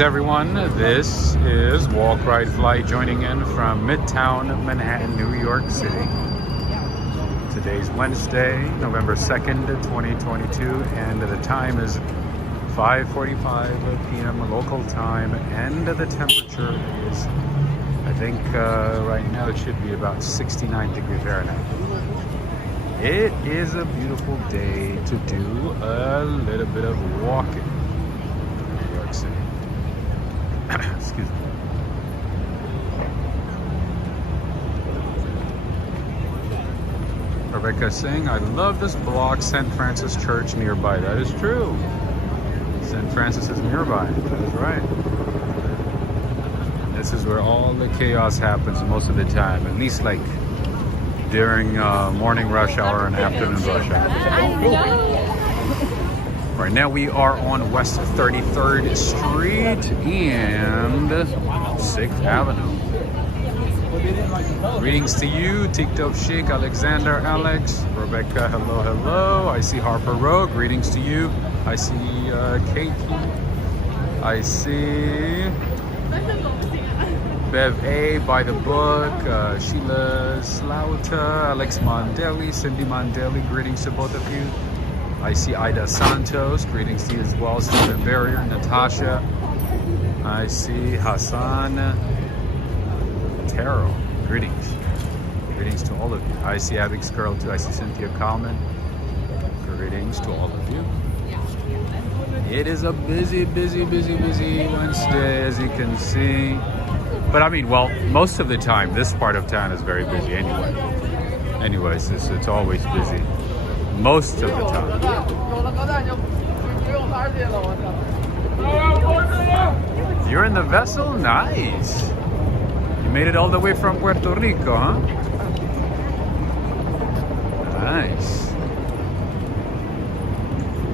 Greetings everyone, this is Walk Ride Fly joining in from Midtown, Manhattan, New York City. Today's Wednesday, November 2nd, 2022, and the time is 5:45 p.m. local time, and the temperature is, I think right now it should be about 69 degrees Fahrenheit. It is a beautiful day to do a little bit of walking in New York City. Excuse me. Rebecca is saying, I love this block, St. Francis Church nearby. That is true. St. Francis is nearby. That is right. This is where all the chaos happens most of the time, at least like during morning rush hour and afternoon rush hour. Right now we are on West 33rd Street and 6th Avenue. Greetings to you, TikTok Chic, Alexander, Alex, Rebecca, hello, hello. I see Harper Row, greetings to you. I see Katie. I see Bev A, by the book, Sheila Slaughter, Alex Mondelli, Cindy Mondelli, greetings to both of you. I see Ida Santos, greetings to you as well. Stephen Barrier, Natasha. I see Hassan Taro, greetings. Greetings to all of you. I see Abby's Girl too. I see Cynthia Kalman. Greetings to all of you. It is a busy Wednesday, as you can see. But I mean, well, most of the time, this part of town is very busy anyway. Anyways, it's always busy. Most of the time. You're in the vessel? Nice. You made it all the way from Puerto Rico, huh? Nice.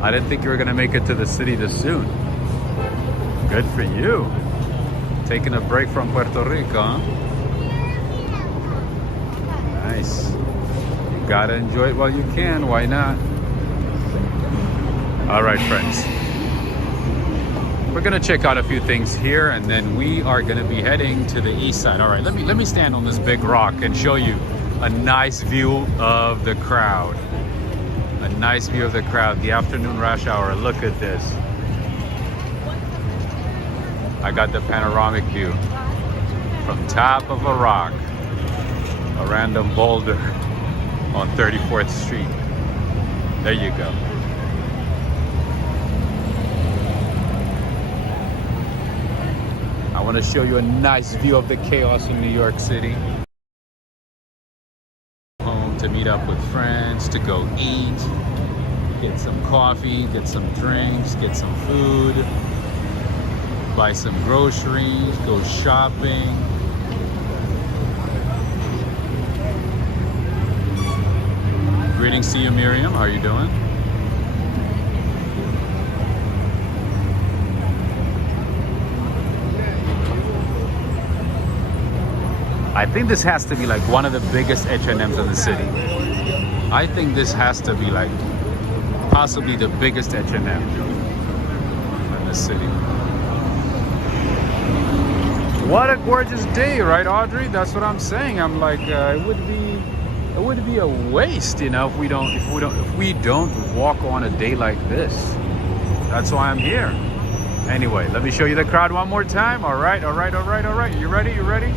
I didn't think you were going to make it to the city this soon. Good for you. Taking a break from Puerto Rico, huh? Nice. You gotta enjoy it while you can. Why not? All right, friends. We're gonna check out a few things here, and then we are gonna be heading to the east side. All right, let me stand on this big rock and show you a nice view of the crowd. A nice view of the crowd. The afternoon rush hour. Look at this. I got the panoramic view from top of a rock, a random boulder on 34th Street. There you go. I want to show you a nice view of the chaos in New York City. Home to meet up with friends, to go eat, get some coffee, get some drinks, get some food, buy some groceries, go shopping. Greetings to you, Miriam. How are you doing? I think this has to be like one of the biggest H&Ms in the city. I think this has to be like possibly the biggest H&M in the city. What a gorgeous day, right, Audrey? That's what I'm saying. I'm like, it would be a waste, you know, if we don't walk on a day like this. That's why I'm here. Anyway, let me show you the crowd one more time. All right. You ready? You ready?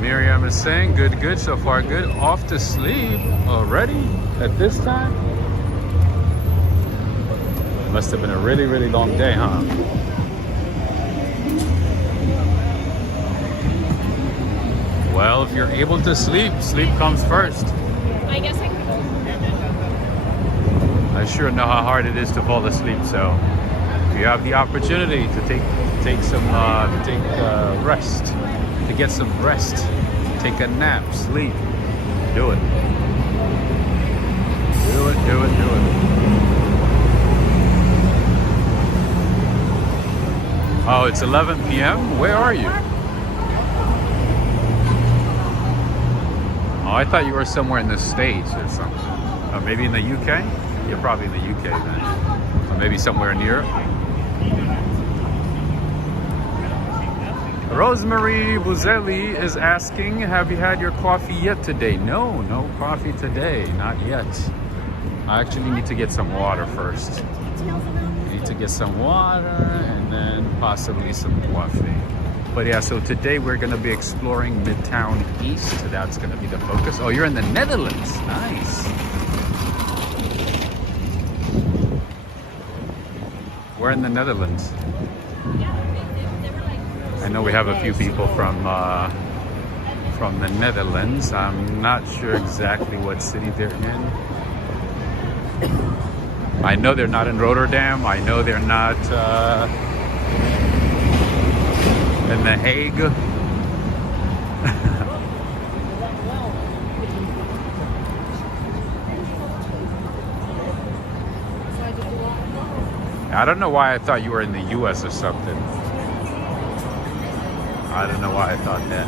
Miriam is saying, good, so far good. Off to sleep already at this time? Must have been a really long day, huh? Well, if you're able to sleep comes first. I guess I could. I sure know how hard it is to fall asleep, so if you have the opportunity to take rest, to get some rest, take a nap, sleep. Do it. Do it, do it, do it. Oh, it's 11 p.m. Where are you? Oh, I thought you were somewhere in the States or something. Or maybe in the UK? You're probably in the UK then. Or maybe somewhere in Europe. Rosemary Buzelli is asking, have you had your coffee yet today? No, no coffee today, not yet. I actually need to get some water first. I need to get some water and then possibly some coffee. But yeah, so today we're gonna be exploring Midtown East. That's gonna be the focus. Oh, you're in the Netherlands, nice. We're in the Netherlands. I know we have a few people from the Netherlands. I'm not sure exactly what city they're in. I know they're not in Rotterdam. I know they're not in The Hague. I don't know why I thought you were in the US or something. I don't know why I thought that.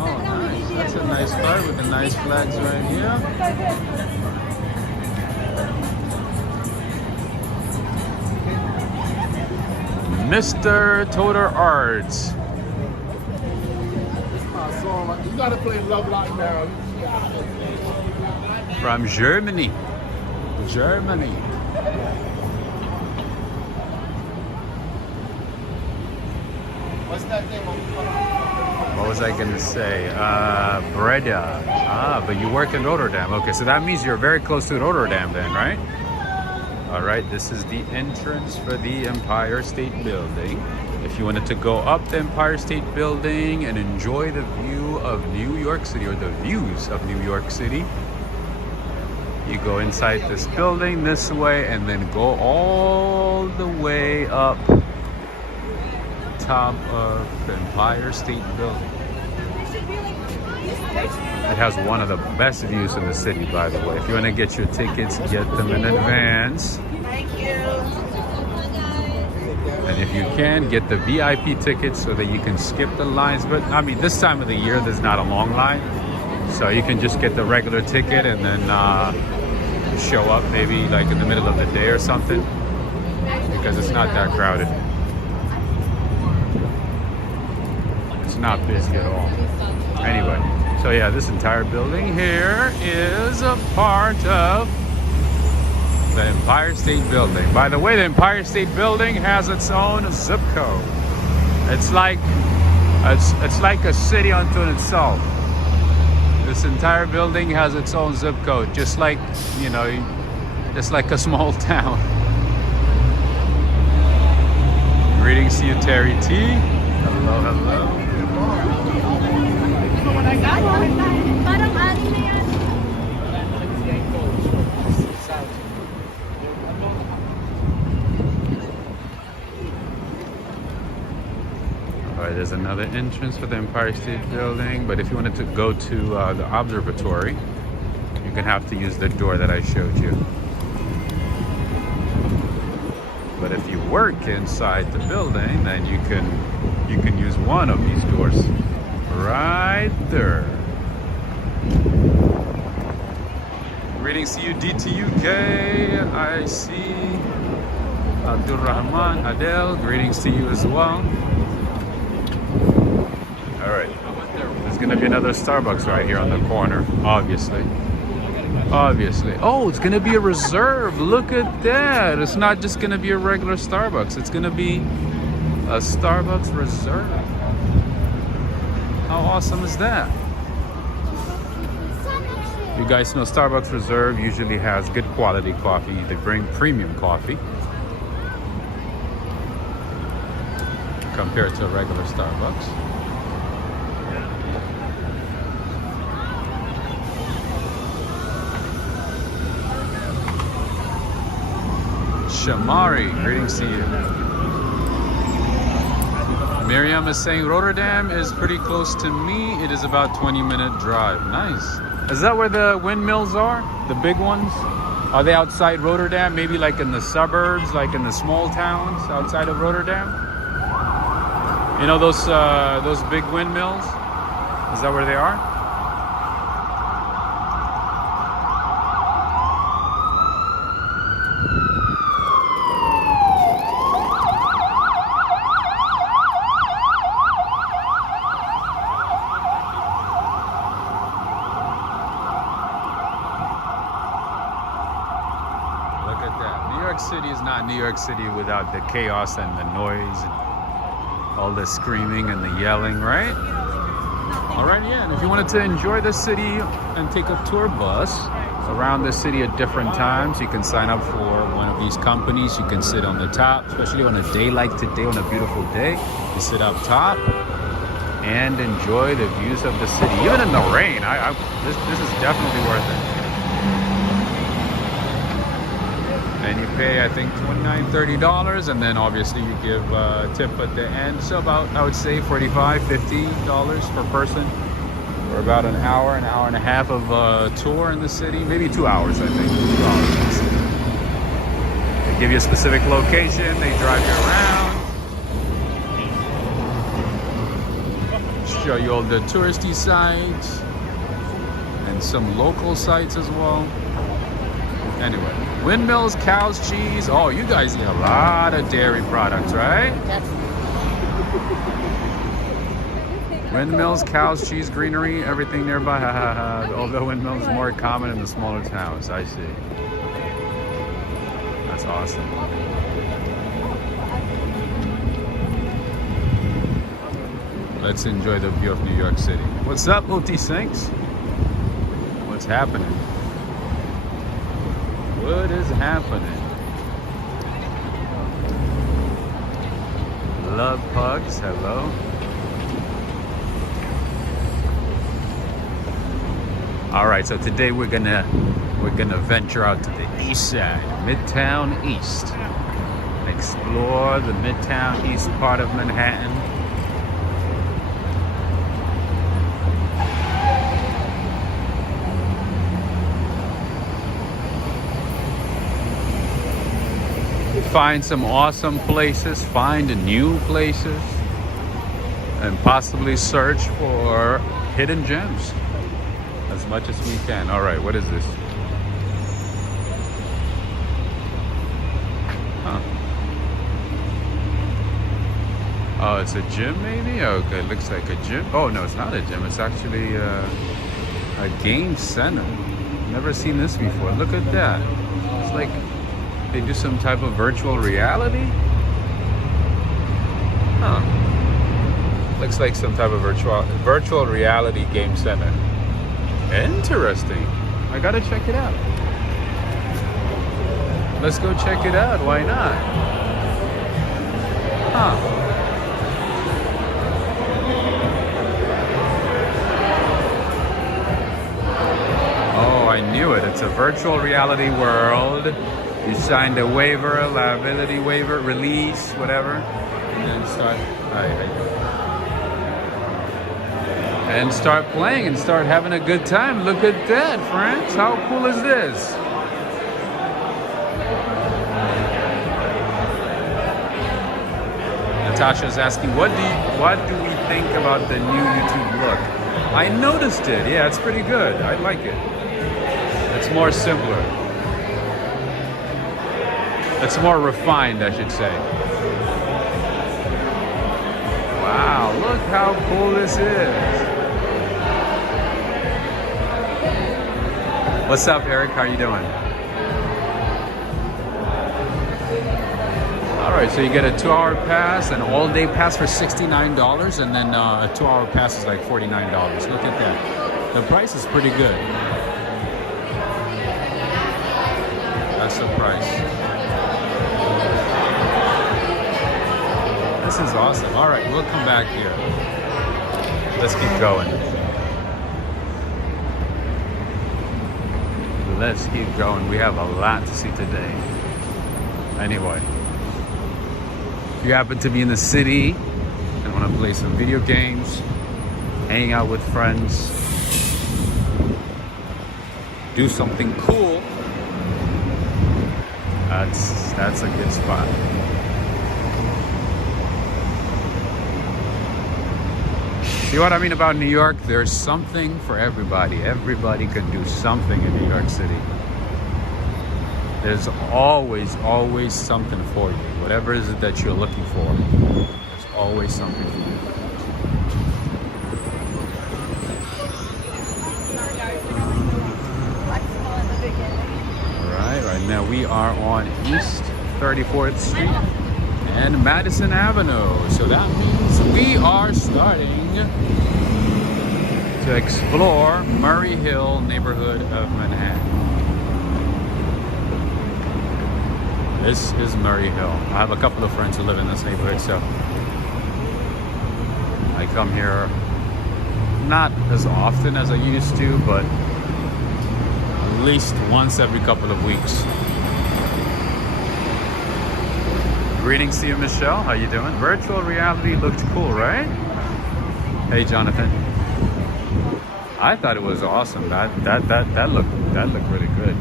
Oh, nice. That's a nice car with the nice flags right here. Mr. Tudor Arts. You gotta play Love Like now. From Germany. Germany. What's that thing? What was I gonna say? Breda. Ah, but you work in Rotterdam. Okay, so that means you're very close to Rotterdam then, right? All right, this is the entrance for the Empire State Building. If you wanted to go up the Empire State Building and enjoy the view of New York City, or the views of New York City, you go inside this building this way and then go all the way up top of the Empire State Building. It has one of the best views in the city, by the way. If you want to get your tickets, get them in advance. Thank you. And if you can, get the VIP tickets so that you can skip the lines. But I mean, this time of the year, there's not a long line. So you can just get the regular ticket and then show up maybe like in the middle of the day or something, because it's not that crowded. It's not busy at all. Anyway, so yeah, this entire building here is a part of the Empire State Building. By the way, the Empire State Building has its own zip code. It's like a city unto itself. This entire building has its own zip code, just like, you know, just like a small town. Greetings to you, Terry T. Hello, hello. Parang anim na yan. Alright, there's another entrance for the Empire State Building, but if you wanted to go to the observatory, you're gonna have to use the door that I showed you. But if you work inside the building, then you can use one of these doors. Right there. Greetings to you, DTUK. I see Abdul Rahman, Adele. Greetings to you as well. All right. There's gonna be another Starbucks right here on the corner, obviously. Obviously. Oh, it's gonna be a Reserve. Look at that. It's not just gonna be a regular Starbucks. It's gonna be a Starbucks Reserve. How awesome is that? You guys know Starbucks Reserve usually has good quality coffee. They bring premium coffee compared to a regular Starbucks. Shamari, greetings to you. Miriam is saying Rotterdam is pretty close to me. It is about 20-minute drive. Nice. Is that where the windmills are? The big ones? Are they outside Rotterdam? Maybe like in the suburbs, like in the small towns outside of Rotterdam? You know those big windmills? Is that where they are? City is not New York City without the chaos and the noise and all the screaming and the yelling, right? All right, yeah. And if you wanted to enjoy the city and take a tour bus around the city at different times, you can sign up for one of these companies. You can sit on the top, especially on a day like today, on a beautiful day. You sit up top and enjoy the views of the city, even in the rain. This is definitely worth it. And you pay, I think, $29, $30, and then obviously you give a tip at the end. So about, I would say, $45, $50 per person for about an hour and a half of a tour in the city. Maybe 2 hours, I think. 2 hours in the city. They give you a specific location. They drive you around. Show you all the touristy sites and some local sites as well. Anyway, windmills, cows, cheese. Oh, you guys eat a lot of dairy products, right? Windmills, cows, cheese, greenery, everything nearby. Although windmills is more common in the smaller towns. I see. That's awesome. Let's enjoy the view of New York City. What's up, Multi Sinks? What's happening? What is happening? Love pugs, hello. All right, so today we're gonna venture out to the east side, Midtown East. Explore the Midtown East part of Manhattan. Find some awesome places, find new places, and possibly search for hidden gems as much as we can. All right, what is this? Huh. Oh, it's a gym maybe? Okay, it looks like a gym. Oh, no, it's not a gym. It's actually a game center. Never seen this before. Look at that. It's like they do some type of virtual reality? Huh. Looks like some type of virtual reality game center. Interesting. I gotta check it out. Let's go check it out. Why not? Huh. Oh, I knew it. It's a virtual reality world. You signed a waiver, a liability waiver, release, whatever, and then start playing and start having a good time. Look at that, friends! How cool is this? Natasha's asking, what do we think about the new YouTube look? I noticed it. Yeah, it's pretty good. I like it. It's more simpler. It's more refined, I should say. Wow, look how cool this is. What's up, Eric? How are you doing? All right, so you get a 2-hour pass, an all-day pass for $69, and then a 2-hour pass is like $49. Look at that. The price is pretty good. That's the price. This is awesome. All right, we'll come back here. Let's keep going. Let's keep going. We have a lot to see today. Anyway, if you happen to be in the city and want to play some video games, hang out with friends, do something cool, that's a good spot. See what I mean about New York? There's something for everybody. Everybody can do something in New York City. There's always something for you. Whatever is it that you're looking for, there's always something for you. Right now we are on East 34th Street and Madison Avenue. So that means we are starting to explore Murray Hill neighborhood of Manhattan. This is Murray Hill. I have a couple of friends who live in this neighborhood, so I come here not as often as I used to, but at least once every couple of weeks. Greetings to you, Michelle. How you doing? Virtual reality looked cool, right? Hey, Jonathan. I thought it was awesome. That looked really good.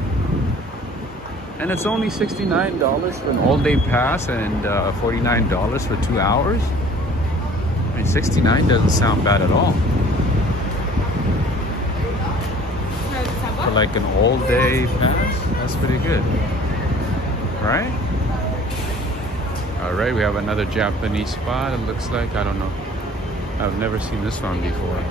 And it's only $69 for an all-day pass and $49 for 2 hours. I mean, $69 doesn't sound bad at all. For like an all-day pass, that's pretty good, right? All right, we have another Japanese spot. It looks like, I don't know. I've never seen this one before.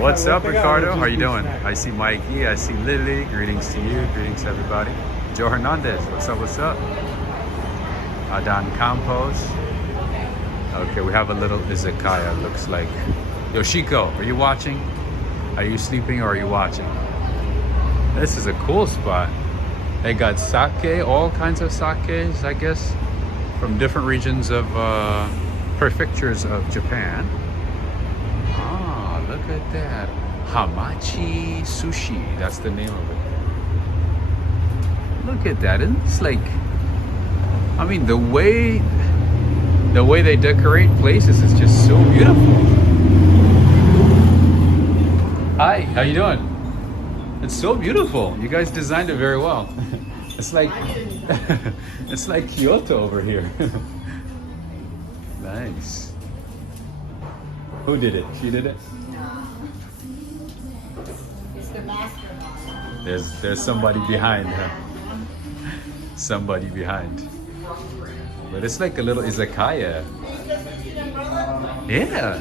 What's up, Ricardo? How are you doing? I see Mikey, I see Lily. Greetings to you. Greetings to everybody. Joe Hernandez, what's up, what's up? Adan Campos. Okay, we have a little izakaya, looks like. Yoshiko, are you watching? Are you sleeping or are you watching? This is a cool spot. They got sake, all kinds of sakes, I guess, from different regions of prefectures of Japan. Ah, look at that. Hamachi sushi, that's the name of it. Look at that. It's like, I mean, the way they decorate places is just so beautiful. Hi, how you doing? It's so beautiful. You guys designed it very well. It's like it's like Kyoto over here. Nice. Who did it? She did it? No. It's the mastermind. There's somebody behind her. Somebody behind. But it's like a little izakaya. Yeah.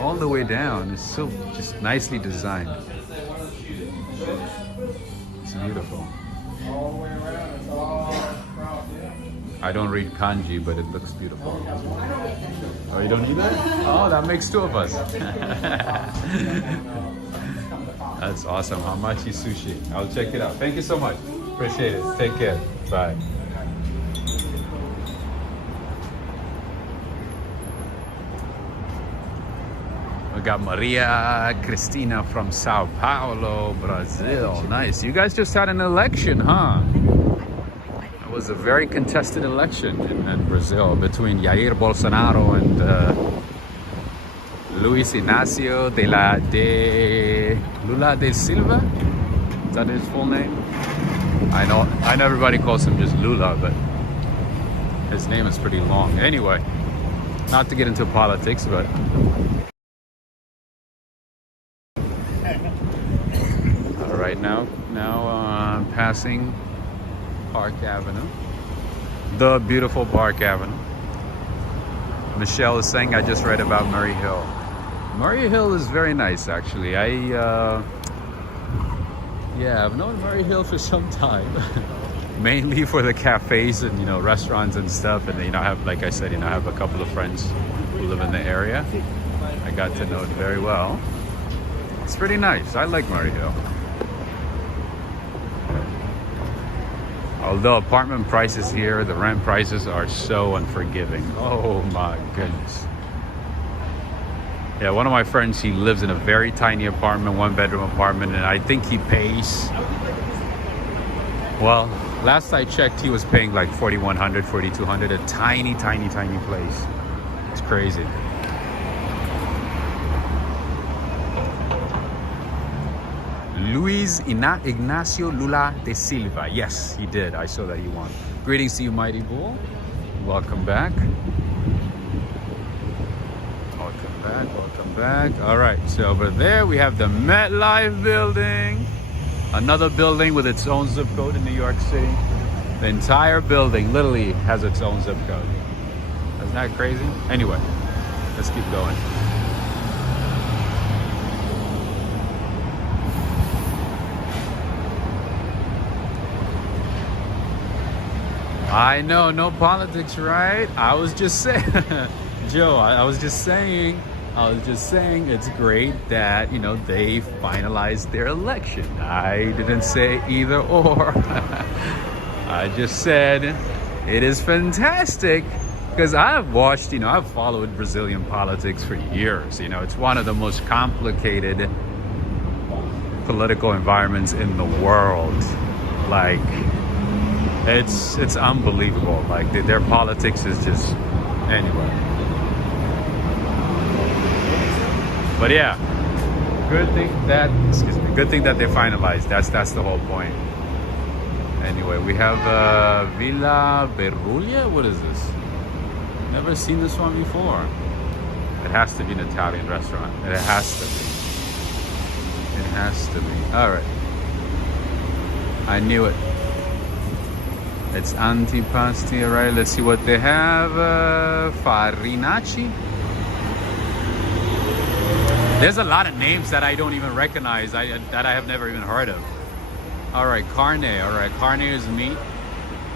All the way down. It's so just nicely designed. It's beautiful. I don't read kanji, but it looks beautiful. Oh, you don't either? Oh, that makes two of us. That's awesome. Hamachi sushi. I'll check it out. Thank you so much. Appreciate it. Take care. Bye. We got Maria Cristina from Sao Paulo, Brazil. Nice. You guys just had an election, huh? It was a very contested election in Brazil between Jair Bolsonaro and Luis Inácio Lula de Silva. Is that his full name? I know everybody calls him just Lula, but his name is pretty long. Anyway, not to get into politics, but right now I'm passing Park Avenue, the beautiful Park Avenue. Michelle is saying I just read about Murray Hill. Murray Hill is very nice, actually. I've known Murray Hill for some time, mainly for the cafes and restaurants and stuff. And I have, like I said, I have a couple of friends who live in the area. I got to know it very well. It's pretty nice. I like Murray Hill. Although apartment prices here, the rent prices are so unforgiving. Oh my goodness. Yeah, one of my friends, he lives in a very tiny apartment, 1-bedroom apartment, and I think he pays, well, Last I checked, he was paying like 4,100, 4,200, a tiny, tiny, tiny place. It's crazy. Luis Ignacio Lula de Silva. Yes, he did. I saw that he won. Greetings to you, Mighty Bull. Welcome back. Welcome back. Welcome back. All right. So over there we have the MetLife building. Another building with its own zip code in New York City. The entire building literally has its own zip code. Isn't that crazy? Anyway, let's keep going. I know, no politics, right? I was just saying, Joe, I was just saying it's great that, you know, they finalized their election. I didn't say either or. I just said it is fantastic because I've watched, you know, I've followed Brazilian politics for years. You know, it's one of the most complicated political environments in the world. Like, it's unbelievable. Like their politics is just, anyway. But yeah, good thing that they finalized. That's the whole point. Anyway, we have Villa Berrulia. What is this? Never seen this one before. It has to be an Italian restaurant. It has to be. It has to be. All right. I knew it. It's antipasti, all right? Let's see what they have. Farinacci. There's a lot of names that I don't even recognize, that I have never even heard of. All right, carne. All right, carne is meat.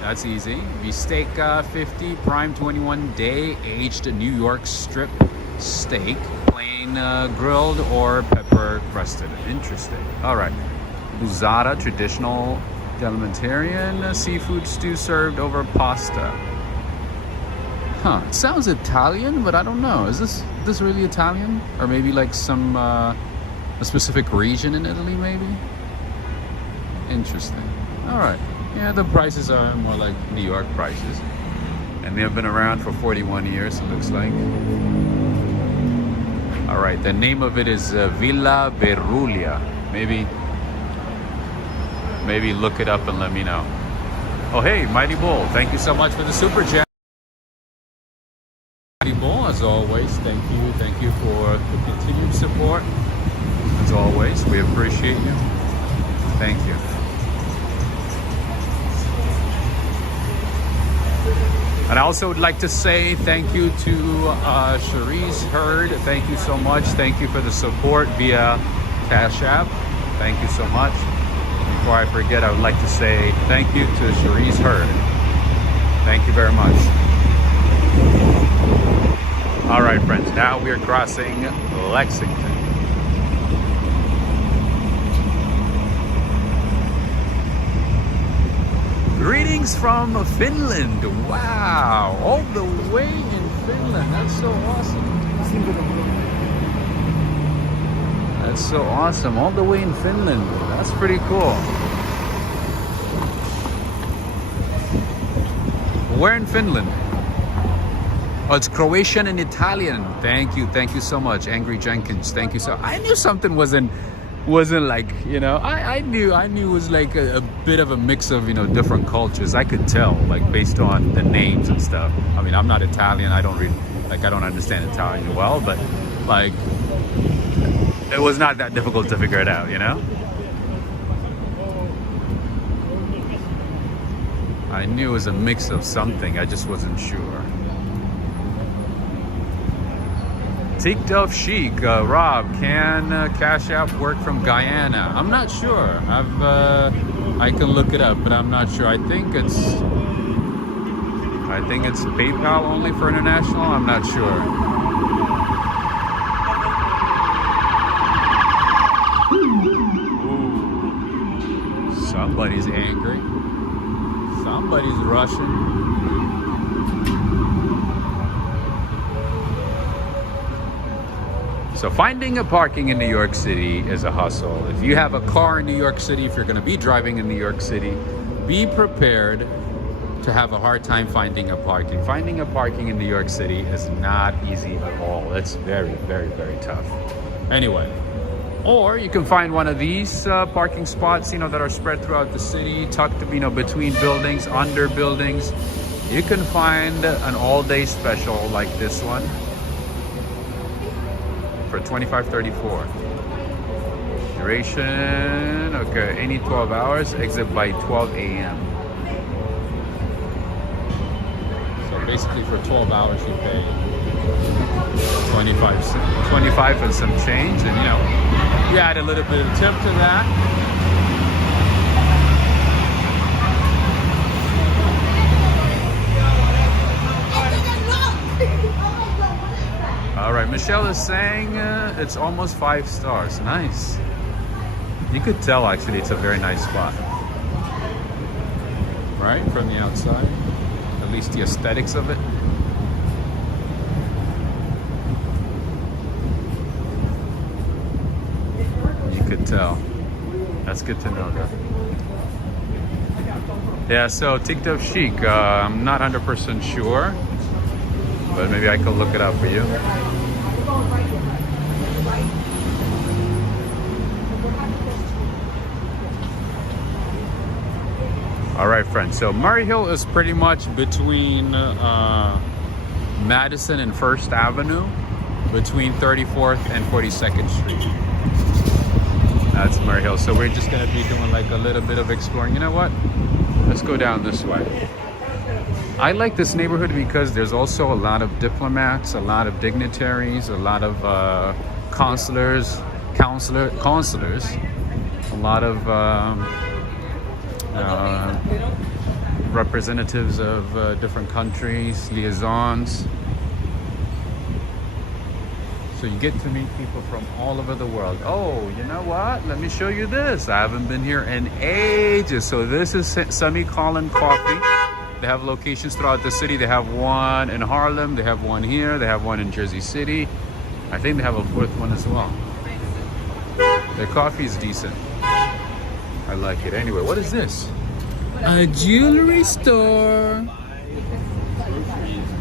That's easy. Bistecca 50, prime 21 day, aged New York strip steak, plain grilled or pepper crusted. Interesting. All right, Buzzata, traditional Alimentarian seafood stew served over pasta. Huh, it sounds Italian, but I don't know. Is this really Italian? Or maybe like some a specific region in Italy, maybe? Interesting. All right. Yeah, the prices are more like New York prices. And they've been around for 41 years, it looks like. All right, the name of it is Villa Berrulia. Maybe look it up and let me know. Oh, hey, Mighty Bull, thank you so much for the super chat. Mighty Bull, as always, thank you for the continued support. As always, we appreciate you. Thank you. And I also would like to say thank you to Cherise Hurd. Thank you so much. Thank you for the support via Cash App. Thank you so much. Before I forget, I would like to say thank you to Cherise Hurd. Thank you very much. All right, friends, now we are crossing Lexington. Greetings from Finland. Wow, all the way in Finland. That's so awesome. That's so awesome. All the way in Finland. That's pretty cool. Where in Finland? Oh, it's Croatian and Italian. Thank you so much, Angry Jenkins. Thank you so. I knew something wasn't like, you know, I knew it was like a bit of a mix of, you know, different cultures. I could tell, like, based on the names and stuff. I mean, I'm not Italian. I don't understand Italian well, but like, it was not that difficult to figure it out, you know? I knew it was a mix of something. I just wasn't sure. Tiktok Chic, Rob, can Cash App work from Guyana? I'm not sure. I can look it up, but I'm not sure. I think it's PayPal only for international. I'm not sure. Ooh. Somebody's angry. Somebody's rushing. So finding a parking in New York City is a hustle. If you have a car in New York City, if you're going to be driving in New York City, be prepared to have a hard time finding a parking. Finding a parking in New York City is not easy at all. It's very, very, very tough. Anyway, or you can find one of these parking spots, you know, that are spread throughout the city, tucked, you know, between buildings, under buildings. You can find an all-day special like this one for $25.34. Duration, okay, any 12 hours, exit by 12 a.m. So basically for 12 hours you pay 25 and some change, and you know, you add a little bit of tip to that. All right, Michelle is saying it's almost 5 stars. Nice. You could tell actually it's a very nice spot, right, from the outside, at least the aesthetics of it. You could tell. That's good to know though. Yeah, so TikTok chic, I'm not 100% sure, but maybe I could look it up for you. All right, friends, so Murray Hill is pretty much between Madison and First Avenue, between 34th and 42nd Street. That's Murray Hill. So we're just gonna be doing like a little bit of exploring. You know what? Let's go down this way. I like this neighborhood because there's also a lot of diplomats, a lot of dignitaries, a lot of counselors, a lot of representatives of different countries, liaisons. So you get to meet people from all over the world. Oh, you know what? Let me show you this. I haven't been here in ages. So this is Semicolon Coffee. They have locations throughout the city. They have one in Harlem. They have one here. They have one in Jersey City. I think they have a 4th one as well. Their coffee is decent. I like it. Anyway, what is this? A jewelry store.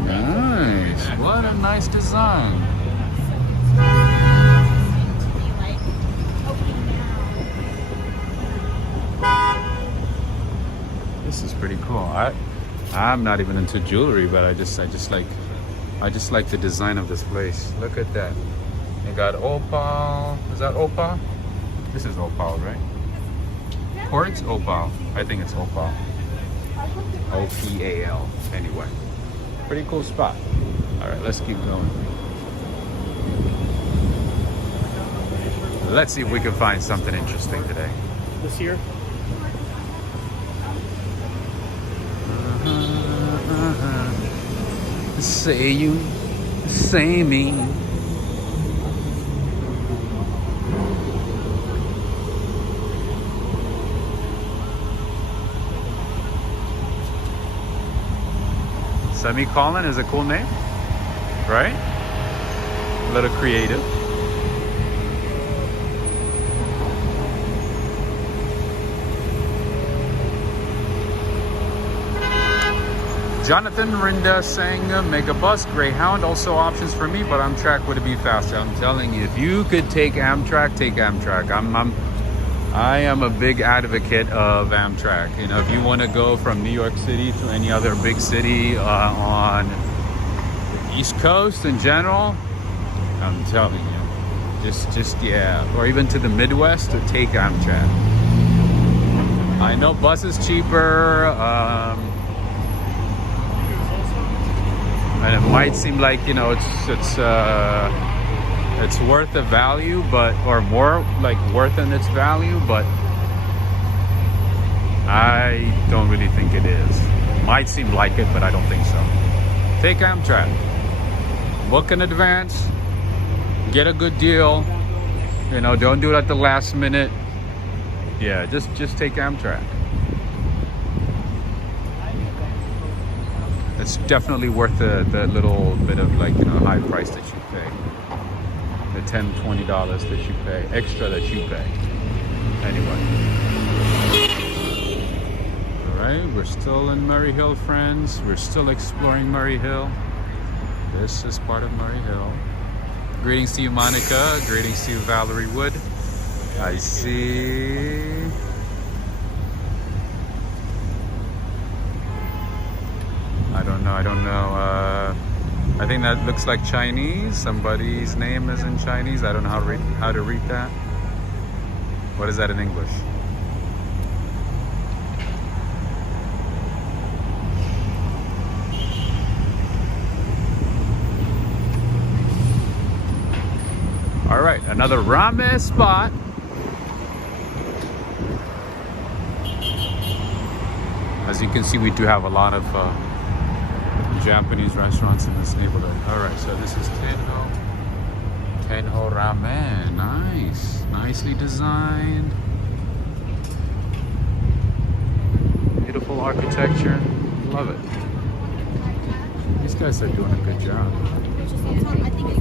Nice. What a nice design. This is pretty cool. I'm not even into jewelry, but I just like the design of this place. Look at that. They got opal. Is that opal? This is opal, right? Quartz? Opal. I think it's opal. O-P-A-L. Anyway, pretty cool spot. All right, let's keep going. Let's see if we can find something interesting today. This year? Say you, say me. Semicolon is a cool name, right? A little creative. Jonathan Rinda saying Megabus, Greyhound, also options for me, but Amtrak would be faster. I'm telling you, if you could take Amtrak, take Amtrak. I am a big advocate of Amtrak. You know, if you want to go from New York City to any other big city on the East Coast in general, I'm telling you, just yeah, or even to the Midwest, to take Amtrak. I know bus is cheaper. And it might seem like, you know, it's worth the value, but, or more like worth than its value, but I don't really think it is. Might seem like it, but I don't think so. Take Amtrak. Book in advance. Get a good deal. You know, don't do it at the last minute. Yeah, just take Amtrak. It's definitely worth the little bit of, like, you know, high price that you pay. The $10, $20 that you pay, extra that you pay. Anyway. All right? We're still in Murray Hill, friends. We're still exploring Murray Hill. This is part of Murray Hill. Greetings to you, Monica. Greetings to you, Valerie Wood. I see. I don't know. I think that looks like Chinese. Somebody's name is in Chinese. I don't know how to read that. What is that in English? All right, another ramen spot. As you can see, we do have a lot of Japanese restaurants in this neighborhood. All right, so this is Tenho Ramen. Nice, nicely designed. Beautiful architecture. Love it. These guys are doing a good job. I think it's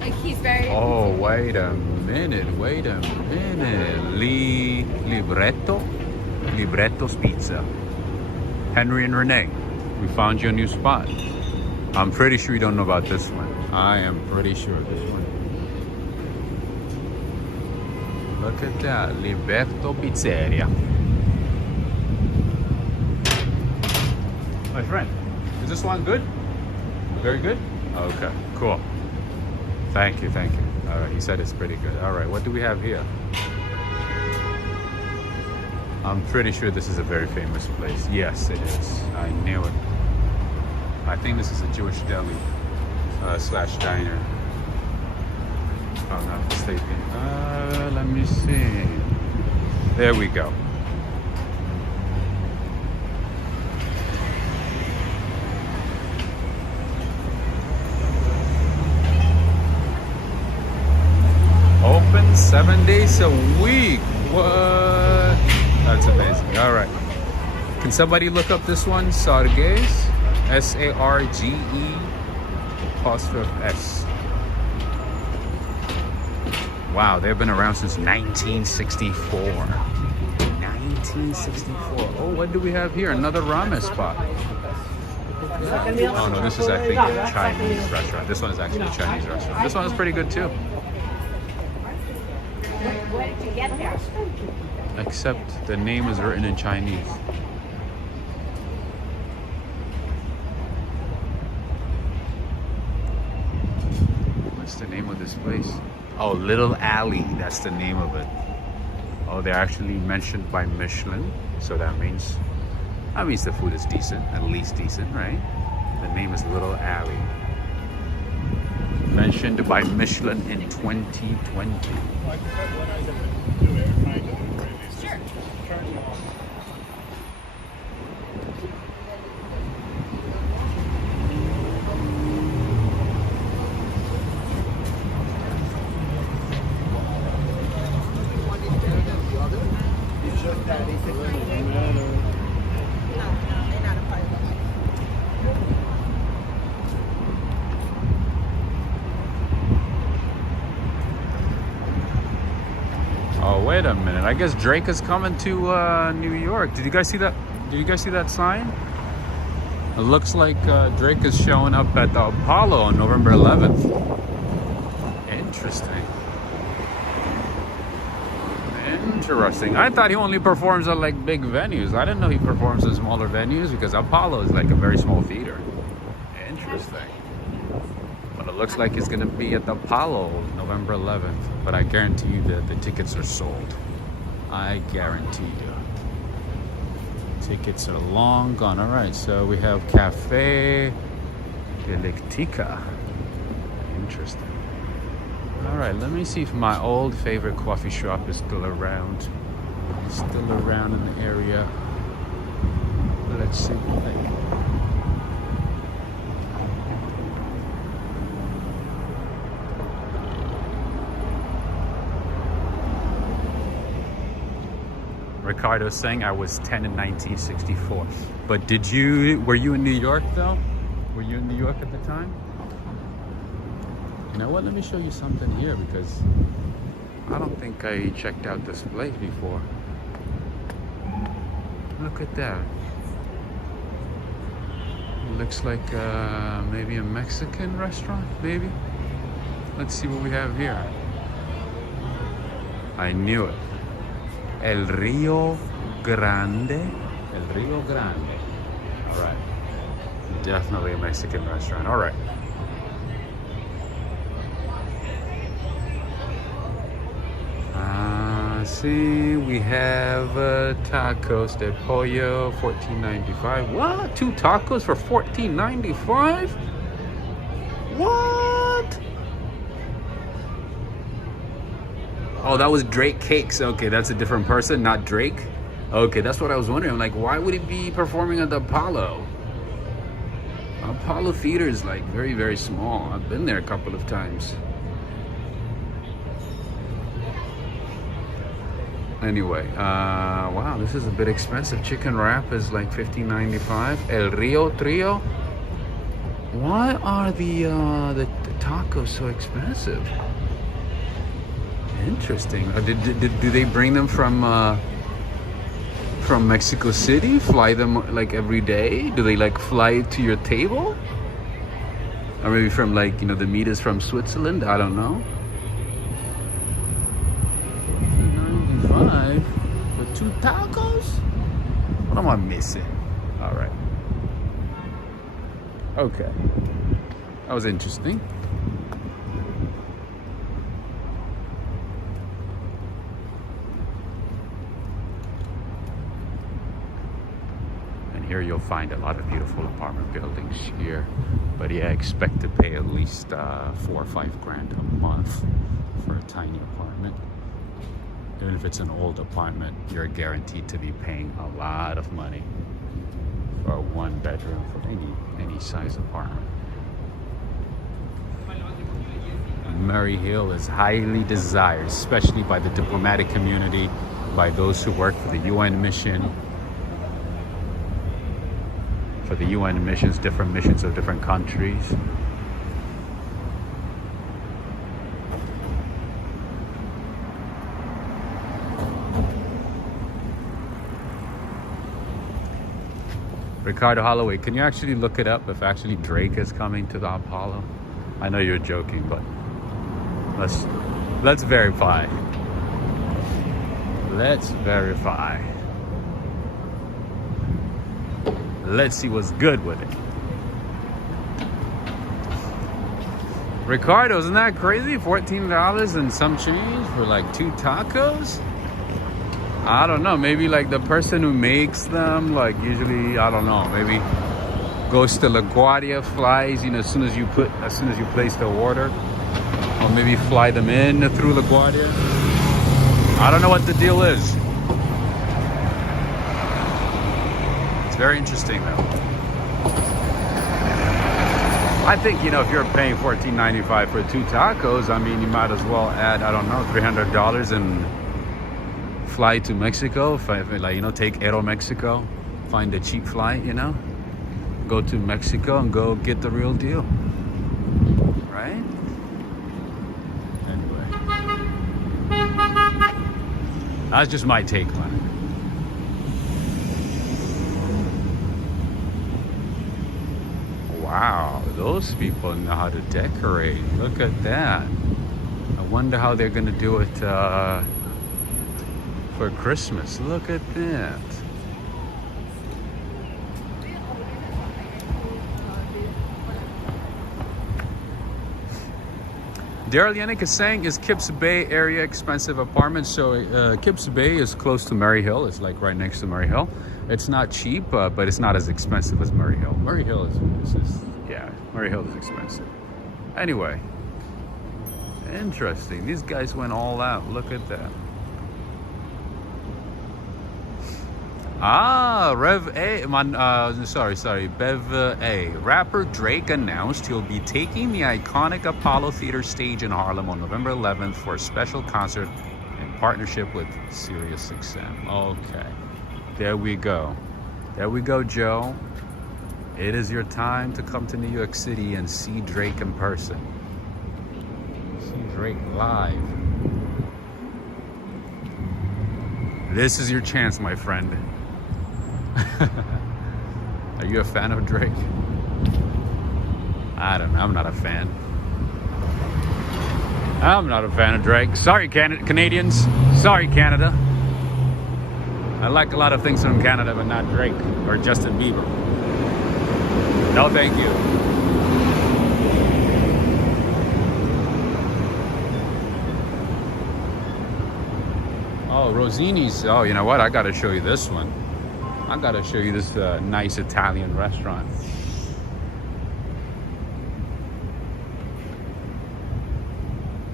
like he's very. Oh, wait a minute. Libretto's Pizza. Henry and Renee, we found you a new spot. I'm pretty sure you don't know about this one. I am pretty sure this one. Look at that, Libretto Pizzeria. My friend, is this one good? Very good? Okay, cool. Thank you. All right, he said it's pretty good. All right, what do we have here? I'm pretty sure this is a very famous place. Yes, it is. I knew it. I think this is a Jewish deli slash diner, if I'm not mistaken. Let me see. There we go. Open 7 days a week. What? That's amazing. All right. Can somebody look up this one? Sarges. S-A-R-G-E''S. Wow, they've been around since 1964. 1964. Oh, what do we have here? Another ramen spot. Oh no, this is, I think, a Chinese restaurant. This one is actually a Chinese restaurant. This one is pretty good too. Where did you get there? Except the name is written in Chinese. What's the name of this place? Oh, Little Alley. That's the name of it. Oh, they're actually mentioned by Michelin. So that means the food is decent, at least decent, right? The name is Little Alley. Mentioned by Michelin in 2020. Sure. Oh, wait a minute. I guess Drake is coming to New York. Did you guys see that? Did you guys see that sign? It looks like Drake is showing up at the Apollo on November 11th. Interesting. Interesting. I thought he only performs at like big venues. I didn't know he performs in smaller venues because Apollo is like a very small theater. Interesting. But it looks like it's gonna be at the Apollo November 11th. But I guarantee you that the tickets are sold. I guarantee you. Tickets are long gone. All right, so we have Cafe Delictica. Interesting. All right, let me see if my old favorite coffee shop is still around. Still around in the area. Let's see. Ricardo saying I was 10 in 1964. But were you in New York though? Were you in New York at the time? You know what, let me show you something here because I don't think I checked out this place before. Look at that. Looks like maybe a Mexican restaurant, maybe. Let's see what we have here. I knew it. El Rio Grande. El Rio Grande. All right. Definitely a Mexican restaurant. All right. See, we have tacos de pollo, $14.95. What? 2 tacos for $14.95? What? Oh, that was Drake Cakes. Okay, that's a different person, not Drake. Okay, that's what I was wondering. Like, why would he be performing at the Apollo? Apollo Theater is like very, very small. I've been there a couple of times. Anyway, wow, this is a bit expensive. Chicken wrap is like $15.95. El Rio Trio. Why are the tacos so expensive? Interesting. Do they bring them from Mexico City? Fly them like every day? Do they like fly to your table? Or maybe from like, you know, the meat is from Switzerland? I don't know. For 2 tacos? What am I missing? All right. Okay. That was interesting. And here you'll find a lot of beautiful apartment buildings here. But yeah, expect to pay at least 4 or 5 grand a month for a tiny apartment. Even if it's an old apartment, you're guaranteed to be paying a lot of money for a 1 bedroom for any size apartment. Murray Hill is highly desired, especially by the diplomatic community, by those who work for the UN mission. For the UN missions, different missions of different countries. Ricardo Holloway, can you actually look it up if actually Drake is coming to the Apollo? I know you're joking, but let's verify. Let's verify. Let's see what's good with it. Ricardo, isn't that crazy? $14 and some change for like 2 tacos? I don't know, maybe like the person who makes them, like usually, I don't know, maybe goes to LaGuardia, flies, you know, as soon as you place the order, or maybe fly them in through LaGuardia. I don't know what the deal is. It's very interesting though. I think, you know, if you're paying $14.95 for 2 tacos, I mean, you might as well add, I don't know, $300 and fly to Mexico, like, you know, take Aeromexico, find a cheap flight, you know, go to Mexico and go get the real deal, right? Anyway, that's just my take on it. Wow, those people know how to decorate. Look at that. I wonder how they're gonna do it for Christmas. Look at that. Daryl Yannick is saying, is Kips Bay area expensive apartments? So Kips Bay is close to Murray Hill. It's like right next to Murray Hill. It's not cheap, but it's not as expensive as Murray Hill. Murray Hill Murray Hill is expensive. Anyway, interesting. These guys went all out. Look at that. Bev A. Rapper Drake announced he'll be taking the iconic Apollo Theater stage in Harlem on November 11th for a special concert in partnership with SiriusXM. Okay, there we go. There we go, Joe. It is your time to come to New York City and see Drake in person. See Drake live. This is your chance, my friend. Are you a fan of Drake? I don't know. I'm not a fan. I'm not a fan of Drake. Sorry, Canadians. Sorry, Canada. I like a lot of things from Canada, but not Drake or Justin Bieber. No, thank you. Oh, Rosini's. Oh, you know what? I got to show you this one. I got to show you this nice Italian restaurant.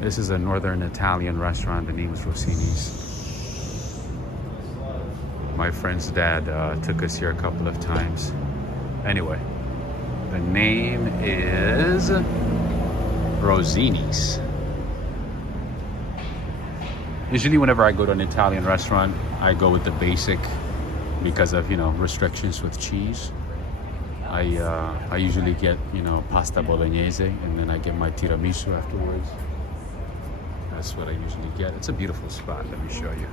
This is a northern Italian restaurant. The name is Rossini's. My friend's dad took us here a couple of times. Anyway, the name is Rosini's. Usually whenever I go to an Italian restaurant, I go with the basic because of, you know, restrictions with cheese. I usually get, you know, pasta bolognese, and then I get my tiramisu afterwards. That's what I usually get. It's a beautiful spot. Let me show you.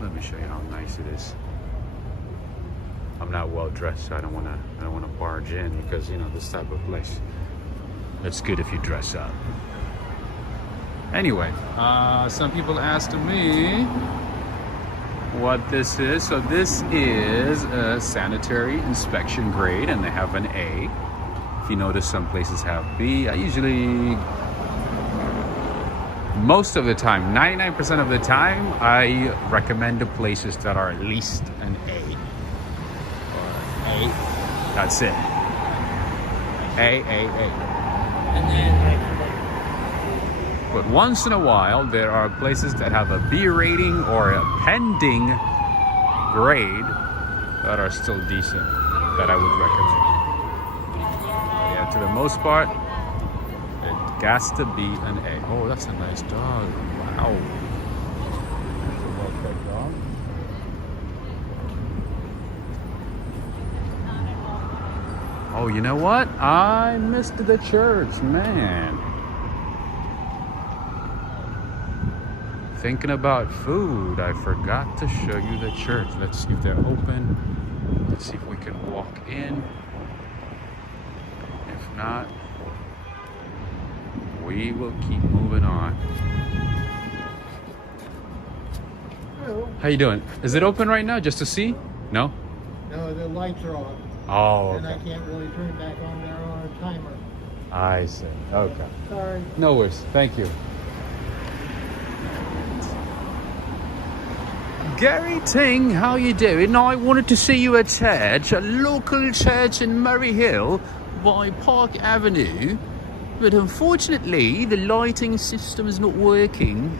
Let me show you how nice it is. I'm not well dressed, so I don't wanna barge in, because, you know, this type of place, it's good if you dress up. Anyway, some people asked me what this is. So this is a sanitary inspection grade, and they have an A. If you notice, some places have B. I usually, most of the time, 99% of the time, I recommend to places that are at least an A. Or A. That's it. A. And then But once in a while, there are places that have a B rating or a pending grade that are still decent, that I would recommend. Yeah, to the most part, it has to be an A. Oh, that's a nice dog. Wow. That's a well-fed dog. Oh, you know what? I missed the church, man. Thinking about food, I forgot to show you the church. Let's see if they're open. Let's see if we can walk in. If not, we will keep moving on. Hello. How you doing? Is it open right now just to see? No? No, the lights are on. Oh, And I okay. can't really turn it back on. They're on a timer. I see. Okay. Sorry. No worries. Thank you. Gary Ting, how you doing? I wanted to see you at church, a local church in Murray Hill by Park Avenue, but unfortunately the lighting system is not working.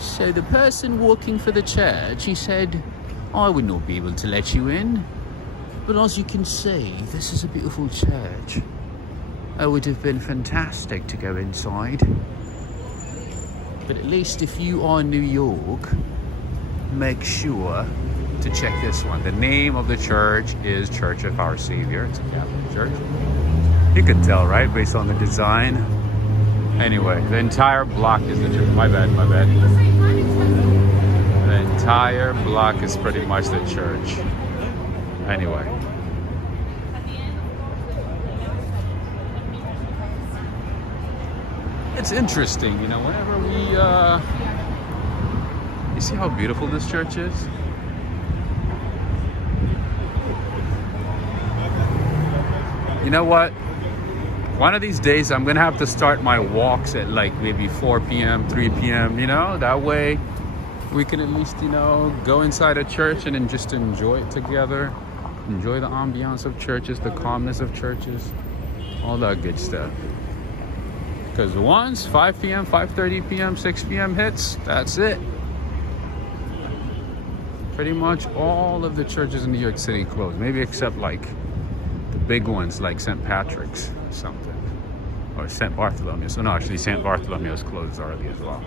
So the person working for the church, he said, I would not be able to let you in. But as you can see, this is a beautiful church. It would have been fantastic to go inside. But at least if you are in New York, make sure to check this one. The name of the church is Church of Our Savior. It's a Catholic church. You can tell, right, based on the design. Anyway, the entire block is the church. My bad. The entire block is pretty much the church. Anyway. It's interesting, you know, whenever we, you see how beautiful this church is? You know what? One of these days I'm gonna have to start my walks at like maybe 4 p.m., 3 p.m., you know? That way we can at least, you know, go inside a church and then just enjoy it together. Enjoy the ambiance of churches, the calmness of churches, all that good stuff. Because once 5 p.m., 5:30 p.m., 6 p.m. hits, that's it. Pretty much all of the churches in New York City close, maybe except like the big ones like St. Patrick's or something, or St. Bartholomew's. Oh no, actually St. Bartholomew's closed early as well.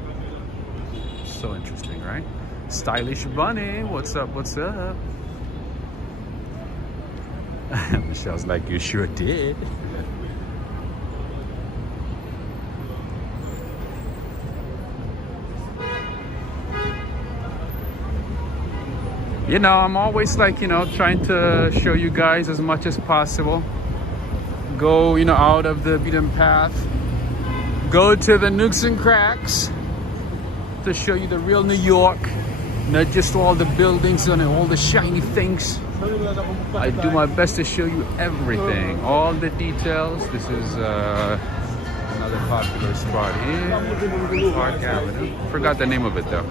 So interesting, right? Stylish Bunny, what's up? What's up? Michelle's like, you sure did. You know, I'm always like, you know, trying to show you guys as much as possible. Go, you know, out of the beaten path. Go to the nooks and cracks to show you the real New York. Not just all the buildings and all the shiny things. I do my best to show you everything, all the details. This is another popular spot here, Park Avenue. Forgot the name of it though.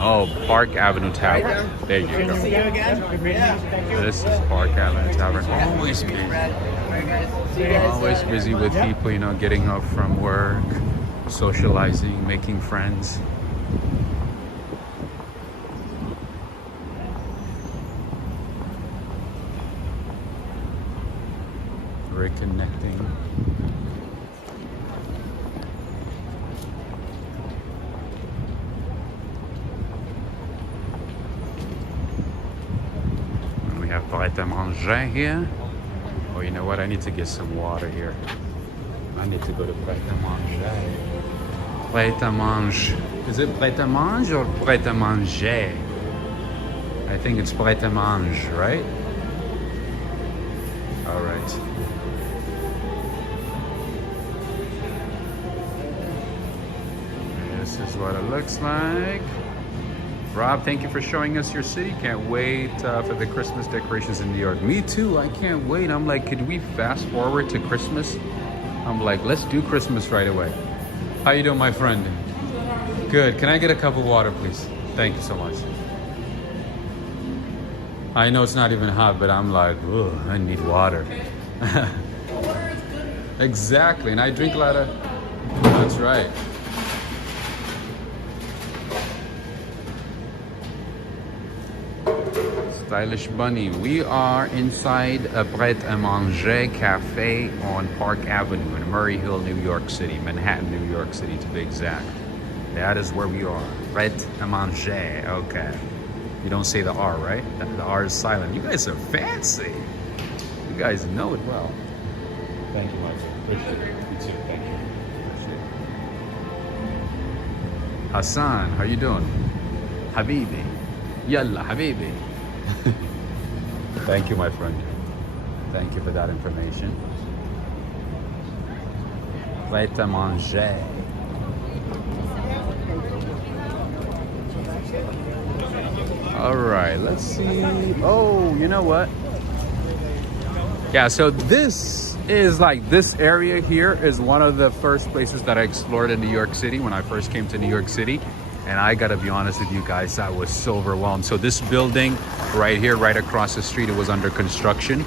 Oh, Park Avenue Tavern. There you go. This is Park Avenue Tavern. Always busy. Always busy with people, you know, getting up from work, socializing, making friends. Reconnecting. And we have Pret-a-Manger here. Oh, you know what? I need to get some water here. I need to go to Pret-a-Manger. Pret-a-Manger. Is it Pret-a-Manger or Pret-a-Manger? I think it's Pret-a-Manger, right? All right. This is what it looks like. Rob, thank you for showing us your city. Can't wait for the Christmas decorations in New York. Me too, I can't wait. I'm like, could we fast forward to Christmas? I'm like, let's do Christmas right away. How you doing, my friend? Good. Can I get a cup of water, please? Thank you so much. I know it's not even hot, but I'm like, ugh, I need water. Exactly, and I drink a lot of, that's right. Stylish Bunny. We are inside a Pret-a-Manger cafe on Park Avenue in Murray Hill, New York City, Manhattan, New York City to be exact. That is where we are. Pret-a-Manger. Okay. You don't say the R, right? The R is silent. You guys are fancy. You guys know it well. Thank you, Michael. Appreciate it. You too. Thank you. Appreciate it. Hassan, how you doing? Habibi. Yalla, Habibi. Thank you, my friend. Thank you for that information. Pret-a-Manger. All right, let's see. Oh, you know what? Yeah, so this is like, this area here is one of the first places that I explored in New York City when I first came to New York City. And I gotta be honest with you guys, I was so overwhelmed. So this building right here, right across the street, it was under construction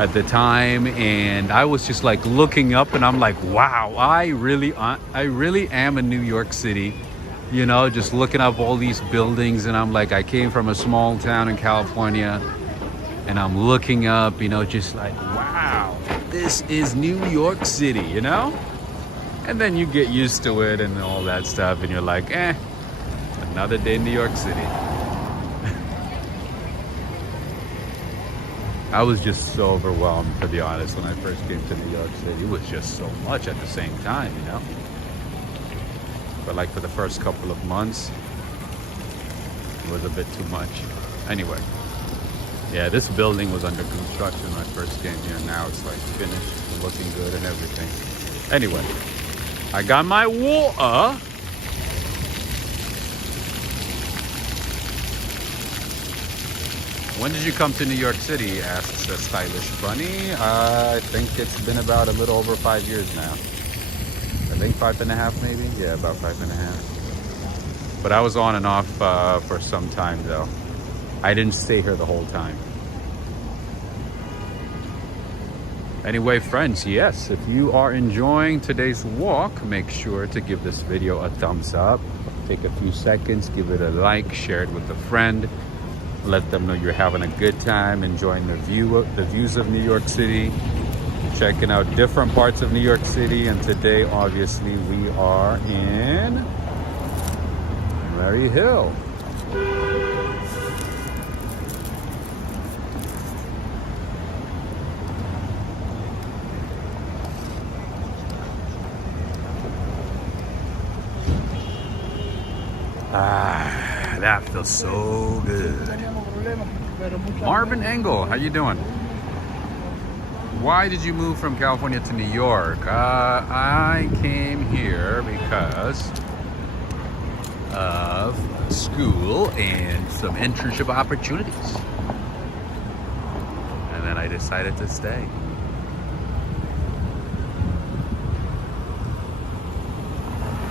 at the time. And I was just like looking up and I'm like, wow, I really am in New York City. You know, just looking up all these buildings and I'm like, I came from a small town in California and I'm looking up, you know, just like, wow, this is New York City, you know? And then you get used to it and all that stuff and you're like, another day in New York City. I was just so overwhelmed, to be honest, when I first came to New York City. It was just so much at the same time, you know? But like for the first couple of months, it was a bit too much. Anyway, yeah, this building was under construction when I first came here. Now it's like finished and looking good and everything. Anyway, I got my water. When did you come to New York City? Asks a Stylish Bunny. I think it's been about a little over 5 years now. I think 5.5 maybe? Yeah, about 5.5. But I was on and off for some time though. I didn't stay here the whole time. Anyway, friends, yes, if you are enjoying today's walk, make sure to give this video a thumbs up. Take a few seconds, give it a like, share it with a friend. Let them know you're having a good time, enjoying the views of New York City, checking out different parts of New York City. And today, obviously, we are in Murray Hill. that feels so good. Marvin Engel, how you doing? Why did you move from California to New York? I came here because of school and some internship opportunities. And then I decided to stay.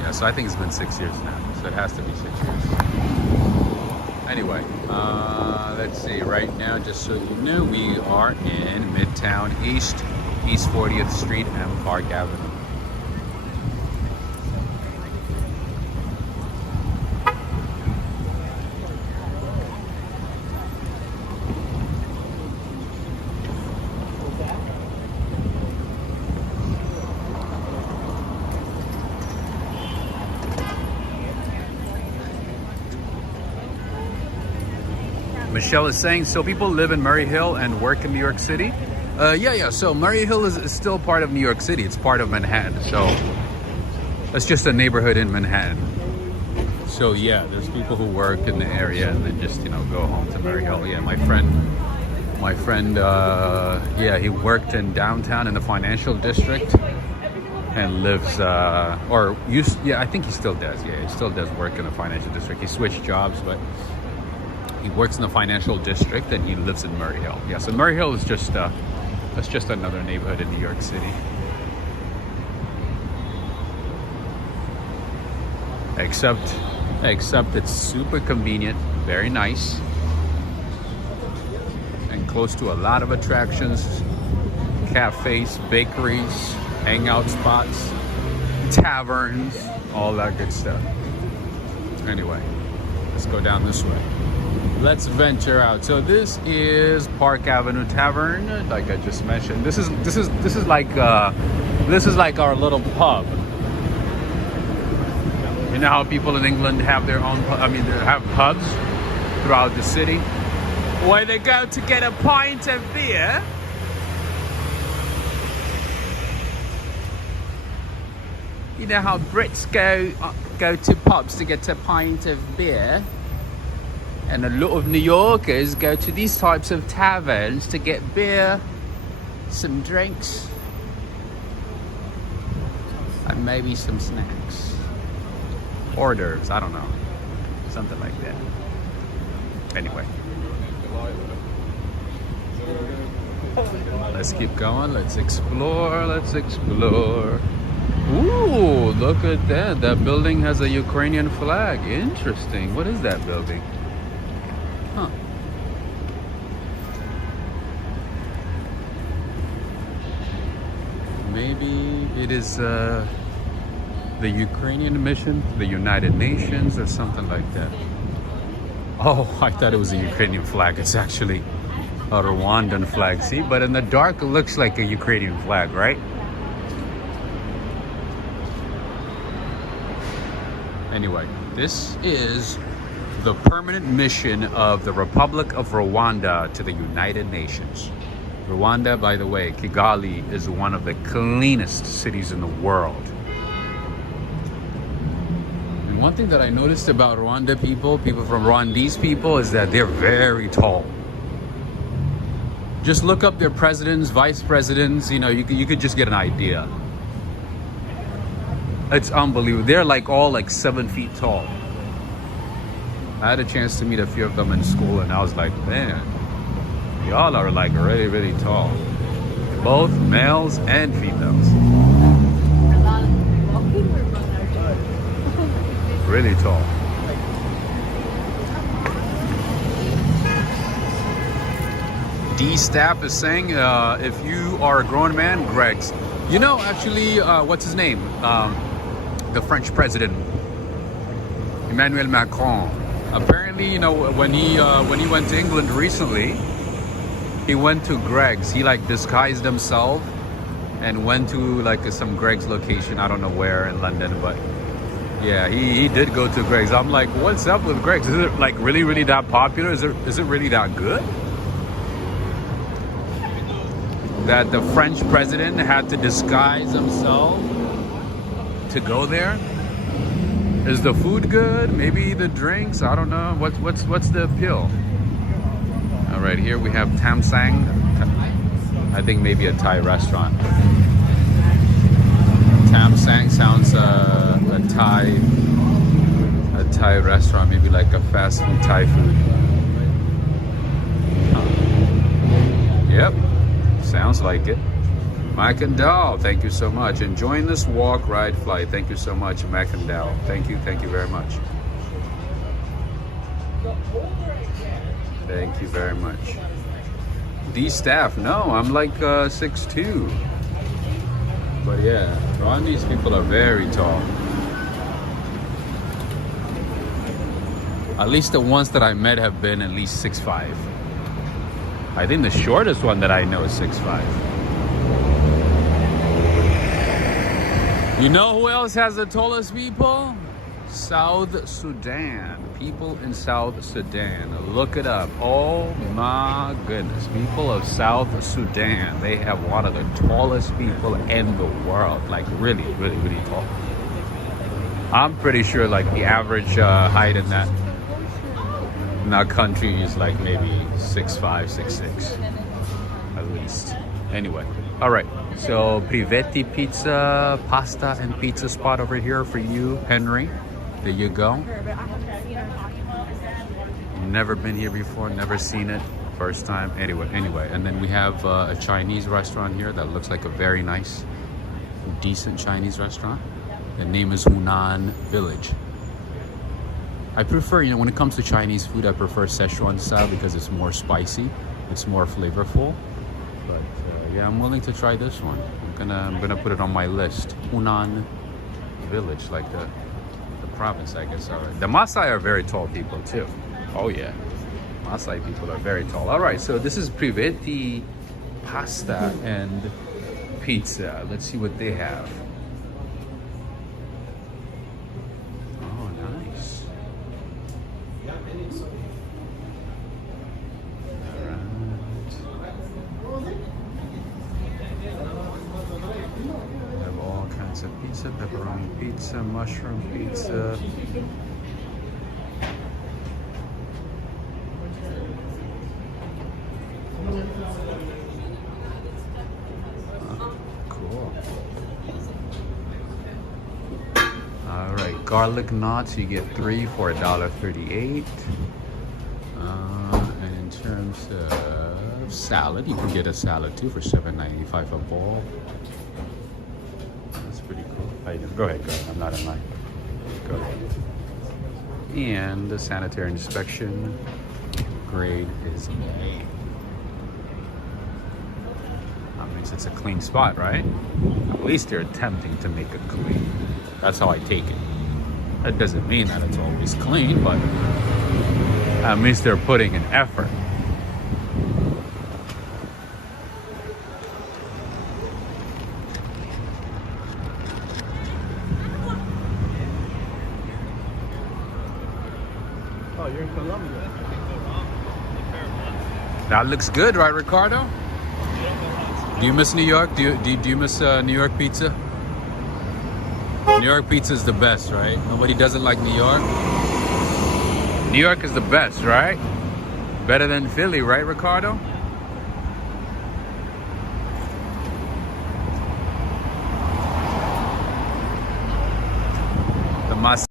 Yeah, so I think it's been 6 years now. So it has to be 6 years. Anyway, let's see. Right now, just so you know, we are in Midtown East 40th Street and Park Avenue. Michelle is saying, so people live in Murray Hill and work in New York City? Yeah. So Murray Hill is still part of New York City. It's part of Manhattan. So it's just a neighborhood in Manhattan. So yeah, there's people who work in the area and then just, you know, go home to Murray Hill. Yeah, my friend, yeah, he worked in downtown in the financial district and lives, I think he still does. Yeah, he still does work in the financial district. He switched jobs, but he works in the financial district and he lives in Murray Hill. Yeah, so Murray Hill is just that's just another neighborhood in New York City. Except it's super convenient, very nice, and close to a lot of attractions, cafes, bakeries, hangout spots, taverns, all that good stuff. Anyway, let's go down this way. Let's venture out. So this is Park Avenue Tavern, like I just mentioned. This is like our little pub. You know how people in England have their own, they have pubs throughout the city where they go to get a pint of beer. You know how Brits go to pubs to get a pint of beer? And a lot of New Yorkers go to these types of taverns to get beer, some drinks, and maybe some snacks. Hors d'oeuvres, I don't know. Something like that. Anyway. Let's keep going. Let's explore. Ooh, look at that. That building has a Ukrainian flag. Interesting. What is that building? Huh. Maybe it is the Ukrainian mission, the United Nations, or something like that. Oh, I thought it was a Ukrainian flag. It's actually a Rwandan flag. See, but in the dark, it looks like a Ukrainian flag, right? Anyway, this is the permanent mission of the Republic of Rwanda to the United Nations. Rwanda, by the way, Kigali is one of the cleanest cities in the world. And one thing that I noticed about Rwanda people from Rwandese people, is that they're very tall. Just look up their presidents, vice presidents, you know, you could just get an idea. It's unbelievable. They're all 7 feet tall. I had a chance to meet a few of them in school, and I was like, man, y'all are really, really tall. Both males and females. Really tall. D Staff is saying, if you are a grown man, Greg's. You know, actually, what's his name? The French president, Emmanuel Macron. Apparently, you know, when he went to England recently, he went to Greg's. He disguised himself and went to some Greg's location. I don't know where in London, but yeah, he did go to Greg's. I'm like, what's up with Greg's? Is it really, really that popular? Is it really that good? That the French president had to disguise himself to go there? Is the food good? Maybe the drinks? I don't know. What's the appeal? All right, here we have Tam Sang. I think maybe a Thai restaurant. Tam Sang sounds a Thai restaurant, maybe like a fast food Thai food. Yep, sounds like it. Mac and Dow, thank you so much. Enjoying this walk, ride, flight. Thank you so much, Mac and Dow. Thank you very much. Thank you very much. D staff, no, I'm like 6'2". But yeah, Ron, these people are very tall. At least the ones that I met have been at least 6'5". I think the shortest one that I know is 6'5". You know who else has the tallest people? South Sudan. People in South Sudan. Look it up. Oh my goodness. People of South Sudan. They have one of the tallest people in the world. Like really, really, really tall. I'm pretty sure like the average height in that country is like maybe 6'5", 6'6", at least. Anyway, all right. So Privetti Pizza, pasta and pizza spot over here for you, Henry. There you go. Never been here before, never seen it. First time. Anyway, and then we have a Chinese restaurant here that looks like a very nice, decent Chinese restaurant. The name is Hunan Village. I prefer, you know, when it comes to Chinese food, I prefer Szechuan style because it's more spicy, it's more flavorful. But yeah, I'm willing to try this one. I'm gonna put it on my list. Hunan Village, like the province, I guess. All right. The Maasai are very tall people too. Oh yeah, Maasai people are very tall. All right, so this is Privetti Pasta and Pizza. Let's see what they have. Oh, nice. They have all kinds of pizza, pepperoni pizza, mushroom pizza. Cool. All right, garlic knots, you get 3 for $1.38. And in terms of salad, you can get a salad too for $7.95 a bowl. That's pretty cool. Go ahead. I'm not in line. Go ahead. And the sanitary inspection grade is A. That means it's a clean spot, right? At least they're attempting to make it clean. That's how I take it. That doesn't mean that it's always clean, but that means they're putting an effort. Oh, you're in Colombia. That looks good, right, Ricardo? Do you miss New York? Do you miss New York pizza? New York pizza is the best, right? Nobody doesn't like New York. New York is the best, right? Better than Philly, right, Ricardo? The Maasai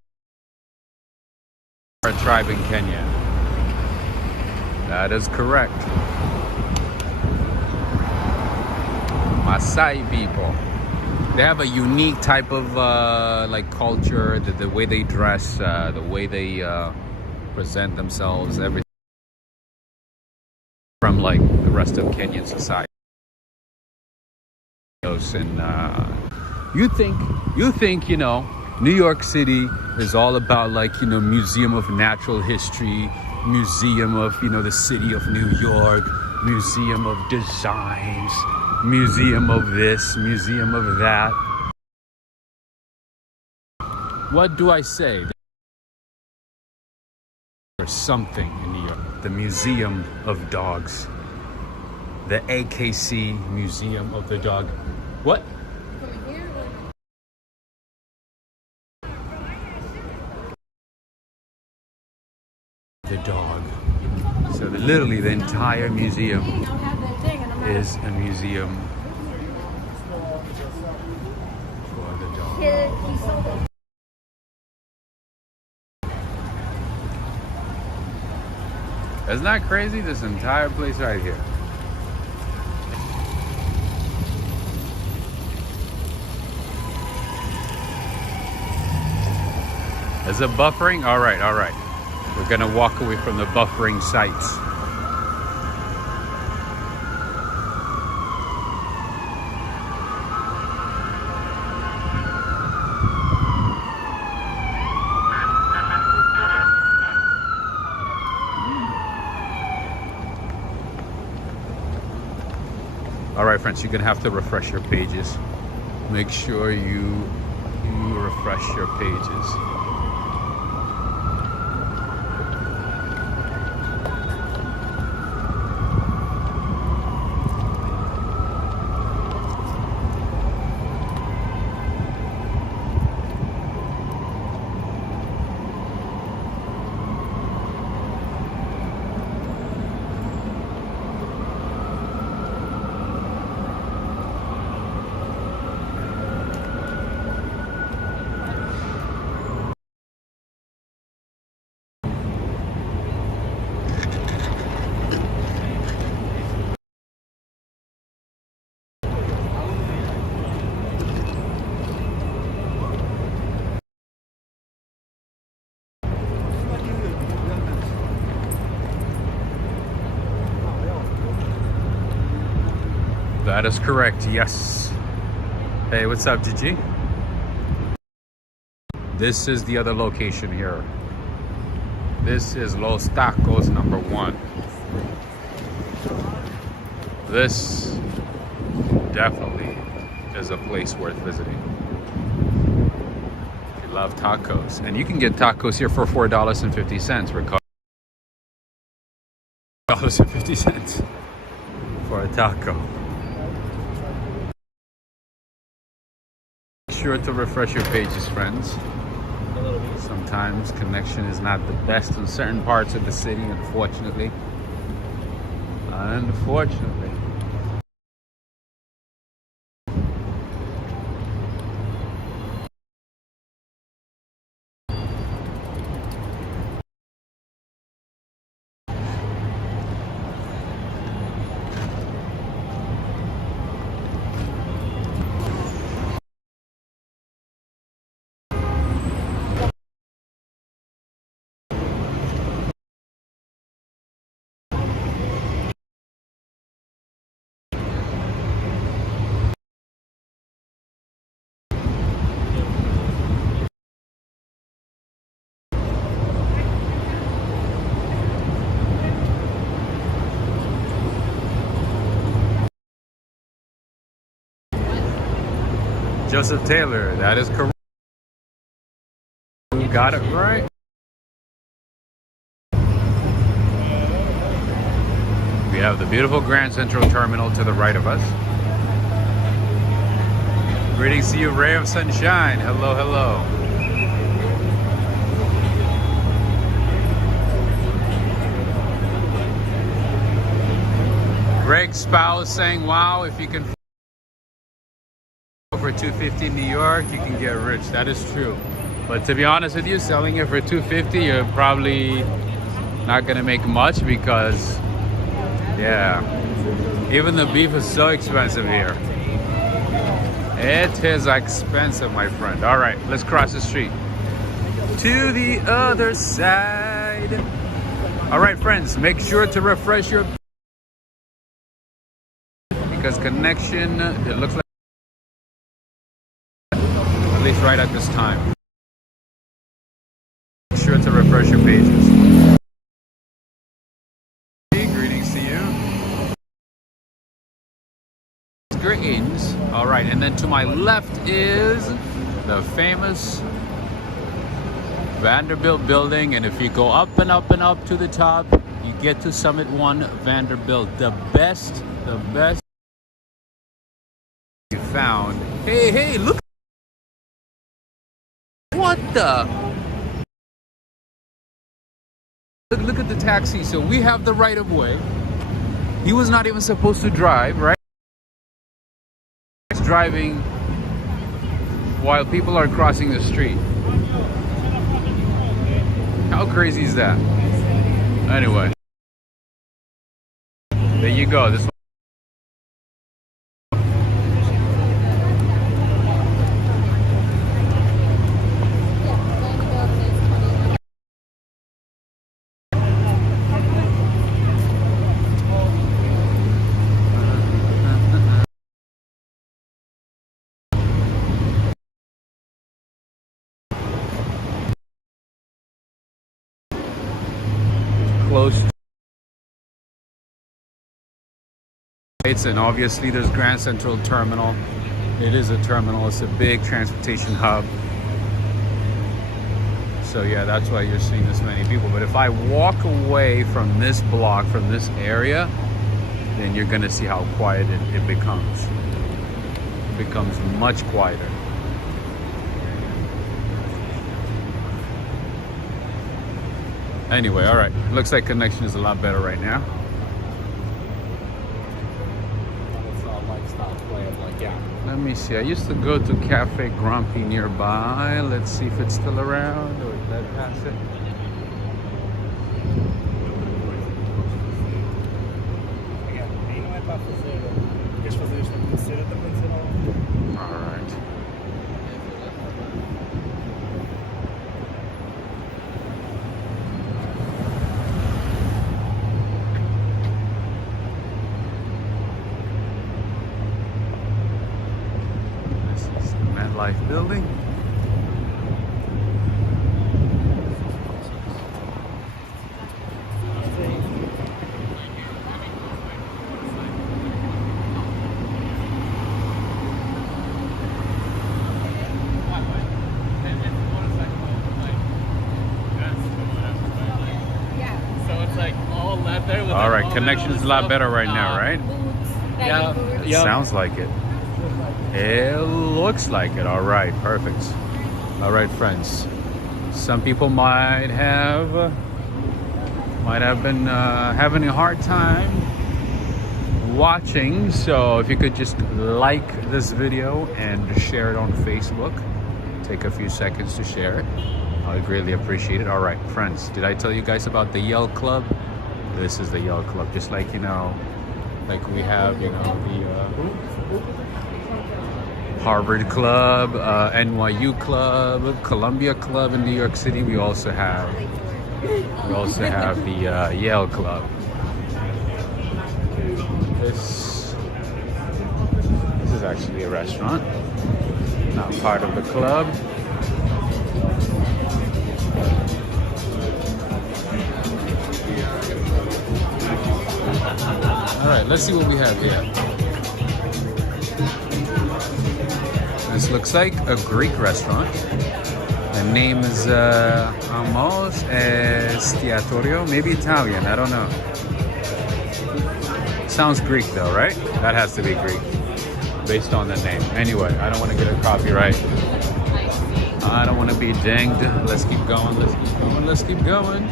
are a tribe in Kenya. That is correct. Maasai people. They have a unique type of like culture, the way they dress, the way they present themselves, everything from like the rest of Kenyan society. And you think, you know, New York City is all about like, you know, Museum of Natural History, Museum of, you know, the City of New York, Museum of Designs, Museum of this, Museum of that. What do I say? There's something in New York. The Museum of Dogs. The AKC Museum of the Dog. What? literally the entire museum is a museum for the dog. Isn't that crazy? This entire place right here. Is it buffering? All right, all right. We're gonna walk away from the buffering sites. All right, friends, you're gonna have to refresh your pages. Make sure you refresh your pages. That is correct, yes. Hey, what's up, Gigi? This is the other location here. This is Los Tacos #1. This definitely is a place worth visiting. If you love tacos. And you can get tacos here for $4.50. Recall $4.50 for a taco. Sure to refresh your pages, friends. Sometimes connection is not the best in certain parts of the city, unfortunately. Unfortunately. Joseph Taylor, that is correct. You got it right. We have the beautiful Grand Central Terminal to the right of us. Greetings to you, ray of sunshine. Hello, hello. Greg's spouse saying, wow, if you can for $250 in New York, you can get rich. That is true. But to be honest with you, selling it for $250, you're probably not gonna make much because, yeah, even the beef is so expensive here. It is expensive, my friend. All right, let's cross the street to the other side. All right, friends, make sure to refresh your, because connection, it looks like, at least right at this time. Make sure to refresh your pages. Greetings to you. Greetings. All right, and then to my left is the famous Vanderbilt building, and if you go up and up and up to the top, you get to Summit 1 Vanderbilt, the best you found. Hey, look. What the? Look at the taxi. So we have the right of way. He was not even supposed to drive, right? He's driving while people are crossing the street. How crazy is that? Anyway, there you go. This close. And obviously there's Grand Central Terminal. It is a terminal. It's a big transportation hub. So yeah, that's why you're seeing this many people. But if I walk away from this block, from this area, then you're gonna see how quiet it becomes. It becomes much quieter. Anyway, all right. Looks like connection is a lot better right now. Let me see. I used to go to Cafe Grumpy nearby. Let's see if it's still around or did I pass it? All right. Life building. All right, connection is a lot better right now, right? Yeah. Sounds like it. It looks like it. All right, perfect. All right, friends. Some people might have been having a hard time watching. So if you could just like this video and share it on Facebook, take a few seconds to share it. I would greatly appreciate it. All right, friends. Did I tell you guys about the Yell Club? This is the Yell Club. Just like like we have the Harvard Club, NYU Club, Columbia Club in New York City. We also have the Yale Club. This is actually a restaurant, not part of the club. All right, let's see what we have here. This looks like a Greek restaurant. The name is Amos Estiatorio, maybe Italian, I don't know. Sounds Greek though, right? That has to be Greek, based on the name. Anyway, I don't want to get a copyright. I don't want to be dinged. Let's keep going, let's keep going, let's keep going.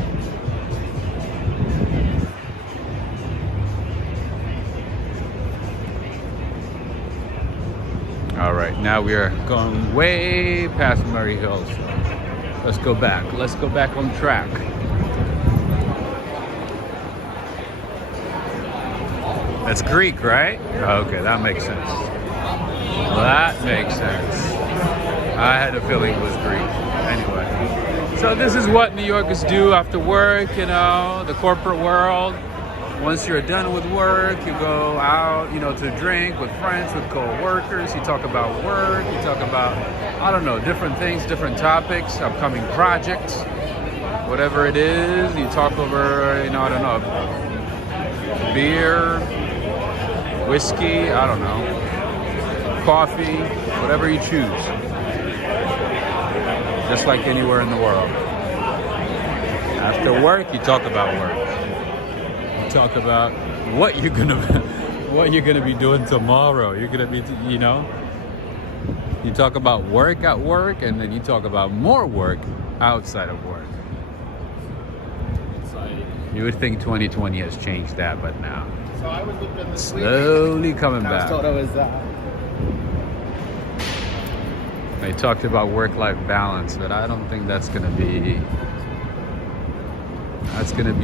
All right, now we are going way past Murray Hill. So let's go back. Let's go back on track. That's Greek, right? Okay, that makes sense. That makes sense. I had a feeling it was Greek. Anyway, so this is what New Yorkers do after work, the corporate world. Once you're done with work, you go out, to drink with friends, with co-workers. You talk about work. You talk about, I don't know, different things, different topics, upcoming projects, whatever it is. You talk over, I don't know, beer, whiskey, I don't know, coffee, whatever you choose. Just like anywhere in the world. After work, you talk about work. Talk about what you're gonna be doing tomorrow. You're gonna be, you talk about work at work, and then you talk about more work outside of work. It's like You would think 2020 has changed that, but now So I was looking this week. slowly coming I was back. told I was They talked about work-life balance, but I don't think that's gonna be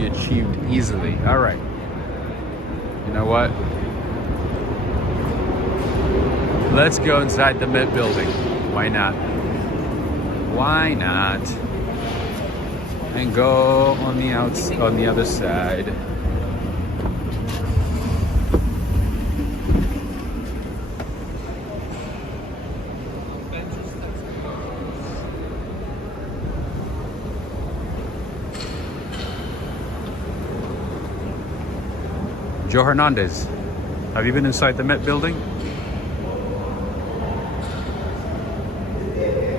achieved easily. All right. You know what? Let's go inside the Met building. Why not? Why not? And go on the on the other side. Joe Hernandez, have you been inside the Met building?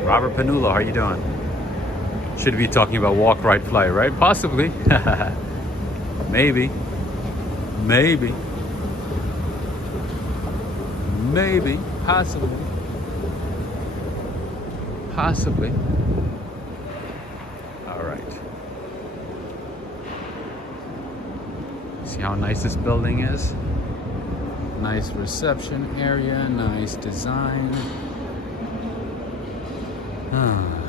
Robert Panula, how you doing? Should be talking about walk, ride, fly, right? Possibly. Maybe. Maybe. Maybe. Possibly. Possibly. All right. See how nice this building is? Nice reception area, nice design.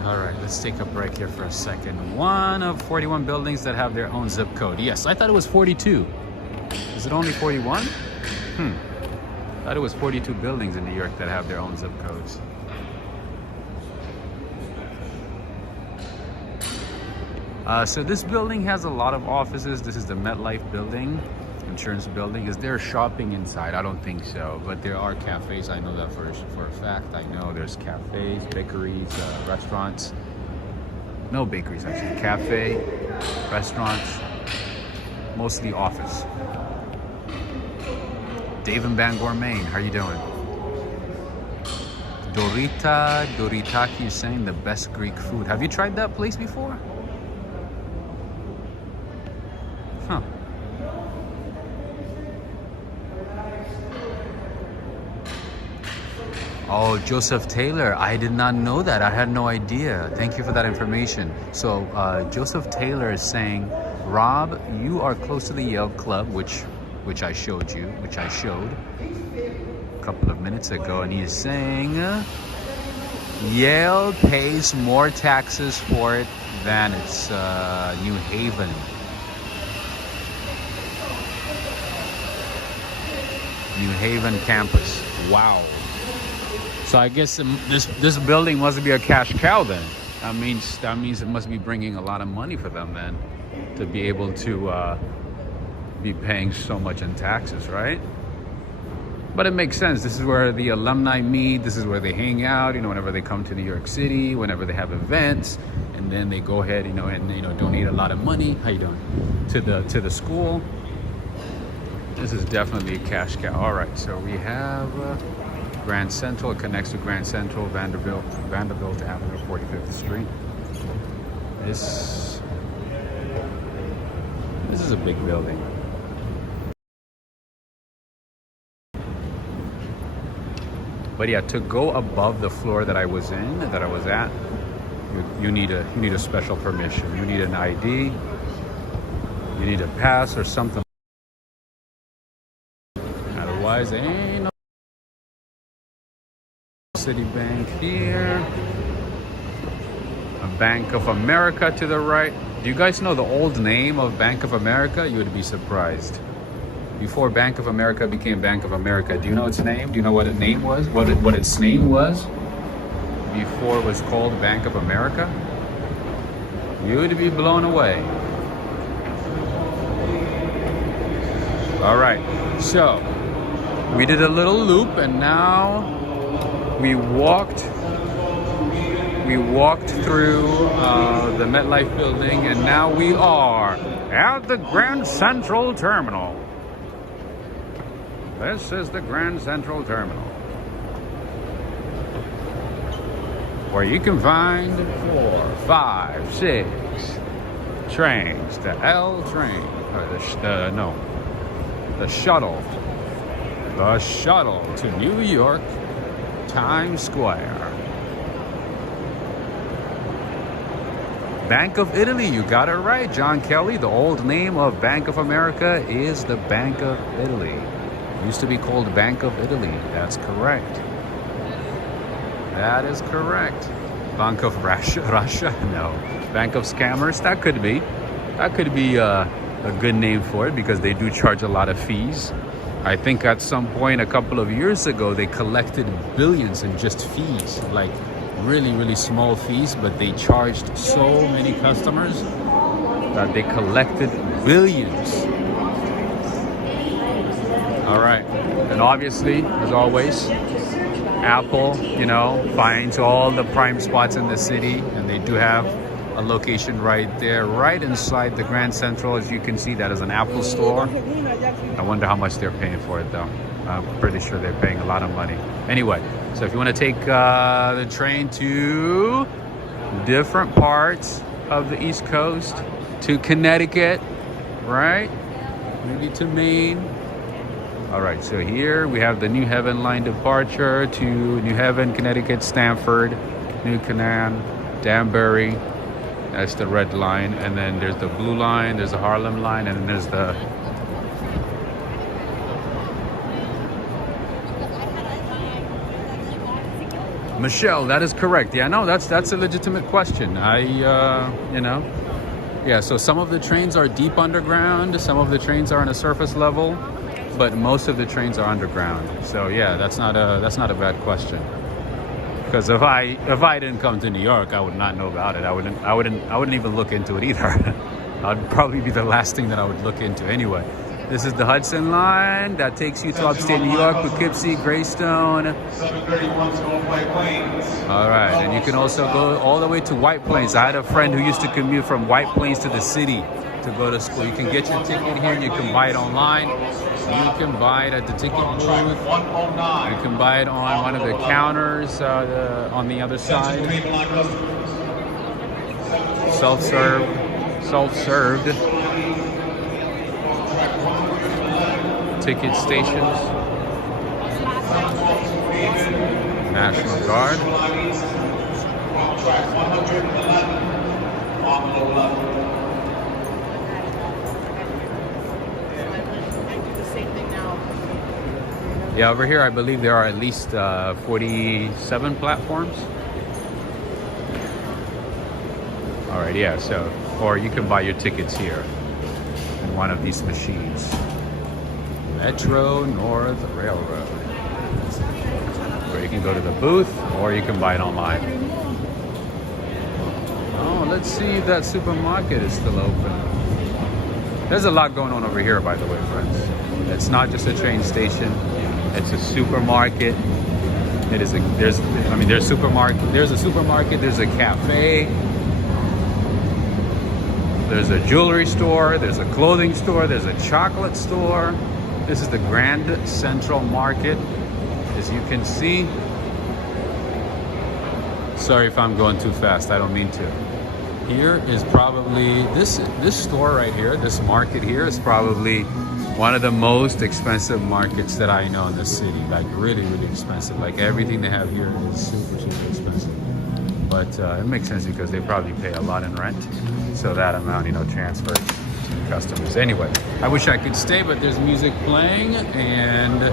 All right, let's take a break here for a second. One of 41 buildings that have their own zip code. Yes, I thought it was 42. Is it only 41? I thought it was 42 buildings in New York that have their own zip codes. So this building has a lot of offices. This is the MetLife building, insurance building. Is there shopping inside? I don't think so, but there are cafes. I know that for a fact. I know there's cafes, bakeries, restaurants. No bakeries actually. Cafe, restaurants, mostly office. Dave in Bangor, Maine. How you doing? Doritaki is saying the best Greek food. Have you tried that place before? Huh. Oh, Joseph Taylor. I did not know that. I had no idea. Thank you for that information. So, Joseph Taylor is saying, Rob, you are close to the Yale Club, which I showed a couple of minutes ago, and he is saying Yale pays more taxes for it than its New Haven. New Haven campus. Wow. So I guess this building must be a cash cow then. That means it must be bringing a lot of money for them then, to be able to be paying so much in taxes, right? But it makes sense. This is where the alumni meet. This is where they hang out. Whenever they come to New York City, whenever they have events, and then they go ahead, and donate a lot of money. How you doing? To the school. This is definitely a cash cow. All right, so we have Grand Central. It connects to Grand Central, Vanderbilt Avenue, 45th Street. This is a big building. But yeah, to go above the floor that I was at, you need a special permission. You need an ID. You need a pass or something. Otherwise, there ain't no Citibank here. A Bank of America to the right. Do you guys know the old name of Bank of America? You would be surprised. Before Bank of America became Bank of America, do you know its name? Do you know what its name was? What its name was before it was called Bank of America? You would be blown away. All right, so we did a little loop, and now we walked through the MetLife building, and now we are at the Grand Central Terminal. This is the Grand Central Terminal, where you can find 4, 5, 6 trains. The L train, or the shuttle. The shuttle to New York, Times Square. Bank of Italy, you got it right, John Kelly. The old name of Bank of America is the Bank of Italy. It used to be called Bank of Italy. That's correct. That is correct. Bank of Russia? No. Bank of Scammers? That could be. That could be a good name for it because they do charge a lot of fees. I think at some point a couple of years ago, they collected billions in just fees. Like really, really small fees, but they charged so many customers that they collected billions. All right. And obviously, as always, Apple, you know, finds all the prime spots in the city, and they do have a location right there, right inside the Grand Central. As you can see, that is an Apple store. I wonder how much they're paying for it, though. I'm pretty sure they're paying a lot of money. Anyway, so if you want to take the train to different parts of the East Coast, to Connecticut, right? Maybe to Maine. All right, so here we have the New Haven line departure to New Haven, Connecticut, Stamford, New Canaan, Danbury. That's the red line. And then there's the blue line, there's the Harlem line, and then there's the Michelle, that is correct. Yeah, no, that's a legitimate question. You know, yeah, so some of the trains are deep underground, some of the trains are on a surface level, but most of the trains are underground. So yeah, that's not a bad question. Because if I didn't come to New York, I would not know about it. I wouldn't even look into it either. I'd probably be the last thing that I would look into anyway. This is the Hudson line that takes you to upstate New York, Poughkeepsie, Greystone. 731 to White Plains. All right, and you can also go all the way to White Plains. I had a friend who used to commute from White Plains to the city to go to school. You can get your ticket here. You can buy it online. You can buy it at the ticket booth. You can buy it on one of the counters on the other side. Self-served ticket stations. National Guard. Yeah, over here I believe there are at least 47 platforms. All right, yeah, so, or you can buy your tickets here in one of these machines. Metro North Railroad. Where you can go to the booth or you can buy it online. Oh, let's see if that supermarket is still open. There's a lot going on over here, by the way, friends. It's not just a train station. It's a supermarket. There's a supermarket, there's a cafe, there's a jewelry store, there's a clothing store, there's a chocolate store. This is the Grand Central Market, as you can see. Sorry if I'm going too fast, I don't mean to. Here is probably, this store right here, this market here is probably one of the most expensive markets that I know in the city. Like really, really expensive. Like everything they have here is super, super expensive. But it makes sense because they probably pay a lot in rent. So that amount, transfers to customers. Anyway, I wish I could stay, but there's music playing and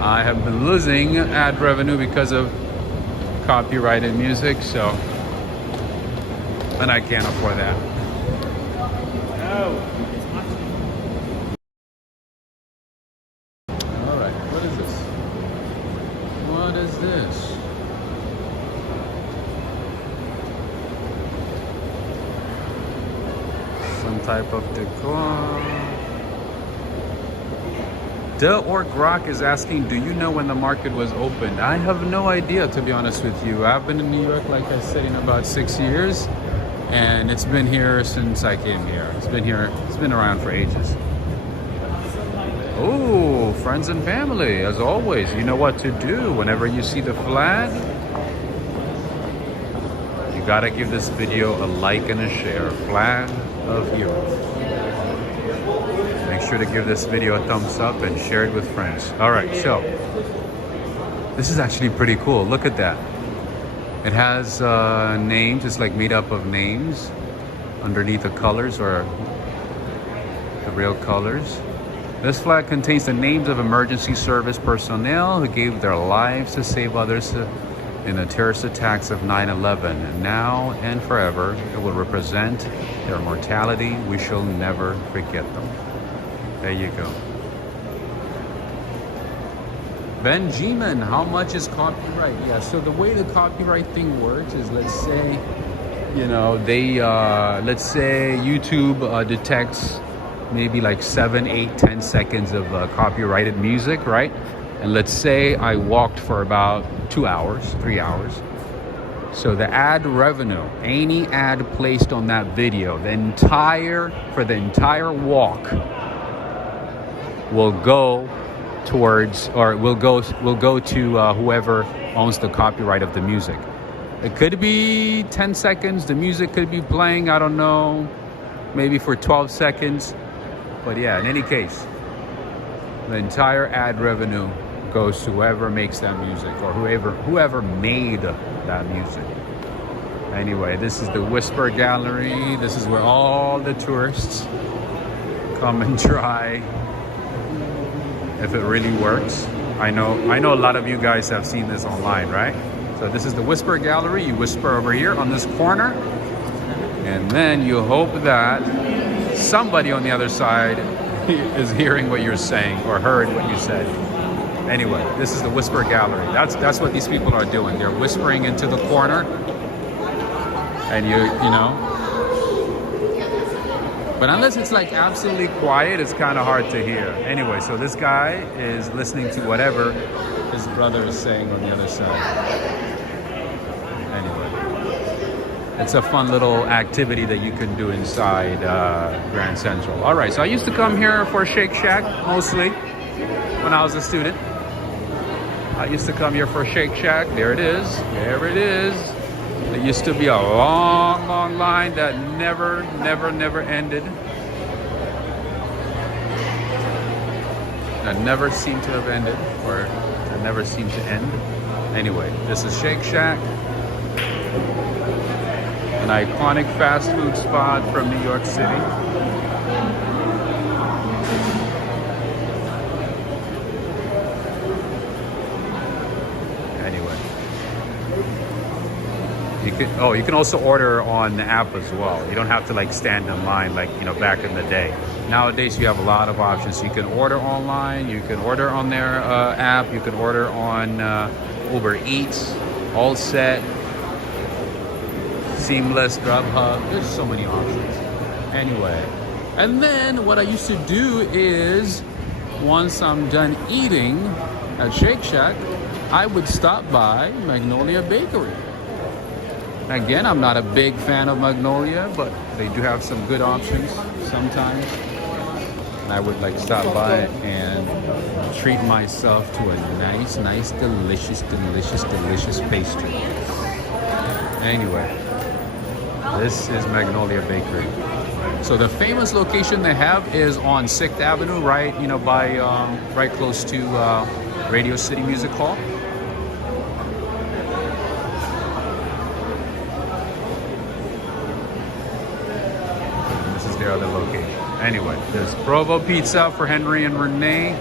I have been losing ad revenue because of copyrighted music. So, and I can't afford that. No. What is this? Some type of decor. The Orc Rock is asking, do you know when the market was opened? I have no idea, to be honest with you. I've been in New York, like I said, in about 6 years. And it's been here since I came here. It's been around for ages. Oh, friends and family, as always, you know what to do whenever you see the flag. You gotta give this video a like and a share. Flag of Europe. Make sure to give this video a thumbs up and share it with friends. All right, so this is actually pretty cool. Look at that. It has names. It's like made up of names underneath the colors, or the real colors. This flag contains the names of emergency service personnel who gave their lives to save others in the terrorist attacks of 9/11. Now and forever, it will represent their mortality. We shall never forget them. There you go. Benjamin, how much is copyright? Yeah, so the way the copyright thing works is, let's say, you know, they, let's say YouTube detects maybe like 7, 8, 10 seconds of copyrighted music, right? And let's say I walked for about 2 hours, 3 hours. So the ad revenue, any ad placed on that video, for the entire walk will go towards, or will go to whoever owns the copyright of the music. It could be 10 seconds. The music could be playing, I don't know, maybe for 12 seconds. But yeah, in any case, the entire ad revenue goes to whoever makes that music, or whoever made that music. Anyway, this is the Whisper Gallery. This is where all the tourists come and try if it really works. I know a lot of you guys have seen this online, right? So this is the Whisper Gallery. You whisper over here on this corner, and then you hope that somebody on the other side is hearing what you're saying or heard what you said. Anyway, this is the Whisper Gallery. That's what these people are doing. They're whispering into the corner, and you know. But unless it's like absolutely quiet, it's kind of hard to hear. Anyway, so this guy is listening to whatever his brother is saying on the other side. Anyway, it's a fun little activity that you can do inside Grand Central. All right, so I used to come here for Shake Shack mostly when I was a student. I used to come here for Shake Shack. There it is. There it is. There used to be a long, long line that never ended. That never seemed to have ended, or that never seemed to end. Anyway, this is Shake Shack, an iconic fast food spot from New York City. You can also order on the app as well. You don't have to like stand in line like, you know, back in the day. Nowadays you have a lot of options. You can order online, you can order on their app, you can order on Uber Eats, All Set, Seamless, Grubhub. There's so many options. Anyway, and then what I used to do is, once I'm done eating at Shake Shack, I would stop by Magnolia Bakery. Again, I'm not a big fan of Magnolia, but they do have some good options sometimes. And I would like stop by and treat myself to a nice, delicious pastry. Anyway, this is Magnolia Bakery. So the famous location they have is on 6th Avenue, right, you know, by right close to Radio City Music Hall. Their other location. Anyway, there's Provo Pizza for Henry and Renee.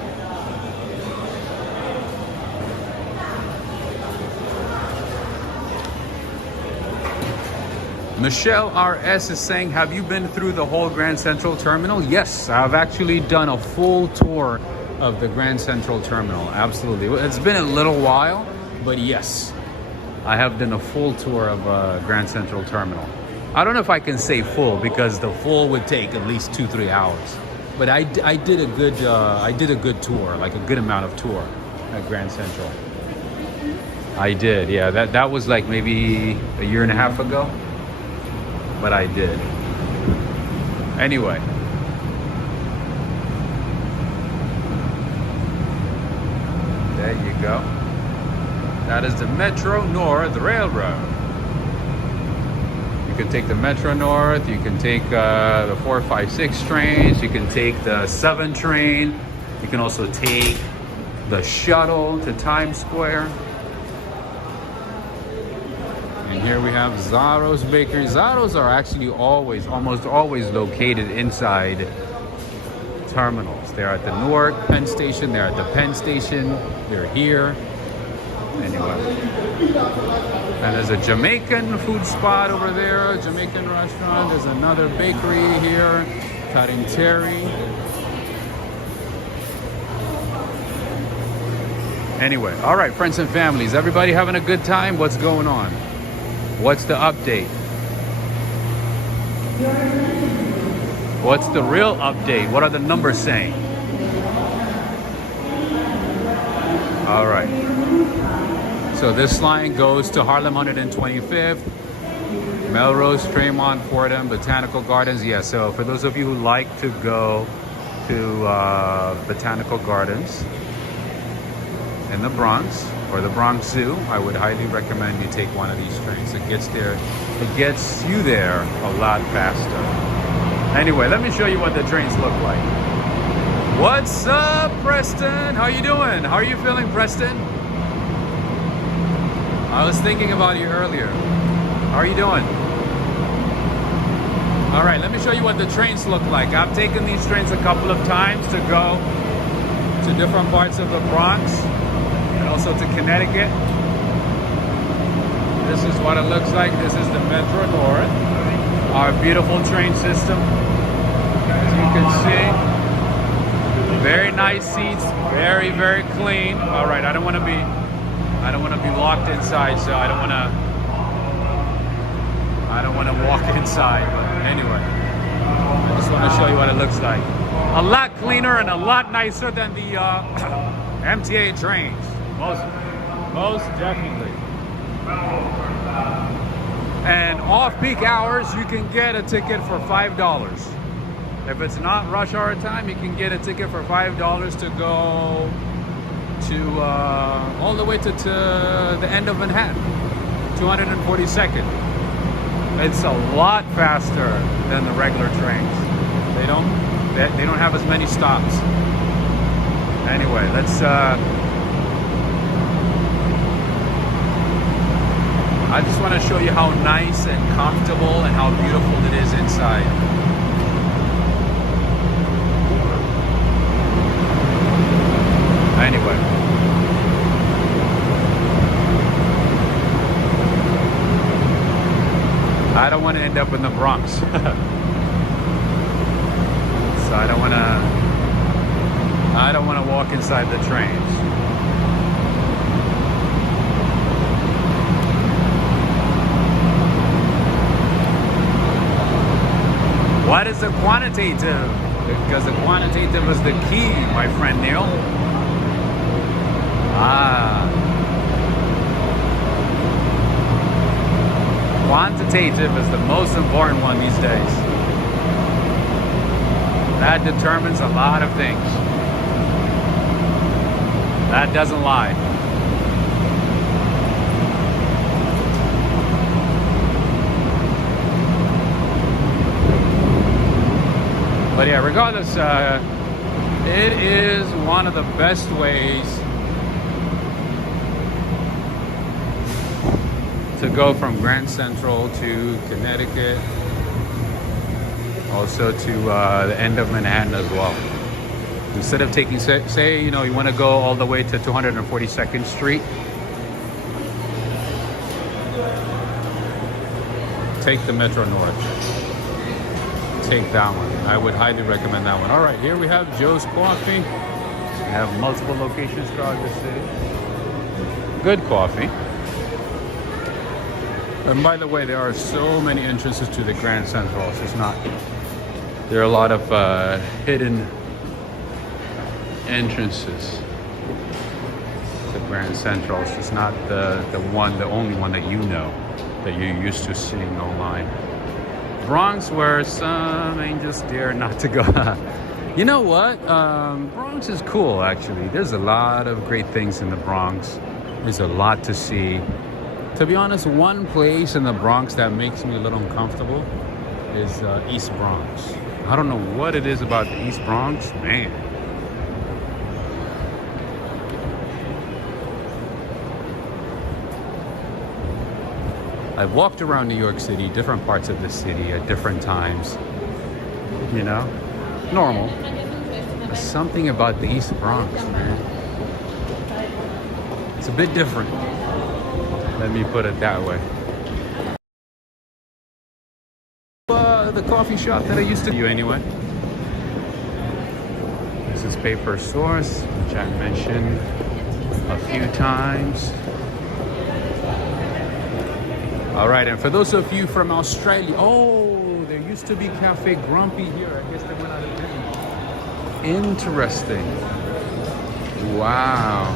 Michelle RS is saying, have you been through the whole Grand Central Terminal? Yes, I've actually done a full tour of the Grand Central Terminal. Absolutely. It's been a little while, but yes, I have done a full tour of Grand Central Terminal. I don't know if I can say full, because the full would take at least 2-3 hours. But I did a good tour, like a good amount of tour at Grand Central. I did, yeah. That was like maybe a year and a half ago. But I did. Anyway. There you go. That is the Metro North Railroad. You can take the Metro North, you can take the 4, 5, 6 trains, you can take the 7 train, you can also take the shuttle to Times Square. here we have Zaro's Bakery. Zaro's are actually almost always located inside terminals. They're at the Newark Penn Station, they're at the Penn Station, they're here. Anyway. And there's a Jamaican food spot over there, a Jamaican restaurant. There's another bakery here, Cutting Terry. Anyway, all right, friends and families, everybody having a good time? What's going on? What's the update? What's the real update? What are the numbers saying? All right. So this line goes to Harlem 125th, Melrose, Tremont, Fordham, Botanical Gardens. Yeah, so for those of you who like to go to Botanical Gardens in the Bronx or the Bronx Zoo, I would highly recommend you take one of these trains. It gets you there a lot faster. Anyway, let me show you what the trains look like. What's up, Preston? How you doing? How are you feeling, Preston? I was thinking about you earlier. How are you doing? All right, let me show you what the trains look like. I've taken these trains a couple of times to go to different parts of the Bronx and also to Connecticut. This is what it looks like. This is the Metro North, our beautiful train system. As you can see, very nice seats, very, very clean. All right, I don't want to be locked inside, so I don't want to walk inside. But anyway, I just want to show you what it looks like. A lot cleaner and a lot nicer than the MTA trains. Most definitely. And off-peak hours, you can get a ticket for $5. If it's not rush hour time, you can get a ticket for $5 to go to all the way to the end of Manhattan, 242nd. It's a lot faster than the regular trains. They don't have as many stops. Anyway, let's I just want to show you how nice and comfortable and how beautiful it is inside. Anyway. I don't want to end up in the Bronx. So I don't want to walk inside the trains. What is the quantitative? Because the quantitative is the key, my friend Neil. Quantitative is the most important one these days. That determines a lot of things. That doesn't lie. But yeah, regardless, it is one of the best ways to go from Grand Central to Connecticut, also to the end of Manhattan as well. Instead of taking, say, you want to go all the way to 242nd Street, take the Metro North. Take that one. I would highly recommend that one. All right, here we have Joe's Coffee. We have multiple locations throughout the city. Good coffee. And by the way, there are so many entrances to the Grand Central. It's just not. There are a lot of hidden entrances to Grand Central. It's just not the only one that you know, that you're used to seeing online. Bronx, where some angels dare not to go. You know what? Bronx is cool, actually. There's a lot of great things in the Bronx. There's a lot to see. To be honest, one place in the Bronx that makes me a little uncomfortable is East Bronx. I don't know what it is about the East Bronx, man. I've walked around New York City, different parts of the city at different times. You know, normal. There's something about the East Bronx, man. It's a bit different. Let me put it that way. The coffee shop that I used to do anyway. This is Paper Source, which I mentioned a few times. All right, and for those of you from Australia, oh, there used to be Cafe Grumpy here. I guess they went out of business. Interesting. Wow.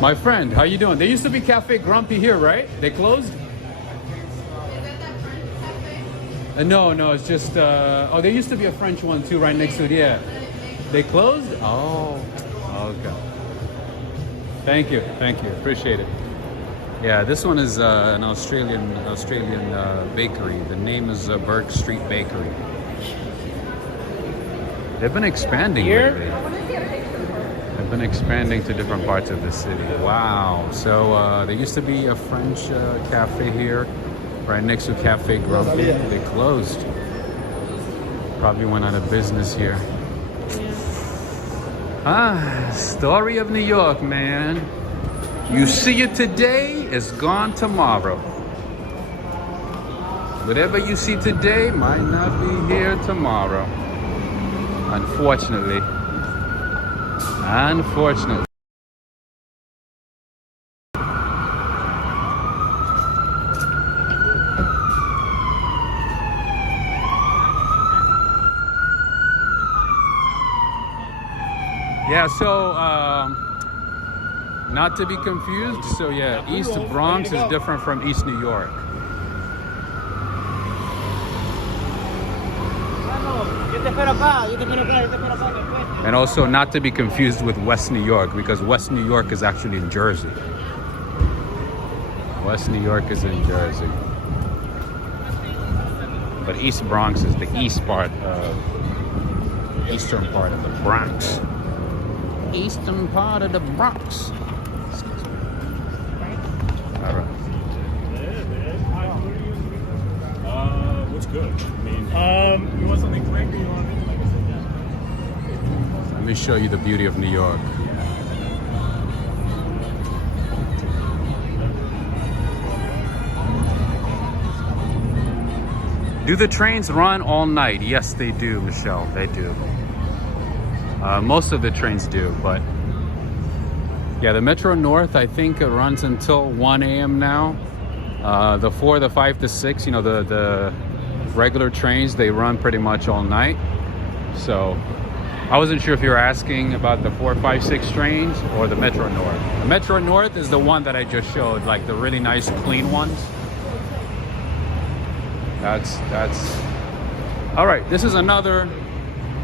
My friend, how you doing? There used to be Cafe Grumpy here, right? They closed? No, it's just, oh, there used to be a French one too, right next to it, yeah. They closed? Oh, okay. Thank you, appreciate it. Yeah, this one is an Australian bakery. The name is Burke Street Bakery. They've been expanding lately. They've been expanding to different parts of the city. Wow, so there used to be a French cafe here, right next to Cafe Grumpy. They closed. Probably went out of business here. Story of New York, man. You see it today, it's gone tomorrow. Whatever you see today might not be here tomorrow. Unfortunately. Yeah, so not to be confused. So yeah, East Bronx is different from East New York. And also not to be confused with West New York, because West New York is actually in Jersey. West New York is in Jersey. But East Bronx is the eastern part of the Bronx. Eastern part of the Bronx. Excuse me. All right. What's good? I mean, you want something quick or you want anything like I said, yeah. Let me show you the beauty of New York. Do the trains run all night? Yes, they do, Michelle. They do. Most of the trains do, but yeah, the Metro North, I think it runs until 1 a.m. now. The 4, the 5, the 6, you know, the regular trains, they run pretty much all night. So I wasn't sure if you were asking about the 4, 5, 6 trains or the Metro North. The Metro North is the one that I just showed, like the really nice clean ones. That's all right.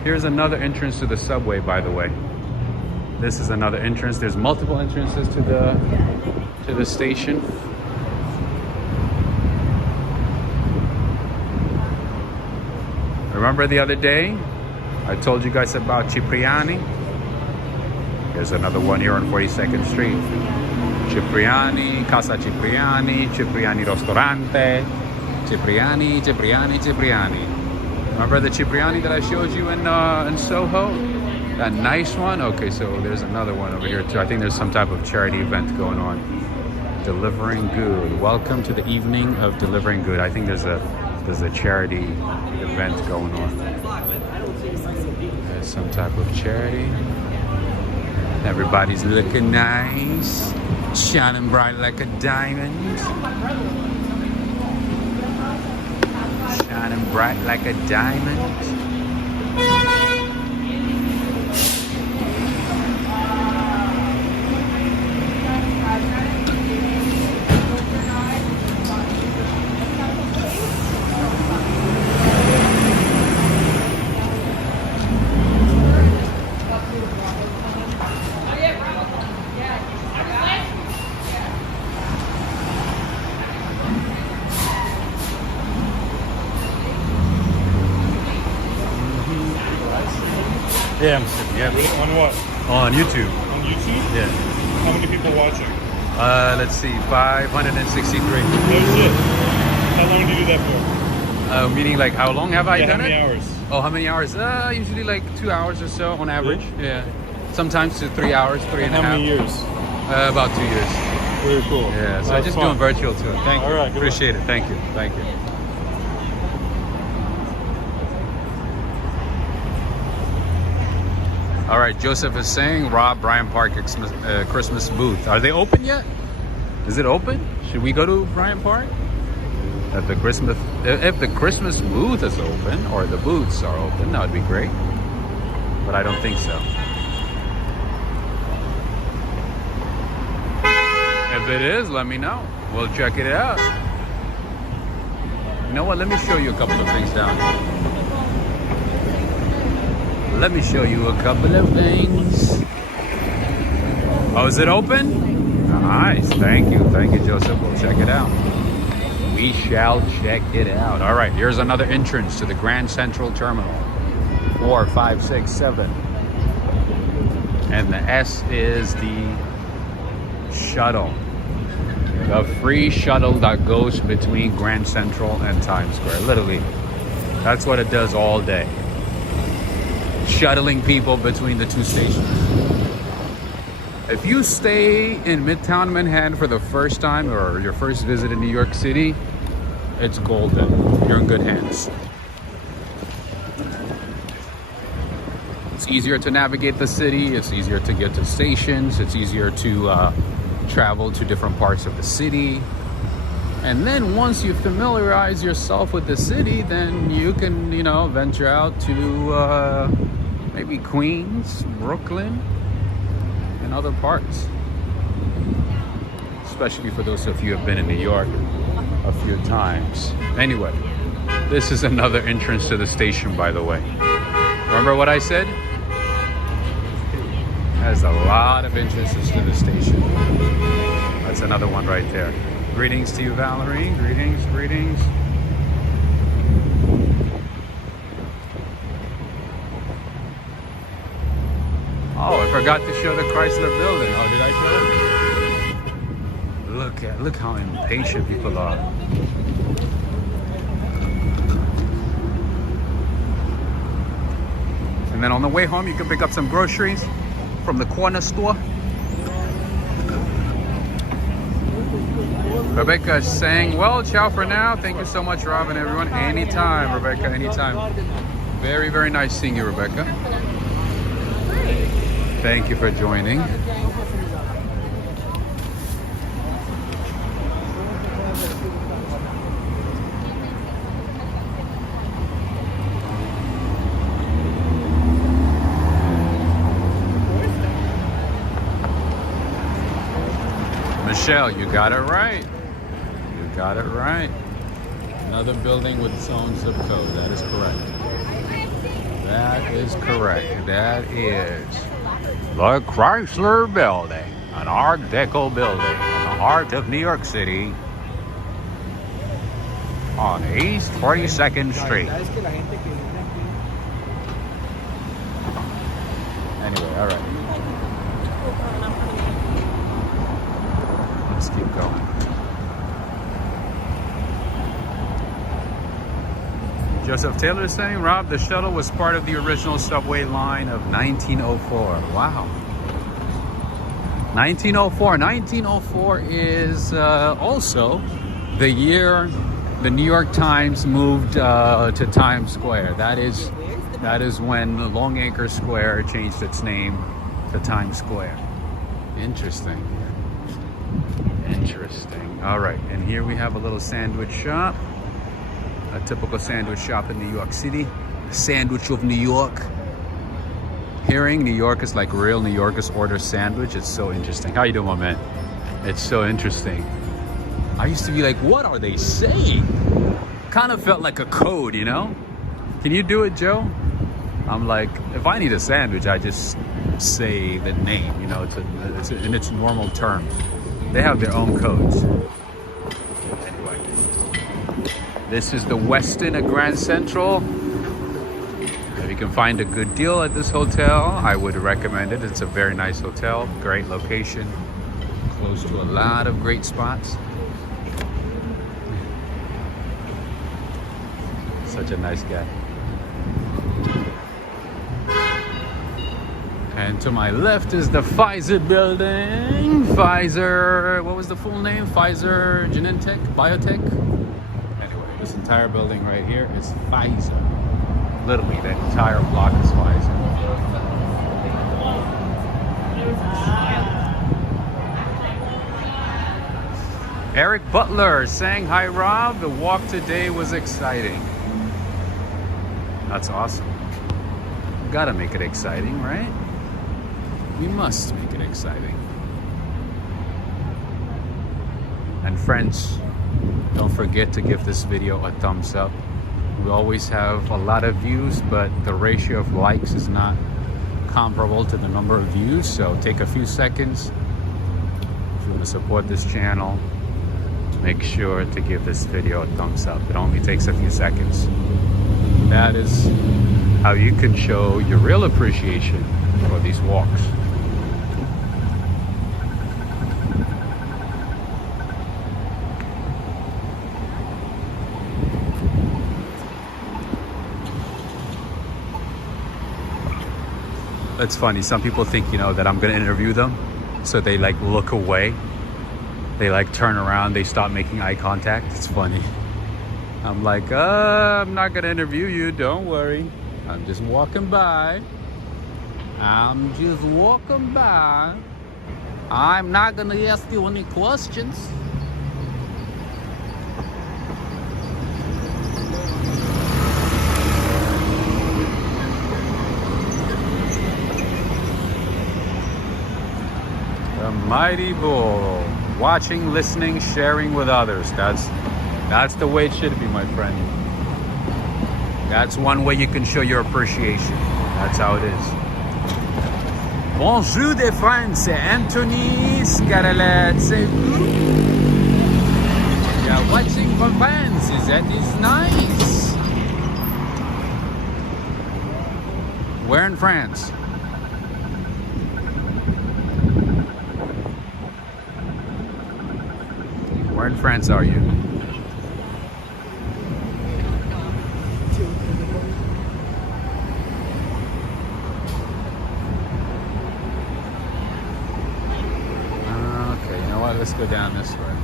Here's another entrance to the subway, by the way. This is another entrance. There's multiple entrances to the station. Remember the other day I told you guys about Cipriani? There's another one here on 42nd Street. Cipriani, Casa Cipriani, Cipriani Ristorante, Cipriani. Remember the Cipriani that I showed you in Soho? That nice one? Okay, so there's another one over here too. I think there's some type of charity event going on. Delivering Good. Welcome to the evening of Delivering Good. I think there's a charity event going on. There's some type of charity. Everybody's looking nice. Shining bright like a diamond. Shining bright like a diamond. Yeah. Yeah. On what? On YouTube. On YouTube? Yeah. How many people watching? Let's see, 563. Oh shit. How long did you do that for? Meaning like how long have I Yeah, done how many it? hours? Oh, how many hours? Usually like 2 hours or so on average. Yeah. Sometimes to 3 hours, three and a How half. many years? About 2 years. Very cool. Yeah, so I That's just fun. doing virtual too. Thank you. All right, good Appreciate it. Thank you. Thank you. All right, Joseph is saying Rob Bryant Park Christmas booth. Are they open yet? Is it open? Should we go to Bryant Park? If the Christmas booth is open or the booths are open, that would be great. But I don't think so. If it is, let me know. We'll check it out. You know what? Let me show you a couple of things down here. Let me show you a couple of things. Oh, is it open? Nice. Thank you. Thank you, Joseph. We'll check it out. We shall check it out. All right. Here's another entrance to the Grand Central Terminal. 4, 5, 6, 7. And the S is the shuttle. The free shuttle that goes between Grand Central and Times Square. Literally. That's what it does all day. Shuttling people between the two stations. If you stay in Midtown Manhattan for the first time or your first visit in New York City, it's golden. You're in good hands. It's easier to navigate the city. It's easier to get to stations. It's easier to travel to different parts of the city. And then once you familiarize yourself with the city, then you can, venture out to maybe Queens, Brooklyn, and other parts. Especially for those of you who have been in New York a few times. Anyway, this is another entrance to the station, by the way. Remember what I said? There's a lot of entrances to the station. That's another one right there. Greetings to you, Valerie. Greetings, greetings. Oh, I forgot to show the Chrysler building. Oh, did I show it? Look how impatient people are. And then on the way home, you can pick up some groceries from the corner store. Rebecca is saying, well, ciao for now. Thank you so much, Rob and everyone. Anytime, Rebecca, anytime. Very, very nice seeing you, Rebecca. Thank you for joining. Michelle, you got it right. You got it right. Another building with its own zip code. That is correct. That is correct. That is the Chrysler Building, an Art Deco building in the heart of New York City on East 42nd Street. Anyway, all right. Let's keep going. Joseph Taylor is saying, Rob, the shuttle was part of the original subway line of 1904. Wow. 1904. 1904 is also the year the New York Times moved to Times Square. That is when Longacre Square changed its name to Times Square. Interesting. Interesting. All right, and here we have a little sandwich shop. A typical sandwich shop in New York City. The sandwich of New York. Hearing New Yorkers like real New Yorkers order sandwich, it's so interesting. How you doing, my man? It's so interesting. I used to be like, what are they saying? Kind of felt like a code, you know? Can you do it, Joe? I'm like, if I need a sandwich, I just say the name, you know, it's in its normal terms. They have their own codes. Anyway, this is the Westin at Grand Central. If you can find a good deal at this hotel, I would recommend it. It's a very nice hotel, great location, close to a lot of great spots. Such a nice guy. And to my left is the Pfizer building. Pfizer, what was the full name? Pfizer Genentech, Biotech? Anyway, this entire building right here is Pfizer. Literally, that entire block is Pfizer. Eric Butler saying, hi Rob, the walk today was exciting. That's awesome. Gotta make it exciting, right? We must make it exciting. And friends, don't forget to give this video a thumbs up. We always have a lot of views, but the ratio of likes is not comparable to the number of views. So take a few seconds. If you want to support this channel, make sure to give this video a thumbs up. It only takes a few seconds. That is how you can show your real appreciation for these walks. It's funny, some people think, you know, that I'm gonna interview them, so they like look away. They like turn around, they stop making eye contact. It's funny. I'm like, I'm not gonna interview you, don't worry. I'm just walking by. I'm just walking by. I'm not gonna ask you any questions. The mighty bull. Watching, listening, sharing with others. That's the way it should be, my friend. That's one way you can show your appreciation. That's how it is. Bonjour des friends, c'est Anthony Scarlett. C'est vous? Yeah, watching for fans. That is nice. Where in France? Where in France are you? Okay, you know what? Let's go down this way.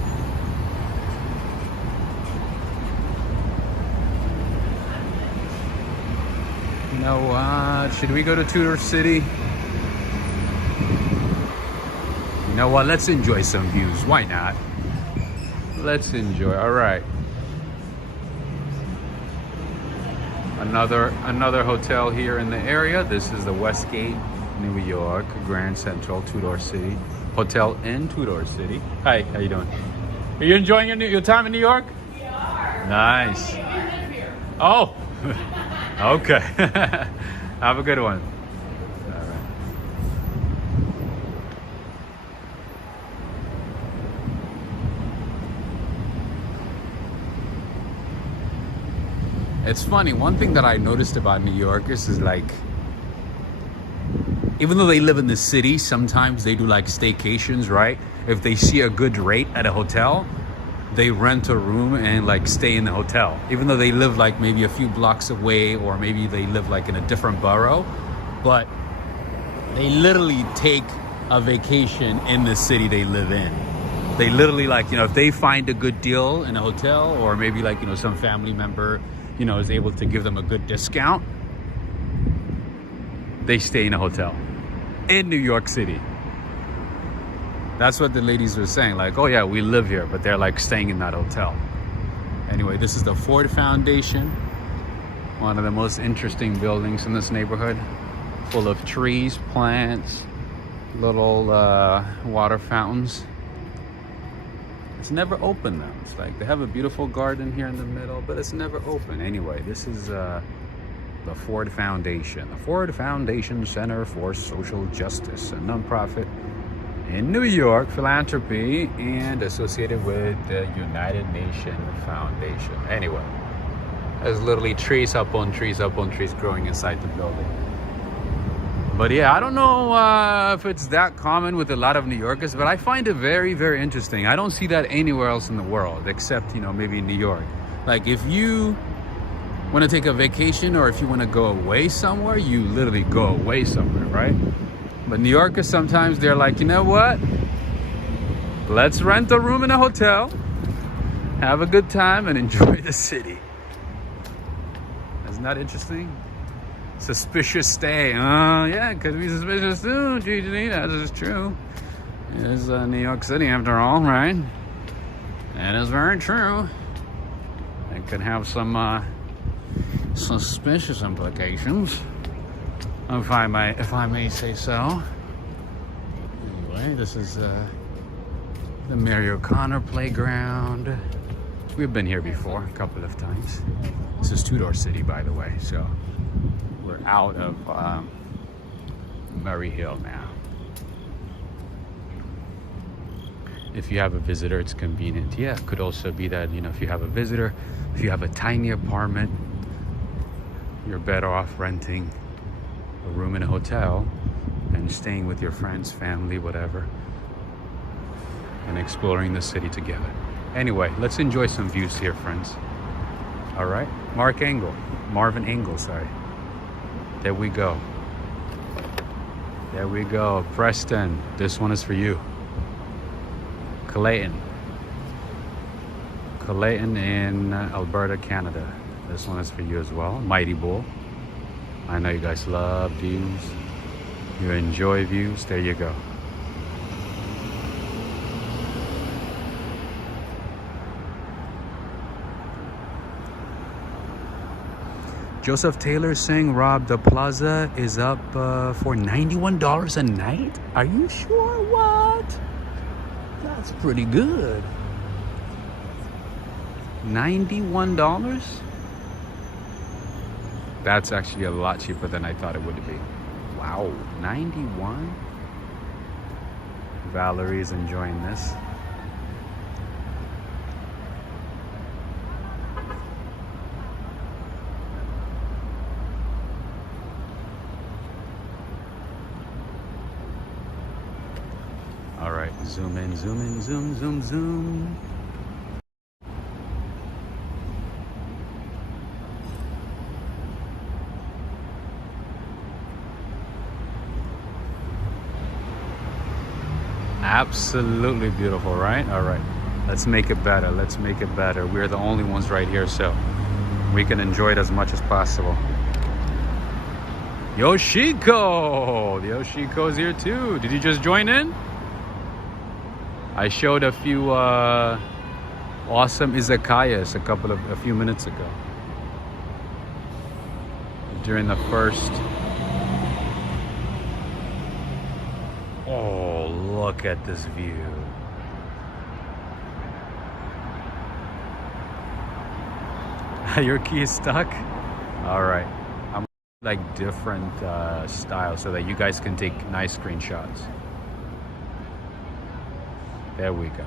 You know what? Should we go to Tudor City? You know what? Let's enjoy some views. Why not? Let's enjoy. All right. Another hotel here in the area. This is the Westgate, New York, Grand Central, Tudor City. Hotel in Tudor City. Hi, how you doing? Are you enjoying your time in New York? We are. Nice. We live here. Oh. Okay. Have a good one. It's funny, one thing that I noticed about New Yorkers is like, even though they live in the city, sometimes they do like staycations, right? If they see a good rate at a hotel, they rent a room and like stay in the hotel. Even though they live like maybe a few blocks away, or maybe they live like in a different borough, but they literally take a vacation in the city they live in. They literally, like, you know, if they find a good deal in a hotel, or maybe like, you know, some family member, you know, is able to give them a good discount, they stay in a hotel in New York City. That's what the ladies were saying, like, oh yeah, we live here, but they're like staying in that hotel. Anyway, this is the Ford Foundation, one of the most interesting buildings in this neighborhood, full of trees, plants, little water fountains. It's never open though. It's like they have a beautiful garden here in the middle, but it's never open. Anyway, this is the Ford Foundation. The Ford Foundation Center for Social Justice, a nonprofit in New York, philanthropy, and associated with the United Nations Foundation. Anyway, there's literally trees up on trees up on trees growing inside the building. But yeah, I don't know if it's that common with a lot of New Yorkers, but I find it very, very interesting. I don't see that anywhere else in the world except, you know, maybe in New York. Like if you want to take a vacation or if you want to go away somewhere, you literally go away somewhere, right? But New Yorkers, sometimes they're like, you know what? Let's rent a room in a hotel, have a good time, and enjoy the city. Isn't that interesting? Suspicious stay. Yeah, it could be suspicious too. Gee, that is true. It is New York City after all, right? That is very true. It could have some suspicious implications, if I may say so. Anyway, this is the Mary O'Connor playground. We've been here before a couple of times. This is Tudor City, by the way, so we're out of Murray Hill now. If you have a visitor, it's convenient. Yeah, it could also be that, you know, if you have a visitor, if you have a tiny apartment, you're better off renting a room in a hotel and staying with your friends, family, whatever, and exploring the city together. Anyway, let's enjoy some views here, friends. All right, Marvin Engel, sorry. There we go. There we go. Preston, this one is for you. Clayton in Alberta, Canada. This one is for you as well. Mighty Bull. I know you guys love views. You enjoy views. There you go. Joseph Taylor saying, Rob, the plaza is up for $91 a night? Are you sure? What? That's pretty good. $91? That's actually a lot cheaper than I thought it would be. Wow, 91? Valerie's enjoying this. All right, zoom in, zoom, zoom. Absolutely beautiful, right? All right, let's make it better. Let's make it better. We're the only ones right here, so we can enjoy it as much as possible. Yoshiko! The Yoshiko's here too. Did you just join in? I showed a few awesome izakayas a few minutes ago. During the first. Oh, look at this view. Your key is stuck? All right. I'm like different styles so that you guys can take nice screenshots. There we go.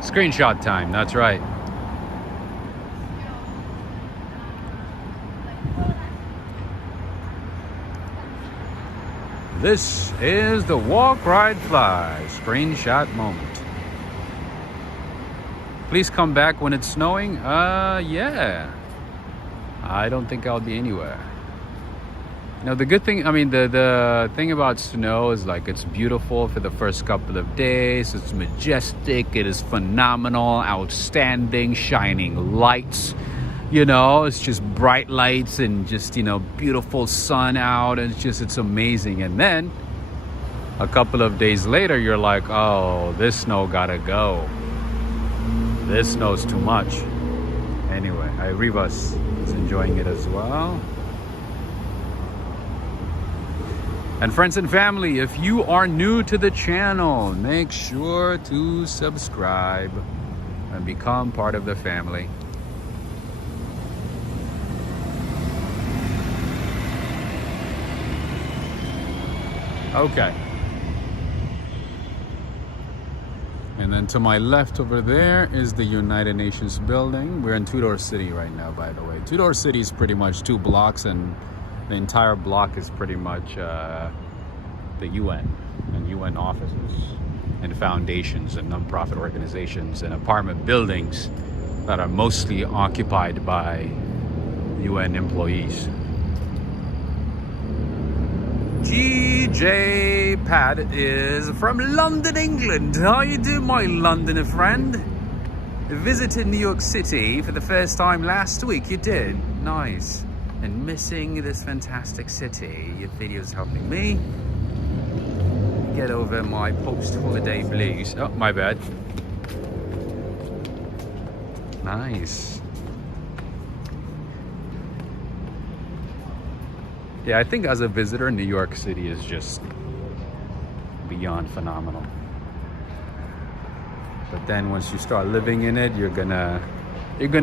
Screenshot time, that's right. This is the walk, ride, fly screenshot moment. Please come back when it's snowing. Yeah. I don't think I'll be anywhere. Now the good thing, I mean, the thing about snow is like it's beautiful for the first couple of days. It's majestic. It is phenomenal, outstanding, shining lights. You know, it's just bright lights and just, you know, beautiful sun out. And it's amazing. And then a couple of days later, you're like, oh, this snow gotta go. This snow's too much. Anyway, Rivas is enjoying it as well. And friends and family, if you are new to the channel, make sure to subscribe and become part of the family. Okay. And then to my left over there is the United Nations building. We're in Tudor City right now, by the way. Tudor City is pretty much 2 blocks, and the entire block is pretty much the UN and UN offices and foundations and non-profit organizations and apartment buildings that are mostly occupied by UN employees. GJ Pat is from London, England. How you doing, my Londoner friend? Visited New York City for the first time last week. You did? Nice. And missing this fantastic city. Your video's helping me get over my post-holiday blues. Oh, my bad. Nice. Yeah, I think as a visitor, New York City is just beyond phenomenal. But then once you start living in it, you're gonna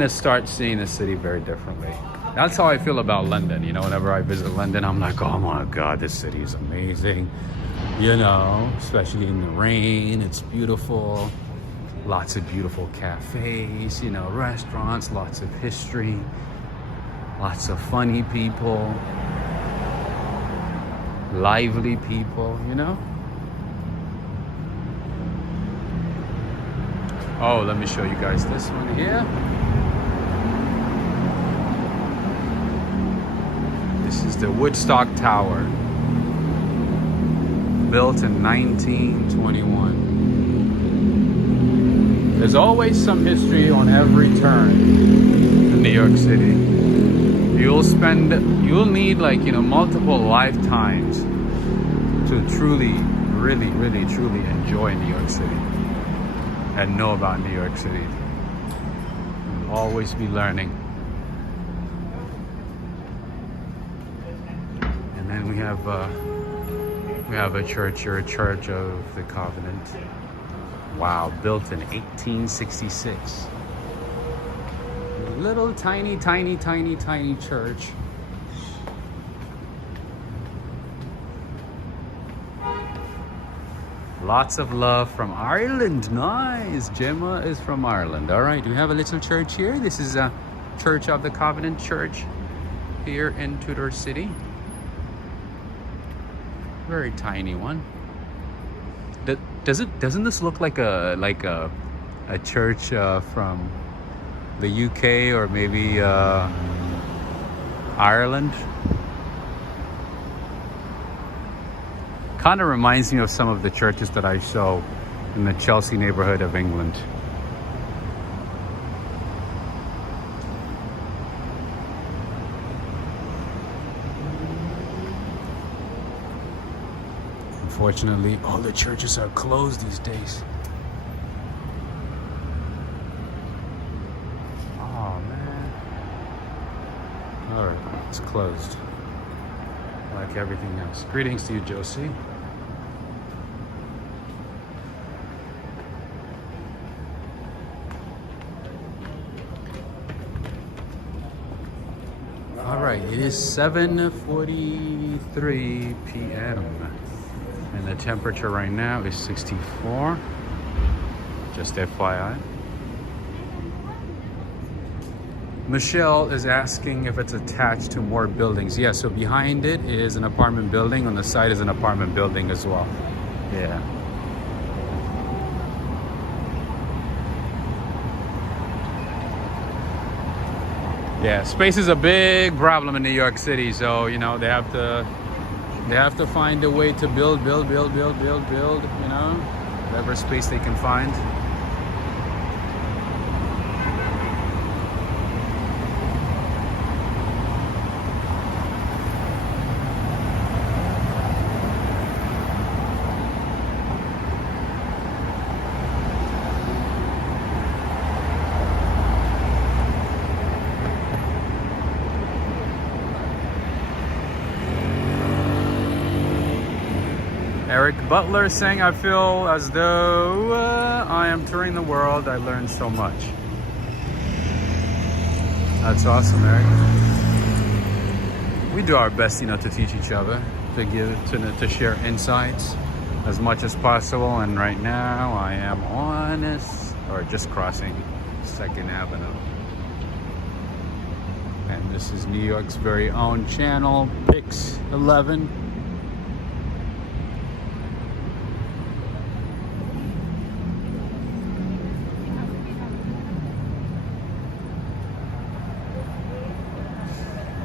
start seeing the city very differently. That's how I feel about London. You know, whenever I visit London, I'm like, oh my God, this city is amazing. You know, especially in the rain, it's beautiful. Lots of beautiful cafes, you know, restaurants, lots of history, lots of funny people. Lively people, you know? Oh, let me show you guys this one here. This is the Woodstock Tower, built in 1921. There's always some history on every turn in New York City. You'll need, like, you know, multiple lifetimes to truly, really, really, truly enjoy New York City and know about New York City. You'll always be learning. And then we have a church here, a Church of the Covenant. Wow, built in 1866. Little tiny church. Lots of love from Ireland. Nice. Gemma is from Ireland. All right, we have a little church here. This is a Church of the Covenant church here in Tudor City. Very tiny one. Doesn't this look like a church from the UK or maybe Ireland? Kind of reminds me of some of the churches that I saw in the Chelsea neighborhood of England. Unfortunately, all the churches are closed these days. Alright, it's closed. Like everything else. Greetings to you, Josie. Alright, it is 7:43 p.m. and the temperature right now is 64. Just FYI. Michelle is asking if it's attached to more buildings. Yeah, so behind it is an apartment building. On the side is an apartment building as well. Yeah. Yeah, space is a big problem in New York City. So, you know, they have to find a way to build, you know, whatever space they can find. Eric Butler saying, I feel as though I am touring the world. I learned so much. That's awesome, Eric. We do our best, you know, to teach each other, to share insights, as much as possible. And right now I am on just crossing 2nd Avenue. And this is New York's very own channel, Pix 11.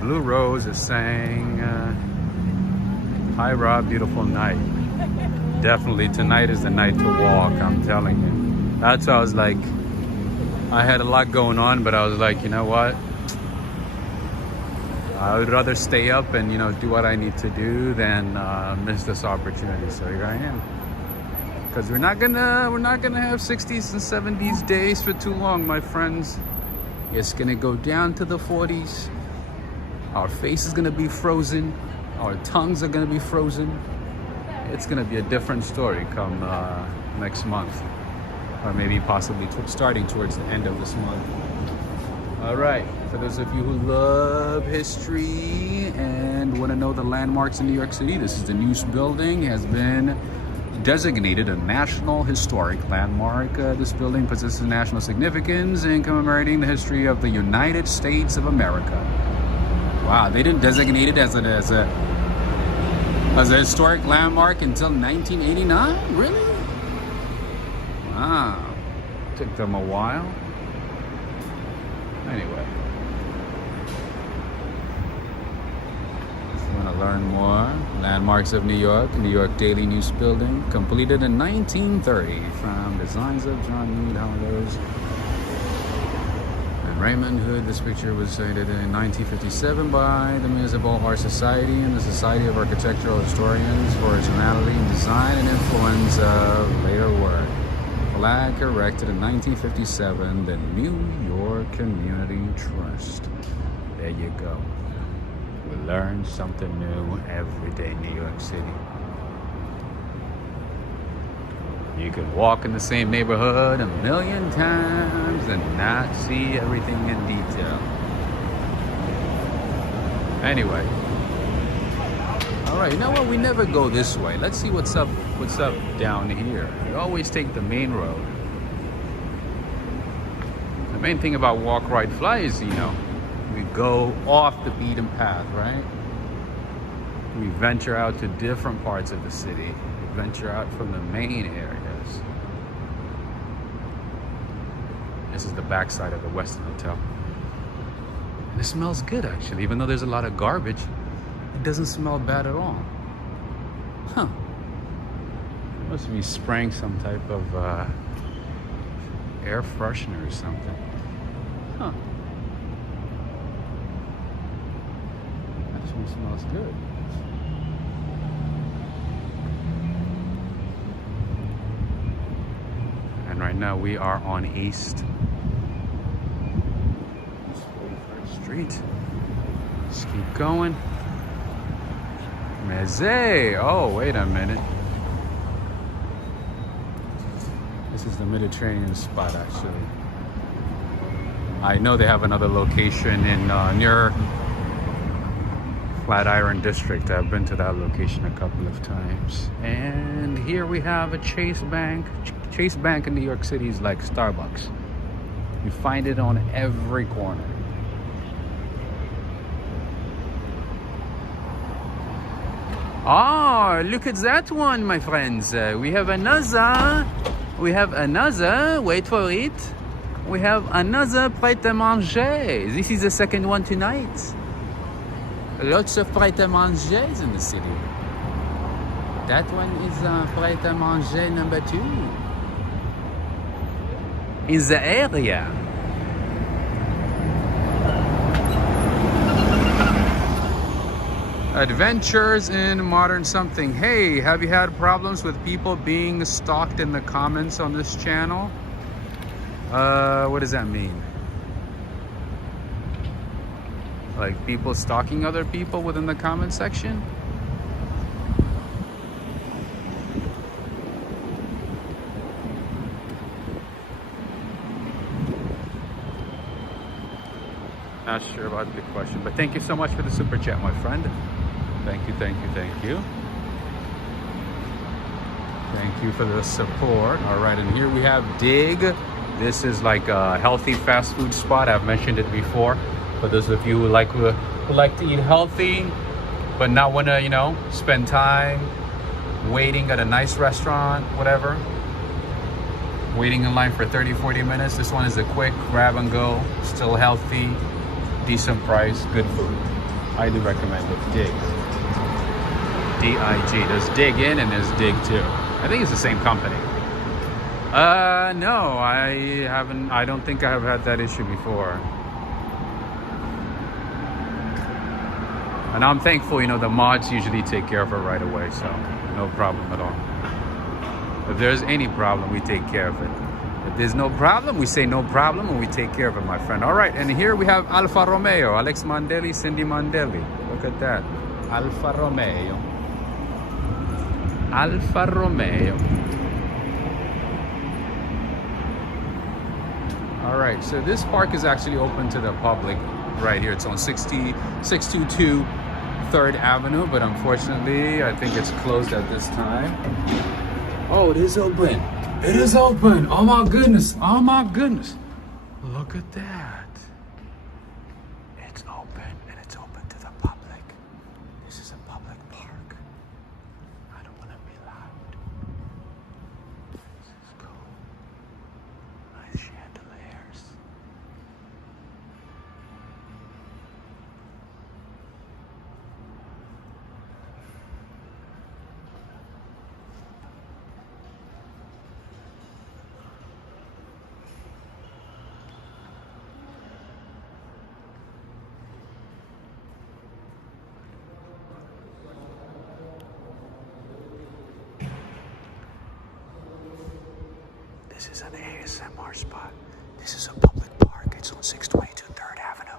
Blue Rose is saying, hi Rob, beautiful night. Definitely tonight is the night to walk, I'm telling you. That's why I was like, I had a lot going on, but I was like, you know what? I would rather stay up and, do what I need to do than miss this opportunity. So here I am. Because we're not gonna have 60s and 70s days for too long, my friends. It's gonna go down to the 40s. Our face is gonna be frozen. Our tongues are gonna be frozen. It's gonna be a different story come next month, or maybe possibly starting towards the end of this month. All right, for those of you who love history and want to know the landmarks in New York City, this is the News Building. It has been designated a National Historic Landmark. This building possesses national significance in commemorating the history of the United States of America. Wow, they didn't designate it as a historic landmark until 1989? Really? Wow, took them a while. Anyway, if you want to learn more, landmarks of New York, New York Daily News Building, completed in 1930 from designs of John Mead Hollows and Raymond Hood. This picture was cited in 1957 by the Municipal Art Society and the Society of Architectural Historians for originality in design and influence of later work. Flag erected in 1957, the New York Community Trust. There you go. We learn something new every day in New York City. You can walk in the same neighborhood a million times and not see everything in detail. Anyway. All right, you know what? We never go this way. Let's see what's up down here. We always take the main road. The main thing about walk, ride, fly is, we go off the beaten path, right? We venture out to different parts of the city. We venture out from the main areas. This is the backside of the Westin Hotel. And it smells good, actually. Even though there's a lot of garbage, it doesn't smell bad at all. Huh. Must be spraying some type of air freshener or something. Huh. This one smells good. And right now we are on East 41st Street. Let's keep going. Meze. Oh, wait a minute. This is the Mediterranean spot, actually. I know they have another location in near Flatiron District. I've been to that location a couple of times. And here we have a Chase Bank. Chase Bank in New York City is like Starbucks. You find it on every corner. Oh, look at that one, my friends. We have another, wait for it. We have another prêt-à-manger. This is the second one tonight. Lots of prêt-à-mangers in the city. That one is prêt-à-manger number 2. In the area. Adventures in modern something. Hey, have you had problems with people being stalked in the comments on this channel? What does that mean? Like people stalking other people within the comment section? Not sure about the question, but thank you so much for the super chat, my friend. Thank you, thank you, thank you. Thank you for the support. All right, and here we have Dig. This is like a healthy fast food spot. I've mentioned it before. For those of you who like to eat healthy, but not want to, you know, spend time waiting at a nice restaurant, whatever. Waiting in line for 30-40 minutes. This one is a quick grab and go, still healthy, decent price, good food. I do recommend it. Dig. D-I-G. There's Dig In and there's Dig too. I think it's the same company. No, I haven't. I don't think I have had that issue before. And I'm thankful, you know, the mods usually take care of it right away, so no problem at all. If there's any problem, we take care of it. If there's no problem, we say no problem and we take care of it, my friend. All right, and here we have Alfa Romeo, Alex Mandelli, Cindy Mandelli. Look at that. Alfa Romeo. Alfa Romeo. All right, so this park is actually open to the public right here. It's on 622 3rd Avenue, but unfortunately, I think it's closed at this time. Oh, it is open. It is open. Oh my goodness. Oh my goodness. Look at that. It's open and it's open to the public. This is a public park. I don't want to be loud. This is cool. Nice chandeliers. This is an ASMR spot. This is a public park. It's on 622 3rd Avenue.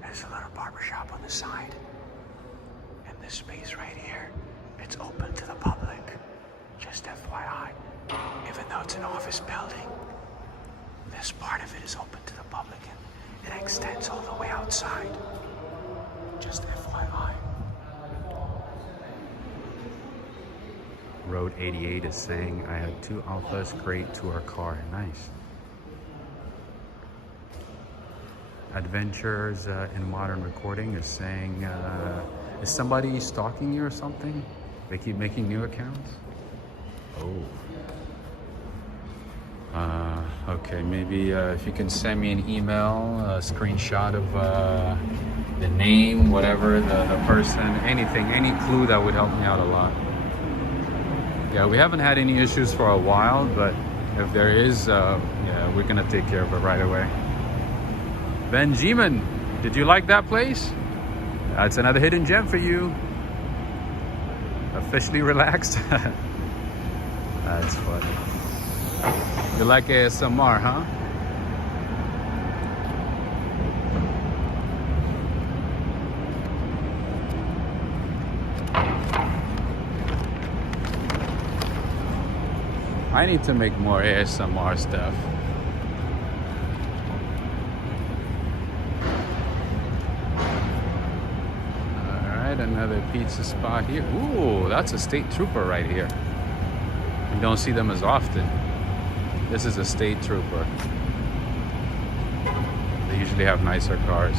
There's a little barber shop on the side. And this space right here, it's open to the public. Just FYI. Even though it's an office building, this part of it is open to the public and it extends all the way outside. Just FYI. Road 88 is saying, I had 2 Alphas, great tour car. Nice. Adventures in Modern Recording is saying, is somebody stalking you or something? They keep making new accounts? Oh. Okay, maybe if you can send me an email, a screenshot of the name, whatever, the person, anything, any clue that would help me out a lot. Yeah, we haven't had any issues for a while, but if there is, yeah, we're gonna take care of it right away. Benjamin, did you like that place? That's another hidden gem for you. Officially relaxed. That's funny. You like ASMR, huh? I need to make more ASMR stuff. Alright, another pizza spot here. Ooh, that's a state trooper right here. You don't see them as often. This is a state trooper. They usually have nicer cars.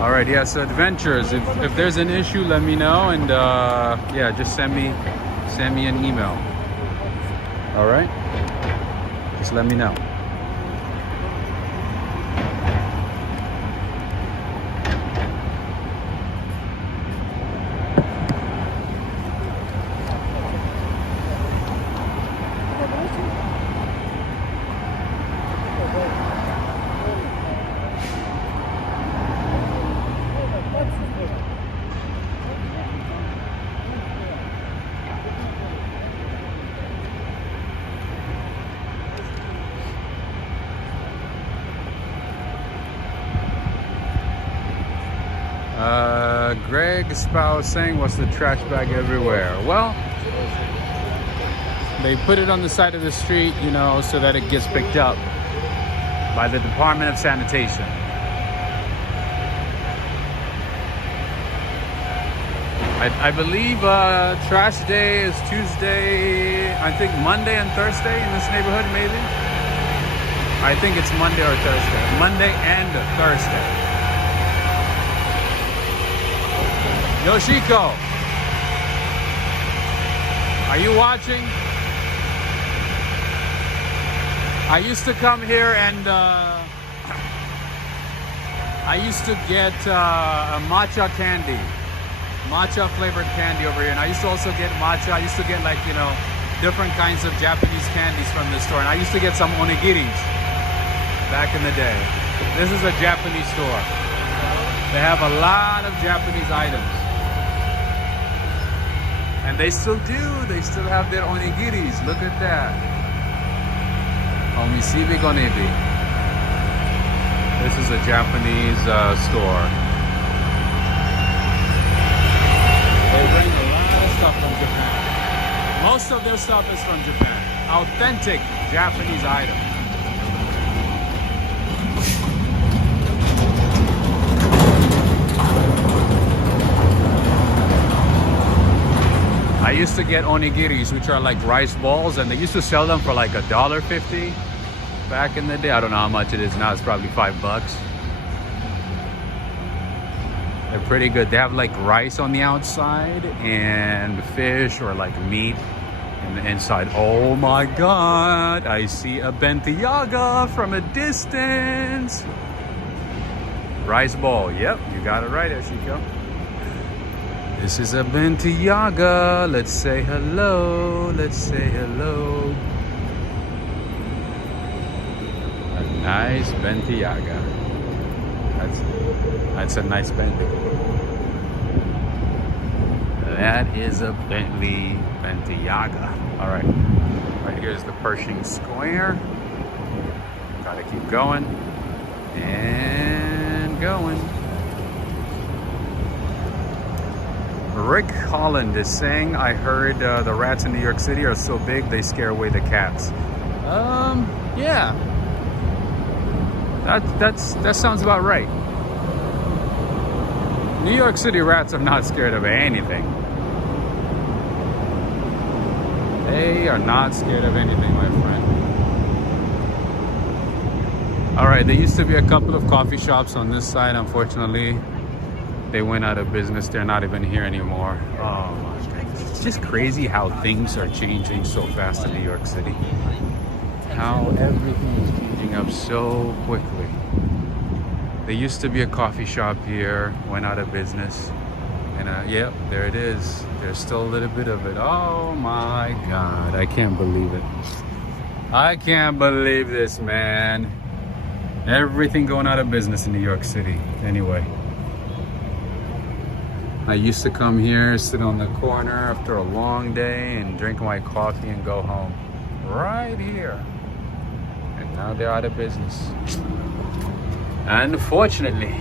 All right, yeah, so adventures. If there's an issue, let me know, and yeah, just send me an email. All right, just let me know. Greg Spouse saying, what's the trash bag everywhere? Well, they put it on the side of the street, you know, so that it gets picked up. by the Department of Sanitation. I believe trash day is Tuesday, I think Monday and Thursday in this neighborhood, maybe. I think it's Monday or Thursday. Monday and Thursday. Yoshiko, are you watching? I used to come here and I used to get a matcha candy. Matcha flavored candy over here, and I used to also get matcha. I used to get, like, you know, different kinds of Japanese candies from this store, and I used to get some onigiris back in the day. This is a Japanese store. They have a lot of Japanese items, and they still do. They still have their onigiris. Look at that. Omisibi gonebi. This is a Japanese store. They bring a lot of stuff from Japan. Most of their stuff is from Japan. Authentic Japanese items. I used to get onigiris, which are like rice balls, and they used to sell them for like $1.50 back in the day. I don't know how much it is now. It's probably $5. They're pretty good. They have like rice on the outside and fish or like meat in the inside. Oh my God, I see a bentiyaga from a distance. Rice ball, yep, you got it right, Ashiko. This is a bentiyaga. Let's say hello, let's say hello. A nice bentiyaga. That's a nice Bentley. That is a Bentley Bentiyaga. All right, right here's the Pershing Square. Gotta keep going and going. Rick Holland is saying, I heard the rats in New York City are so big they scare away the cats. Yeah. That sounds about right. New York City rats are not scared of anything. They are not scared of anything, my friend. All right, there used to be a couple of coffee shops on this side. Unfortunately, they went out of business. They're not even here anymore. Oh my goodness. It's just crazy how things are changing so fast in New York City. How everything is changing up so quickly. There used to be a coffee shop here, went out of business. And yep, there it is. There's still a little bit of it. Oh my God, I can't believe it. I can't believe this, man. Everything going out of business in New York City. Anyway, I used to come here, sit on the corner after a long day and drink my coffee and go home. Right here. And now they're out of business. Unfortunately.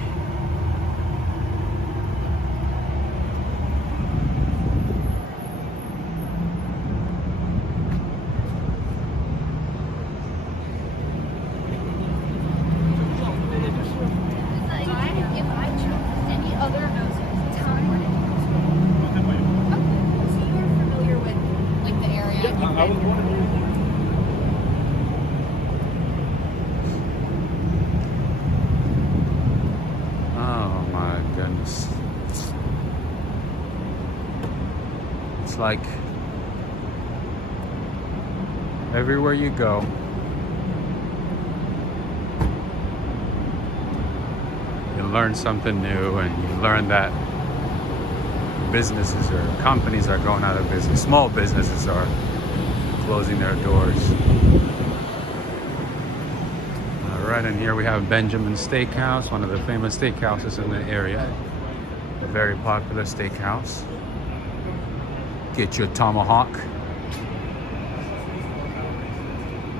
It's like everywhere you go, you learn something new, and you learn that businesses or companies are going out of business. Small businesses are closing their doors. All right, and here we have Benjamin's Steakhouse, one of the famous steakhouses in the area. A very popular steakhouse. Get your tomahawk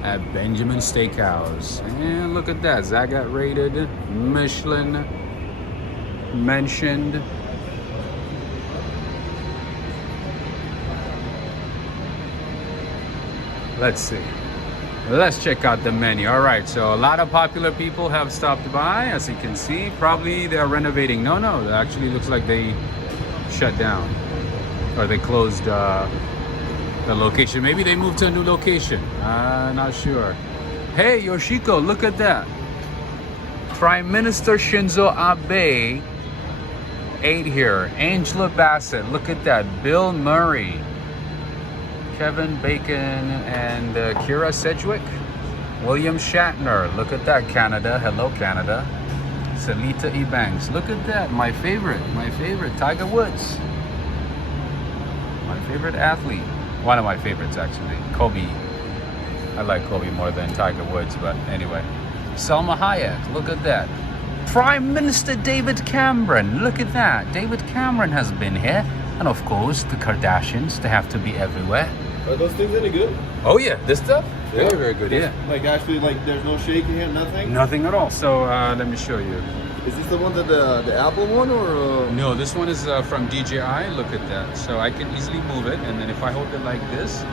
at Benjamin's Steakhouse. And look at that, Zagat rated, Michelin mentioned. Let's see. Let's check out the menu. All right, so a lot of popular people have stopped by, as you can see. Probably they're renovating. No, it actually looks like they shut down, or they closed the location. Maybe they moved to a new location. Not sure. Hey, Yoshiko, look at that. Prime Minister Shinzo Abe ate here. Angela Bassett, look at that. Bill Murray, Kevin Bacon, and Kira Sedgwick. William Shatner, look at that. Canada, hello Canada. Selita Ebanks, look at that. My favorite, Tiger Woods. My favorite athlete. One of my favorites, actually. Kobe. I like Kobe more than Tiger Woods, but anyway. Selma Hayek, look at that. Prime Minister David Cameron, look at that. David Cameron has been here. And of course, the Kardashians, they have to be everywhere. Are those things any good? Oh yeah, this stuff? Yeah. Very good, yeah. Like actually, like there's no shaking here, nothing? Nothing at all. So let me show you. Is this the one that the Apple one or? No, this one is from DJI. Look at that. So I can easily move it, and then if I hold it like this,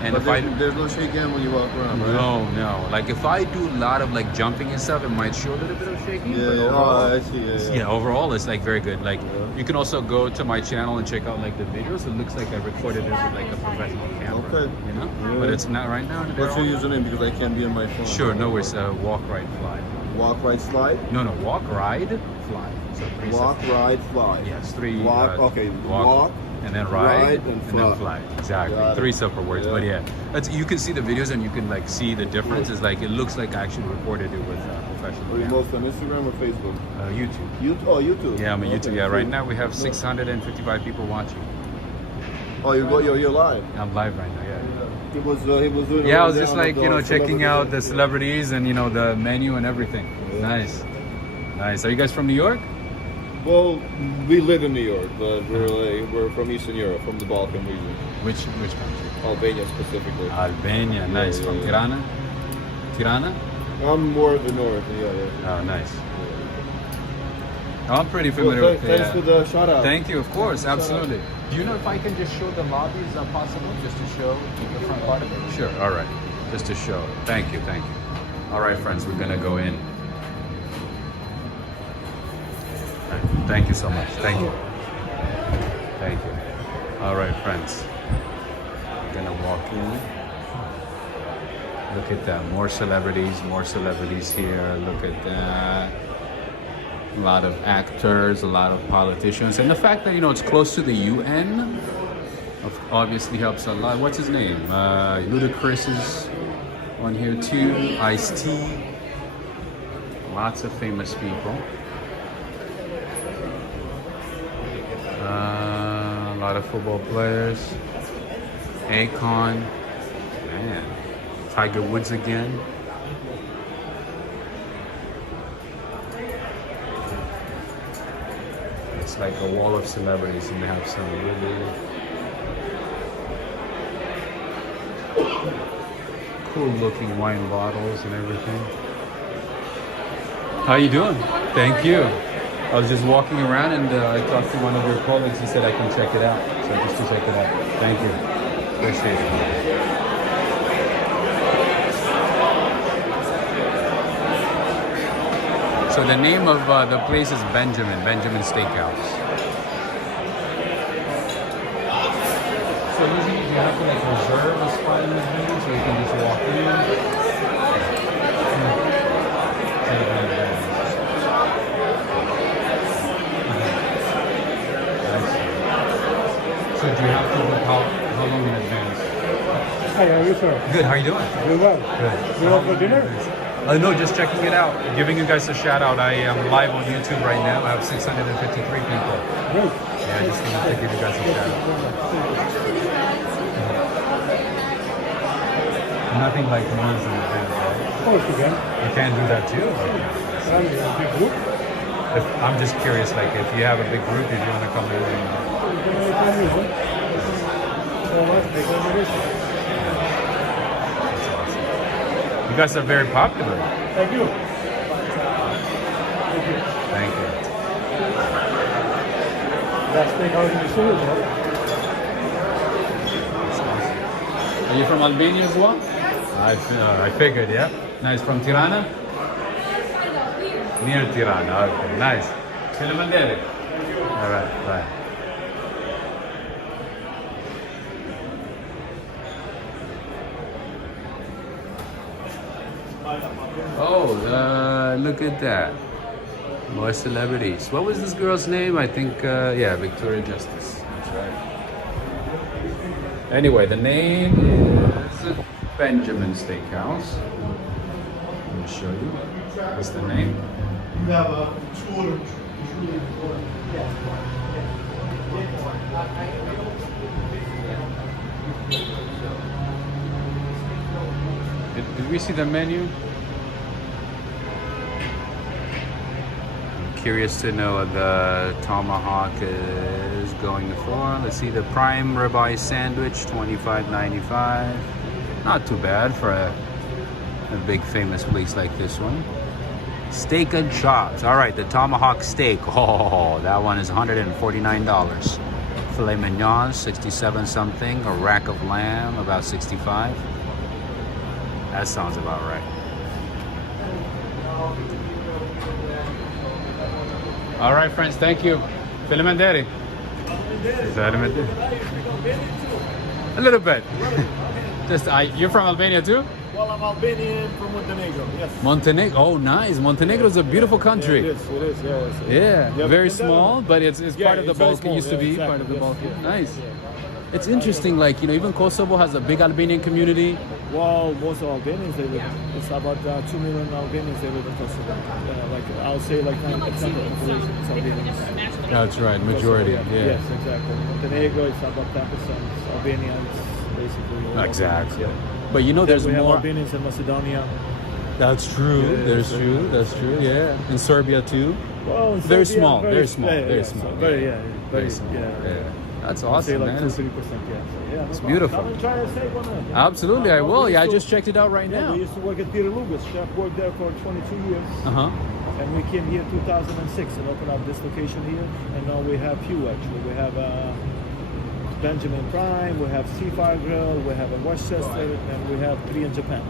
and but if there's no shake hand when you walk around, right? No. Like if I do a lot of like jumping and stuff, it might show a little bit of shaking. Yeah, but overall, I see. yeah, overall it's like very good. Like you can also go to my channel and check out like the videos. It looks like I recorded it with like a professional camera. Okay. You know, Yeah. but it's not right now. What's your username? Because I can't be on my phone. Sure, no worries. Walk, ride, fly. Walk, ride, slide. No, walk, ride, fly. So three Walk, ride, fly. Yes, three. Walk. Okay. Walk. And then ride, and then fly. Exactly. Got it. 3 separate words. Yeah. But yeah, that's, you can see the videos and you can like see the difference. It's like it looks like I actually recorded it with professional. Are you camera. most on Instagram or Facebook? YouTube. YouTube. Yeah, I'm on YouTube. Okay. Yeah, So- right now we have 655 people watching. Oh, you're live. I'm live right now. Yeah. He was doing. Yeah, I a was just rundown like, of you know, the checking out the celebrities. celebrities and, you know, the menu and everything. Yeah. Nice. Are you guys from New York? Well, we live in New York, but we're from Eastern Europe, from the Balkan region, Which country? Albania specifically. Albania. Nice. Yeah, From yeah. Tirana? Tirana? I'm more of the north. Yeah. Oh, nice. I'm pretty Well, familiar with thanks for the shout out. Thank you, of course, absolutely. Do you know if I can just show the lobby? Is that possible? Just to show the front part of it? Sure, all right. Just to show. Thank you. All right, friends, we're gonna go in. Thank you so much. Thank you. All right, friends. We're gonna walk in. Look at that. More celebrities here. Look at that. A lot of actors, a lot of politicians. And the fact that, you know, it's close to the UN obviously helps a lot. What's his name? Ludacris is on here too. Ice-T. Lots of famous people. A lot of football players. Akon. Man. Tiger Woods again. It's like a wall of celebrities, and they have some really cool looking wine bottles and everything. How you doing? Thank you. I was just walking around and I talked to one of your colleagues. He said I can check it out. So just to check it out. Thank you. Appreciate it. So the name of the place is Benjamin Steakhouse. So usually you have to like reserve a spot in the venue so you can just walk in. So do you have to book how long in advance? Hi, how are you, sir? Good, how are you doing? Doing well. Good. You want for dinner? No, just checking it out. Giving you guys a shout out. I am live on YouTube right now. I have 653 people. Great. Yeah, I just wanted to give you guys a shout out. Nothing like months in advance, right? Of course you can. You can do that too? Well, you have a big group. I'm just curious, like if you have a big group, if you want to come in and... You can anytime you want. So much big reservation. That's awesome. You guys are very popular. Thank you. Thank you. Best steakhouse in the city, bro. That's awesome. Are you from Albania as well? I figured, yeah. Nice, from Tirana? Near Tirana, okay, nice. Filimandere. All right, bye. Oh, look at that. More celebrities. What was this girl's name? I think, yeah, Victoria Justice. That's right. Anyway, the name is Benjamin Steakhouse. Let me show you. What's the name? You have a tour. Did we see the menu? I'm curious to know what the tomahawk is going for. Let's see, the prime ribeye sandwich, $25.95. Not too bad for a big famous place like this one. Steak and chops. All right, the tomahawk steak. Oh, that one is $149. Filet mignon, 67 something. A rack of lamb, about 65. That sounds about right. All right, friends, thank you. Filimandere. A little bit. Just, you're from Albania too? Well, I'm Albanian from Montenegro. Yes. Montenegro. Oh, nice. Montenegro is a beautiful country. Yeah, it is. Yeah, very small, but it's part of the Balkan. Used to be part of the Balkan. Nice. It's interesting, like, you know, even Kosovo has a big Albanian community. Well, most of Albanians, they live. It's about 2 million Albanians they live in Kosovo. Like, I'll say like 90% of the population is Albanians. That's right, majority. Kosovo, Yeah. Yes, exactly. Montenegro, it's about 10% Albanians, basically. Exactly. But you know, there's we have more. Albanians in Macedonia. That's true. Yeah, There's so- true. That's true. Yeah. In Serbia too. Well, in Very Serbia, small. Very small. yeah, Very yeah, small. so very, Very small. Yeah. That's I'll say awesome, like man. 2-3%, yeah. So, yeah, It's no beautiful. problem. Come and try to save on it. Absolutely, I will. Yeah, I just checked it out right Yeah, now. we used to work at Peter Lugas. Chef worked there for 22 years. Uh-huh. And we came here in 2006 and opened up this location here. And now we have few actually. We have Benjamin Prime, we have Seafire Grill, we have in Westchester, and we have 3 in Japan.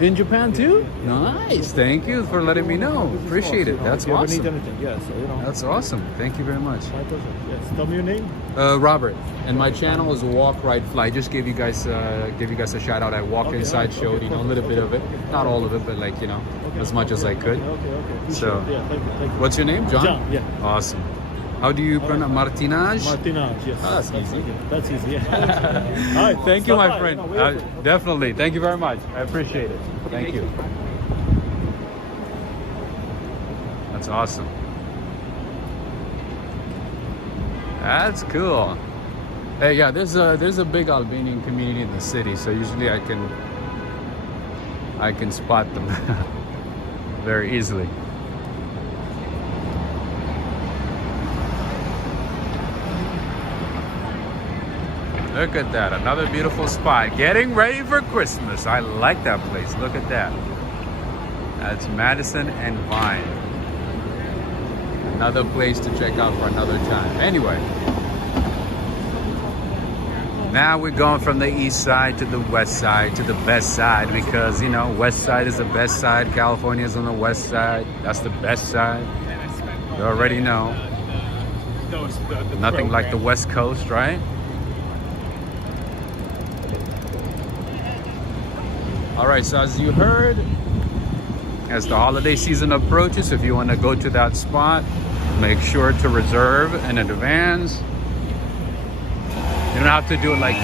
In Japan too? Nice. Thank you for letting me know. Appreciate it. That's if you ever need awesome. anything, yeah, so, you know. That's awesome. Thank you very much. My pleasure. Yes. Tell me your name. Robert, and my channel is Walk Ride Fly. I just gave you guys a shout out. I walked inside, showed you know a little bit of it, not all of it, but like you know as much as I could. Okay. Appreciate So, it. Yeah, thank you. what's your name, John? John, yeah. Awesome. How do you pronounce Martinage? Martinage, yes. Oh, that's easy. That's easy, yeah. All right. Thank you, stop my by, friend. you know, we're open. Definitely. Thank you very much. I appreciate it. Thank you. That's awesome. That's cool. Hey, yeah, there's a big Albanian community in the city, so usually I can spot them very easily. Look at that, another beautiful spot. Getting ready for Christmas. I like that place. Look at that. That's Madison and Vine. Another place to check out for another time. Anyway, now we're going from the east side to the west side to the best side because, you know, west side is the best side. California is on the west side. That's the best side. You already know. Nothing like the West Coast, right? All right, so as you heard, as the holiday season approaches, if you want to go to that spot, make sure to reserve in advance. You don't have to do it like...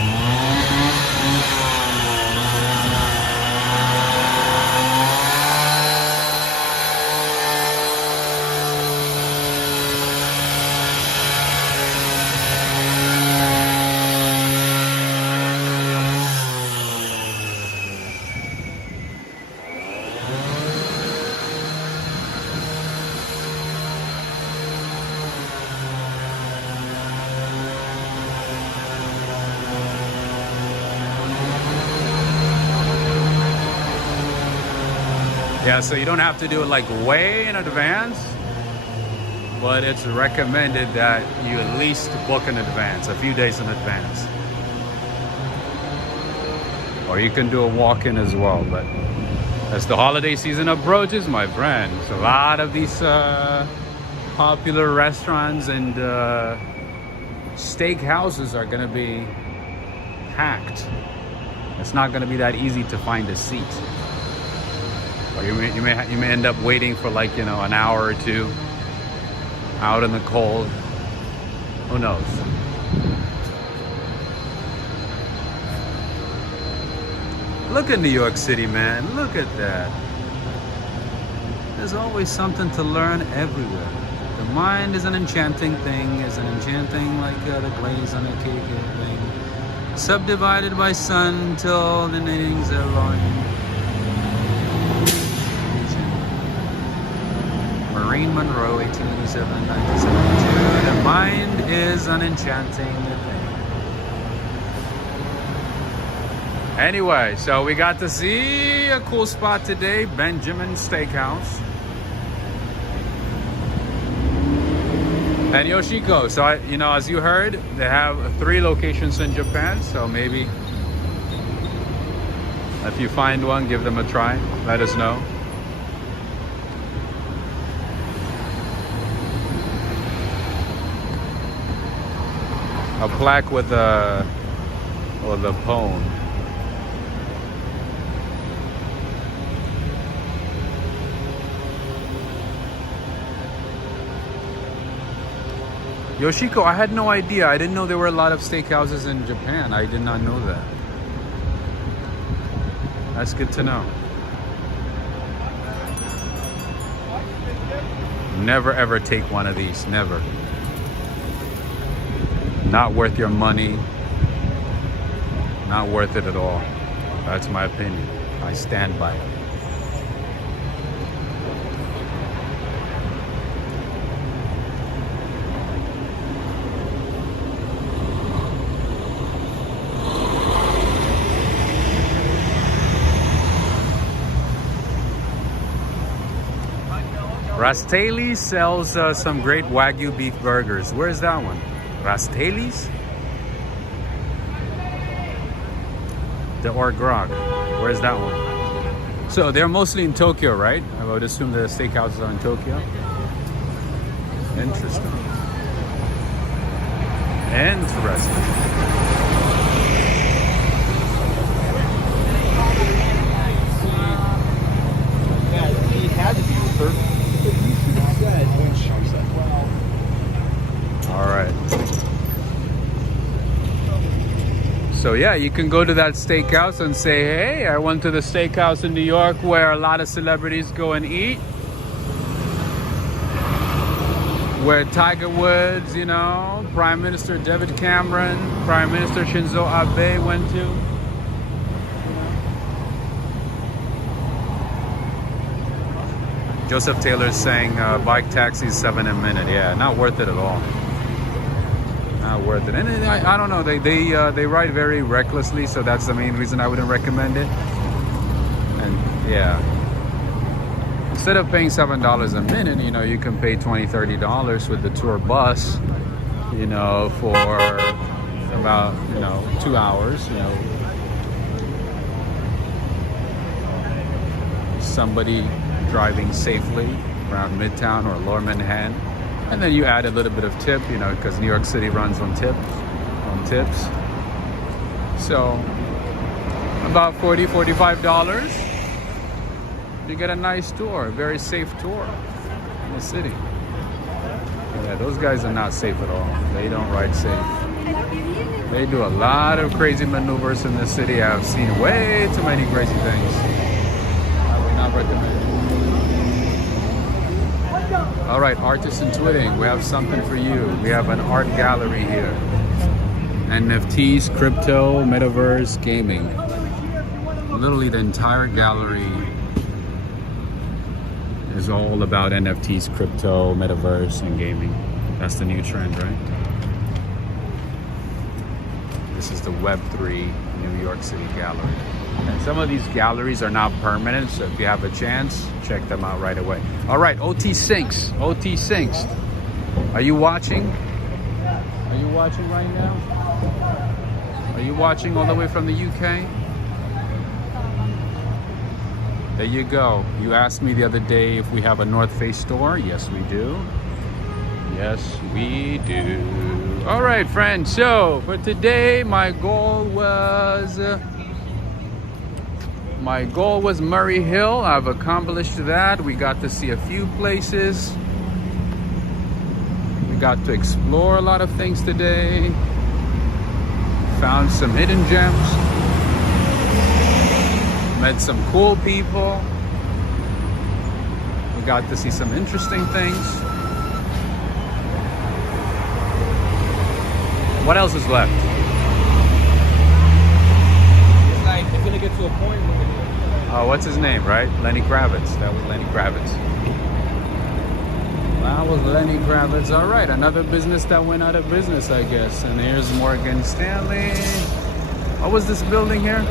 Yeah, so you don't have to do it like way in advance, but it's recommended that you at least book in advance, a few days in advance. or you can do a walk-in as well. But as the holiday season approaches, my friends, a lot of these popular restaurants and steak houses are gonna be packed. It's not gonna be that easy to find a seat. Or you may end up waiting for like, you know, an hour or two out in the cold. Who knows? Look at New York City, man. Look at that. There's always something to learn everywhere. The mind is an enchanting thing, is an enchanting like the glaze on a cake thing. Subdivided by sun till the knittings are long. Maureen Monroe, 1887, 1972. The mind is an enchanting thing. Anyway, so we got to see a cool spot today, Benjamin Steakhouse. And Yoshiko, so you know, as you heard, they have 3 locations in Japan, so maybe if you find one, give them a try, let us know. A plaque with the poem. Yoshiko, I had no idea. I didn't know there were a lot of steakhouses in Japan. I did not know that. That's good to know. Never ever take one of these. Never. Not worth your money. Not worth it at all. That's my opinion. I stand by it. Rasteli sells some great Wagyu beef burgers. Where's that one? Rasteli's? The Orgrog. Where's that one? So they're mostly in Tokyo, right? I would assume the steakhouses are in Tokyo. Interesting. Interesting. He had to be perfect. All right. So yeah, you can go to that steakhouse and say, hey, I went to the steakhouse in New York where a lot of celebrities go and eat. Where Tiger Woods, you know, Prime Minister David Cameron, Prime Minister Shinzo Abe went to. Joseph Taylor's saying bike taxis 7 a minute. Yeah, not worth it at all. Not worth it. And I don't know. They ride very recklessly, so that's the main reason I wouldn't recommend it. And yeah, instead of paying $7 a minute, you know, you can pay $20, $30 with the tour bus. You know, for about 2 hours. You know, somebody driving safely around Midtown or Lower Manhattan, and then you add a little bit of tip, you know, because New York City runs on tips. So about $40, $45, you get a nice tour, a very safe tour in the city. Yeah, those guys are not safe at all. They don't ride safe. They do a lot of crazy maneuvers in the city. I've seen way too many crazy things. I would not recommend it. All right, artists and twitting, we have something for you. We have an art gallery here. NFTs, crypto, metaverse, gaming. Literally the entire gallery is all about NFTs, crypto, metaverse, and gaming. That's the new trend, right? This is the Web3 New York City gallery. And some of these galleries are not permanent, so if you have a chance, check them out right away. All right, OT Sinks. OT Sinks. Are you watching? Are you watching right now? Are you watching all the way from the UK? There you go. You asked me the other day if we have a North Face store. Yes, we do. Yes, we do. All right, friends. So for today, my goal was Murray Hill. I've accomplished that. We got to see a few places. We got to explore a lot of things today. Found some hidden gems. Met some cool people. We got to see some interesting things. What else is left? It's like it's gonna get to a point where Oh, what's his name, right? Lenny Kravitz. That was Lenny Kravitz. That was Lenny Kravitz. All right, another business that went out of business, I guess. And here's Morgan Stanley. What was this building here?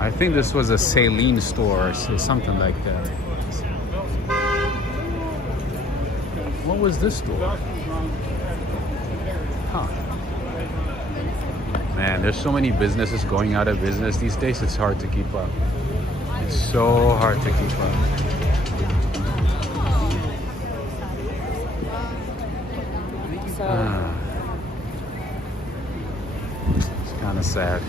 I think this was a saline store or something like that. What was this store? Huh. Man, there's so many businesses going out of business these days, it's hard to keep up. It's so hard to keep up. It's kind of sad.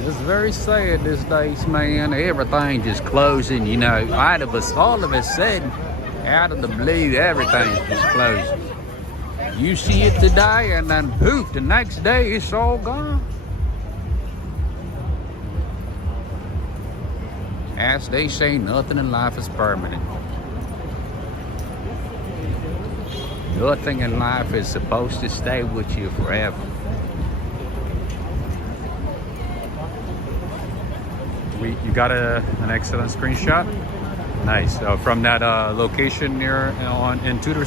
It's very sad these days, man. Everything just closing, you know. All of a sudden, out of the blue, everything's just closing. You see it today, and then poof, the next day it's all gone. As they say, nothing in life is permanent. Nothing in life is supposed to stay with you forever. You got an excellent screenshot? Nice. From that location near in Tudor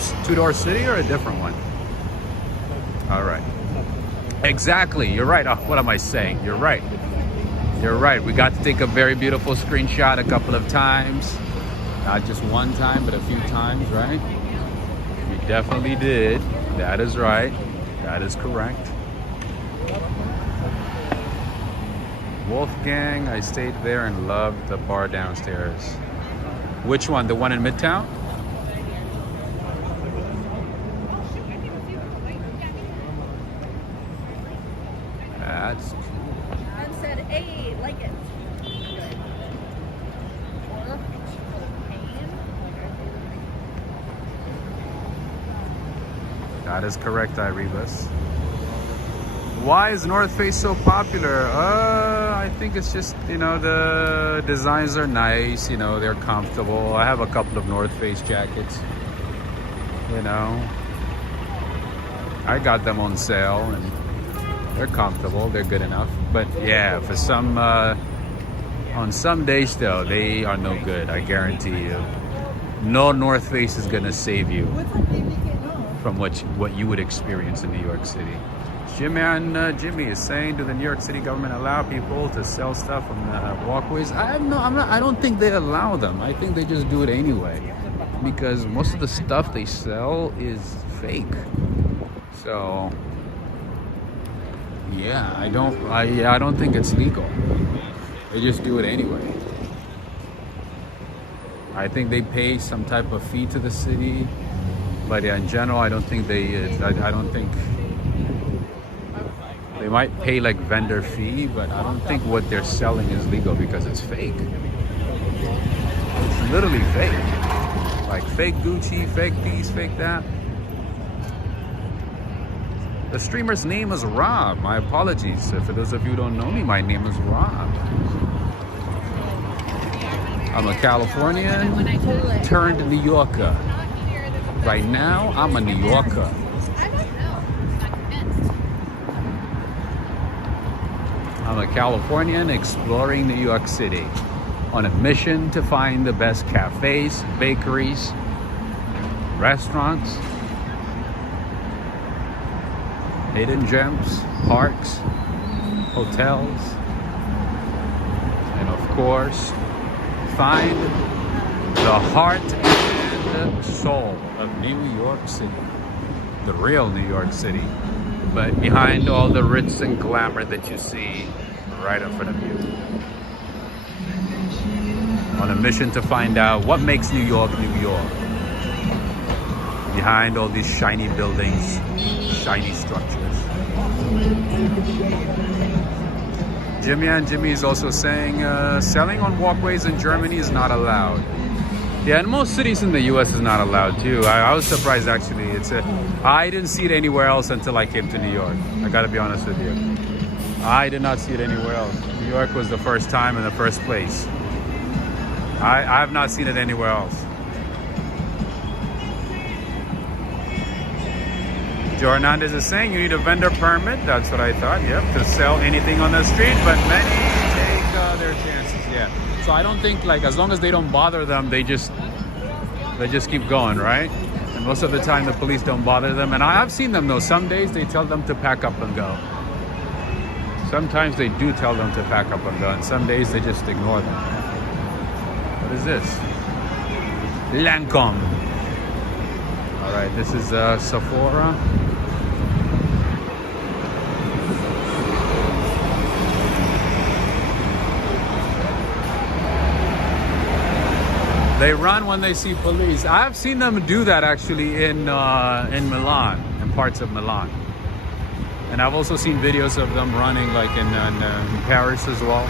City, or a different one? All right. Exactly. You're right. What am I saying? You're right. You're right. We got to take a very beautiful screenshot a couple of times. Not just one time, but a few times, right? We definitely did. That is right. That is correct. Wolfgang, I stayed there and loved the bar downstairs. Which one? The one in Midtown? That's cool. And said, hey, like it. That is correct, Irebus. Why is North Face so popular? I think it's just, you know, the designs are nice, you know, they're comfortable. I have a couple of North Face jackets, you know. I got them on sale and they're comfortable, they're good enough. But yeah, for some, on some days though, they are no good, I guarantee you. No North Face is gonna save you from what you would experience in New York City. Jimmy is saying, do the New York City government allow people to sell stuff on the walkways? I don't think they allow them. I think they just do it anyway, because most of the stuff they sell is fake. So yeah, I don't think it's legal. They just do it anyway. I think they pay some type of fee to the city, but yeah, in general, I don't think they. I don't think. They might pay like vendor fee, but I don't think what they're selling is legal because it's fake. It's literally fake. Like fake Gucci, fake these, fake that. The streamer's name is Rob. My apologies. For those of you who don't know me, my name is Rob. I'm a Californian turned New Yorker. Right now, I'm a New Yorker. I'm a Californian exploring New York City on a mission to find the best cafes, bakeries, restaurants, hidden gems, parks, hotels, and of course, find the heart and soul of New York City, the real New York City. but behind all the ritz and glamour that you see right in front of you. On a mission to find out what makes New York, New York. Behind all these shiny buildings, shiny structures. Jimmy and Jimmy is also saying selling on walkways in Germany is not allowed. Yeah, in most cities in the US is not allowed too. I was surprised actually. I didn't see it anywhere else until I came to New York. I gotta be honest with you. I did not see it anywhere else. New York was the first time in the first place. I have not seen it anywhere else. Joe Hernandez is saying you need a vendor permit. That's what I thought. Yep, to sell anything on the street, but many take their chances. Yeah. So I don't think, like, as long as they don't bother them, they just keep going, right? And most of the time the police don't bother them. And I've seen them though. Some days they tell them to pack up and go. Sometimes they do tell them to pack up and go, and some days they just ignore them. What is this? Lancome. All right, this is Sephora. They run when they see police. I've seen them do that actually in Milan, in parts of Milan. And I've also seen videos of them running like in Paris as well.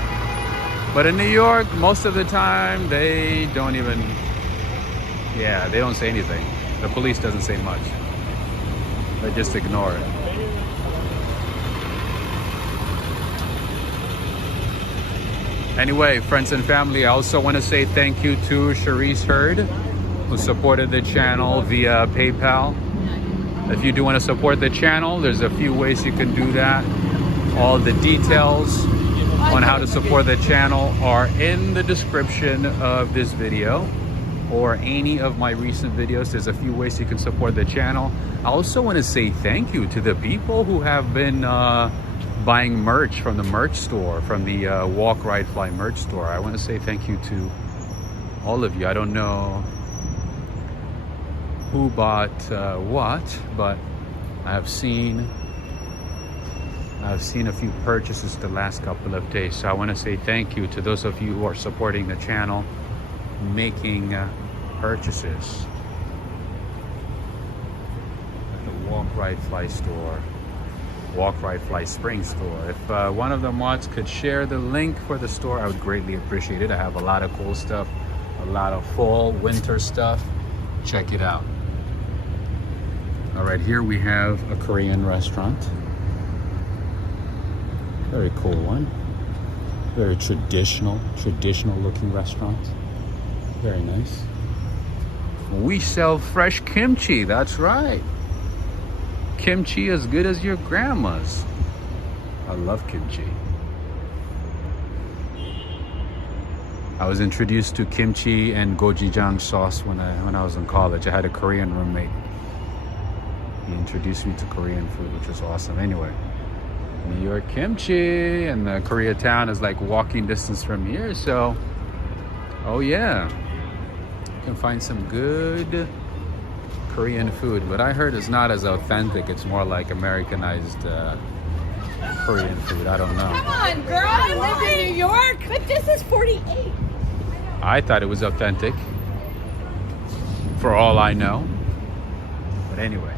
But in New York, most of the time, they don't even, they don't say anything. The police doesn't say much. They just ignore it. Anyway, friends and family, I also want to say thank you to Charisse Hurd, who supported the channel via PayPal. If you do want to support the channel, there's a few ways you can do that. All the details on how to support the channel are in the description of this video or any of my recent videos. There's a few ways you can support the channel. I also want to say thank you to the people who have been buying merch from the merch store, from the Walk, Ride, Fly merch store. I want to say thank you to all of you. I don't know who bought what, but I've seen a few purchases the last couple of days. So I want to say thank you to those of you who are supporting the channel, making purchases at the Walk, Ride, Fly store, Walk, Ride, Fly Spring store. If one of the mods could share the link for the store, I would greatly appreciate it. I have a lot of cool stuff, a lot of fall, winter stuff. Check it out. All right, here we have a Korean restaurant. Very cool one. Very traditional looking restaurant. Very nice. We sell fresh kimchi, that's right. Kimchi as good as your grandma's. I love kimchi. I was introduced to kimchi and gochujang sauce when I was in college. I had a Korean roommate. He introduced me to Korean food, which was awesome. Anyway, New York kimchi, and the Koreatown is like walking distance from here. So, oh yeah, you can find some good Korean food, but I heard it's not as authentic. It's more like Americanized Korean food. I don't know. Come on, girl. I live in New York. But this is 48. I thought it was authentic, for all I know. But anyway.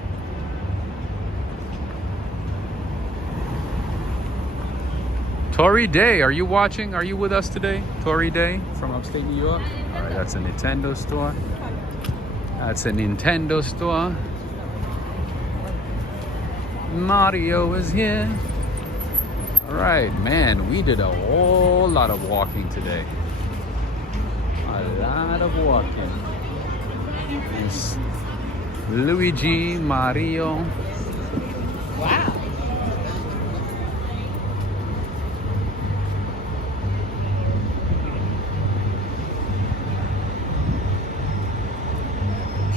Tori Day, are you watching? Are you with us today? Tori Day from upstate New York. All right, that's a Nintendo store. That's a Nintendo store. Mario is here. All right, man, we did a whole lot of walking today. A lot of walking. There's Luigi, Mario. Wow.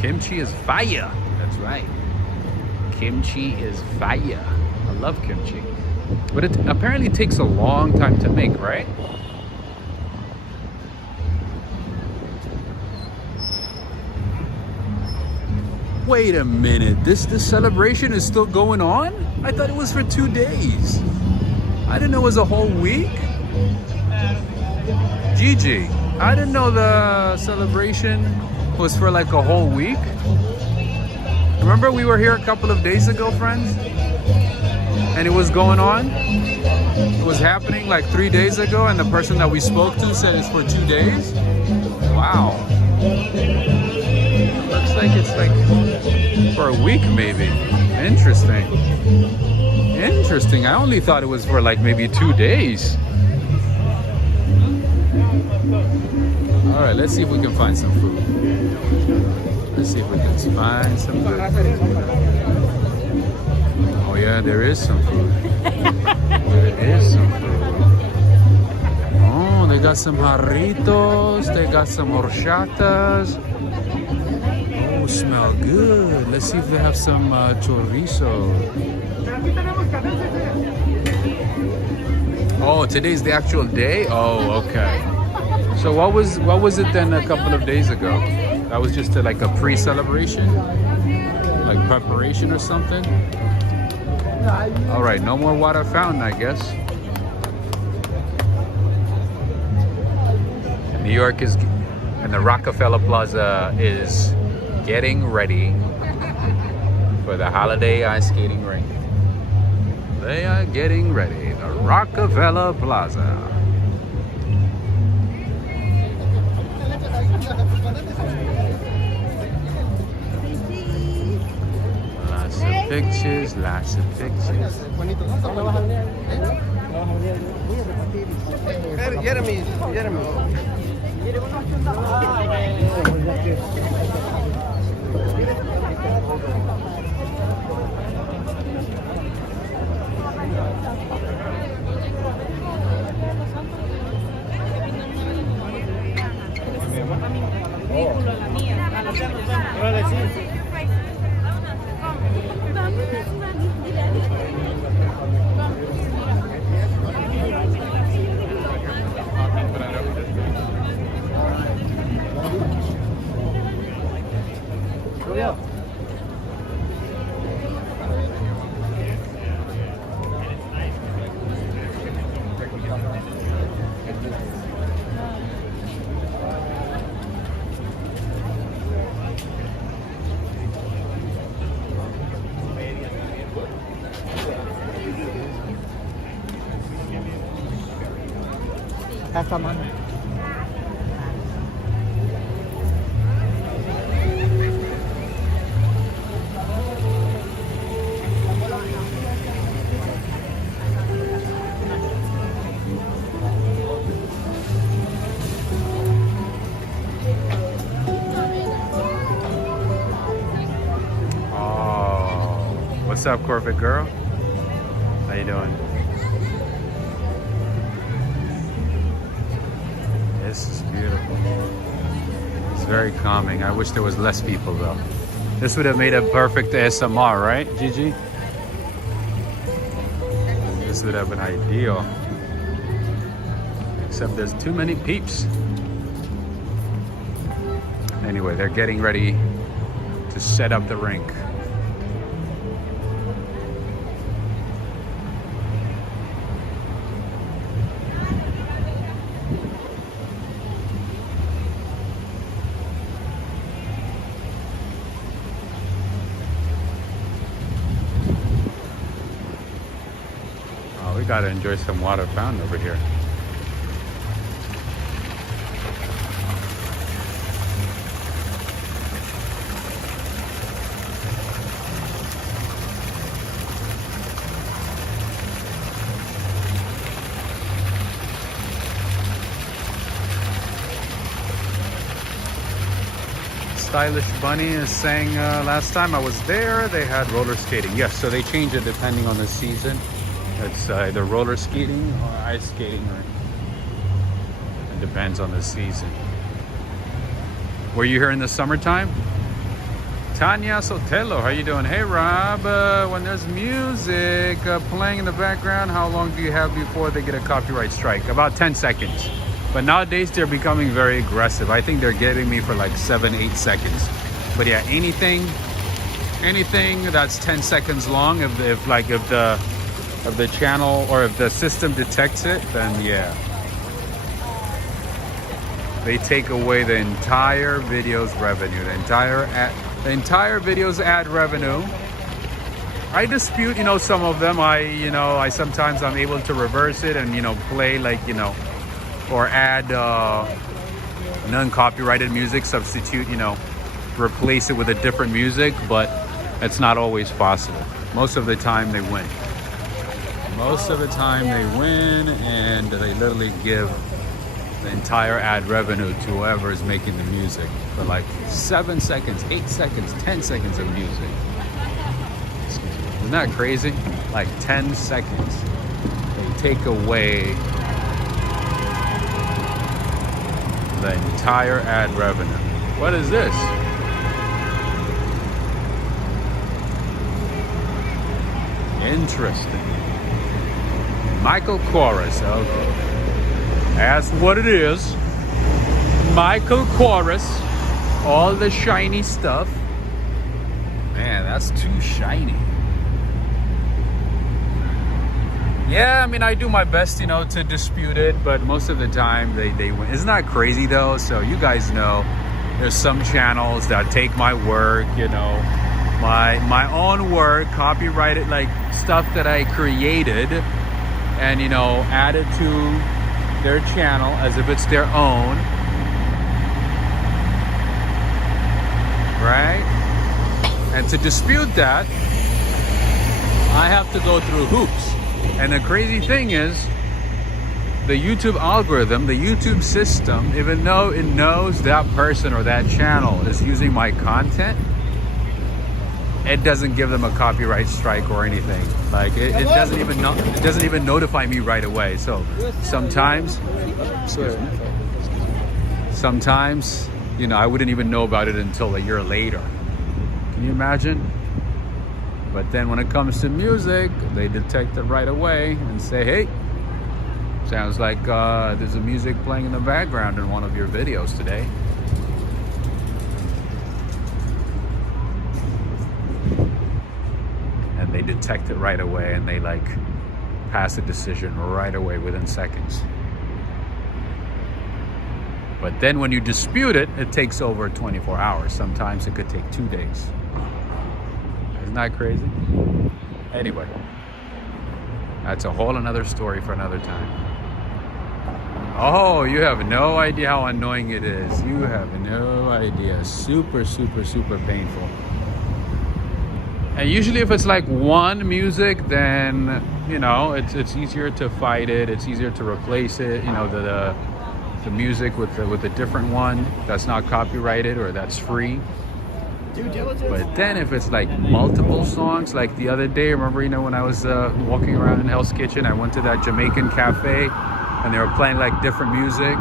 Kimchi is fire. That's right. Kimchi is fire. I love kimchi. But it apparently takes a long time to make, right? Wait a minute. This celebration is still going on? I thought it was for 2 days. I didn't know it was a whole week. Gigi, I didn't know the celebration was for like a whole week. Remember we were here a couple of days ago, friends? And it was going on. It was happening like 3 days ago, and the person that we spoke to said it's for 2 days. Wow. Looks like it's like for a week maybe. Interesting. Interesting. I only thought it was for like maybe 2 days. All right, let's see if we can find some food. Let's see if we can find some good food. Oh yeah, there is some food. There is some food. Oh, they got some jarritos. They got some horchatas. Oh, smell good. Let's see if they have some chorizo. Oh, today's the actual day? Oh, okay. So what was it then a couple of days ago? That was just like a pre-celebration? Like preparation or something? All right, no more water fountain, I guess. New York is, and the Rockefeller Plaza is getting ready for the holiday ice skating rink. They are getting ready, the Rockefeller Plaza. Lots of pictures, lots of pictures. What's up, Corvette girl? How you doing? This is beautiful. It's very calming. I wish there was less people though. This would have made a perfect ASMR, right, Gigi? This would have been ideal. Except there's too many peeps. Anyway, they're getting ready to set up the rink. We gotta enjoy some water fountain over here. Stylish Bunny is saying last time I was there, they had roller skating. Yes, so they change it depending on the season. It's either roller skating or ice skating. It depends on the season. Were you here in the summertime? Tanya Sotelo, how you doing? Hey Rob, when there's music playing in the background, how long do you have before they get a copyright strike? About 10 seconds. But nowadays they're becoming very aggressive. I think they're getting me for like 7-8 seconds. But yeah, anything anything that's 10 seconds long, if the channel or if the system detects it, then yeah, they take away the entire video's revenue, the entire video's ad revenue. I dispute, some of them. I sometimes I'm able to reverse it and play or add non-copyrighted music, substitute, replace it with a different music, but it's not always possible. Most of the time they win. Most of the time they win, and they literally give the entire ad revenue to whoever is making the music for like 7 seconds, 8 seconds, 10 seconds of music. Excuse me. Isn't that crazy? Like 10 seconds. They take away the entire ad revenue. What is this? Interesting. Michael Kors. Okay. That's what it is. Michael Kors. All the shiny stuff. Man, that's too shiny. Yeah, I mean, I do my best, to dispute it, but most of the time they win. Isn't that crazy though? So you guys know there's some channels that take my work, my own work, copyrighted, like stuff that I created, and add it to their channel as if it's their own, right? And to dispute that, I have to go through hoops. And the crazy thing is, the YouTube algorithm, the YouTube system, even though it knows that person or that channel is using my content, it doesn't give them a copyright strike or anything. Like it doesn't even notify me right away. So sometimes, I wouldn't even know about it until a year later. Can you imagine? But then when it comes to music, they detect it right away and say, hey, sounds like there's a music playing in the background in one of your videos today. And they detect it right away, and they pass a decision right away within seconds. But then when you dispute it, it takes over 24 hours. Sometimes it could take 2 days. Isn't that crazy? Anyway, that's a whole another story for another time. Oh, you have no idea how annoying it is. You have no idea. Super, super, super painful. And usually if it's like one music, then, it's easier to fight it. It's easier to replace it, the music with a different one that's not copyrighted or that's free. But then if it's like multiple songs, like the other day, remember, when I was walking around in Hell's Kitchen, I went to that Jamaican cafe and they were playing like different music,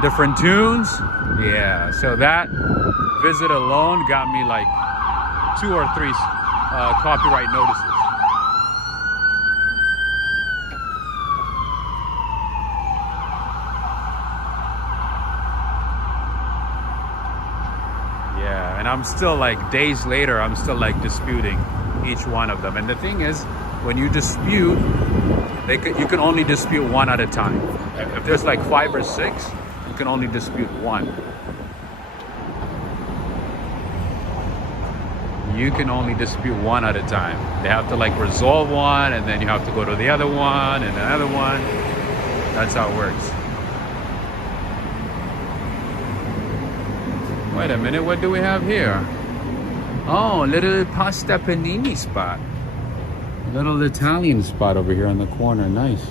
different tunes. Yeah, so that visit alone got me like 2 or 3 copyright notices. Yeah, and I'm still days later, I'm still disputing each one of them. And the thing is, when you dispute, you can only dispute one at a time. If there's 5 or 6, you can only dispute one. You can only dispute one at a time. They have to resolve one, and then you have to go to the other one and another one. That's how it works. Wait a minute, what do we have here? Oh, little pasta panini spot. Little Italian spot over here in the corner, nice.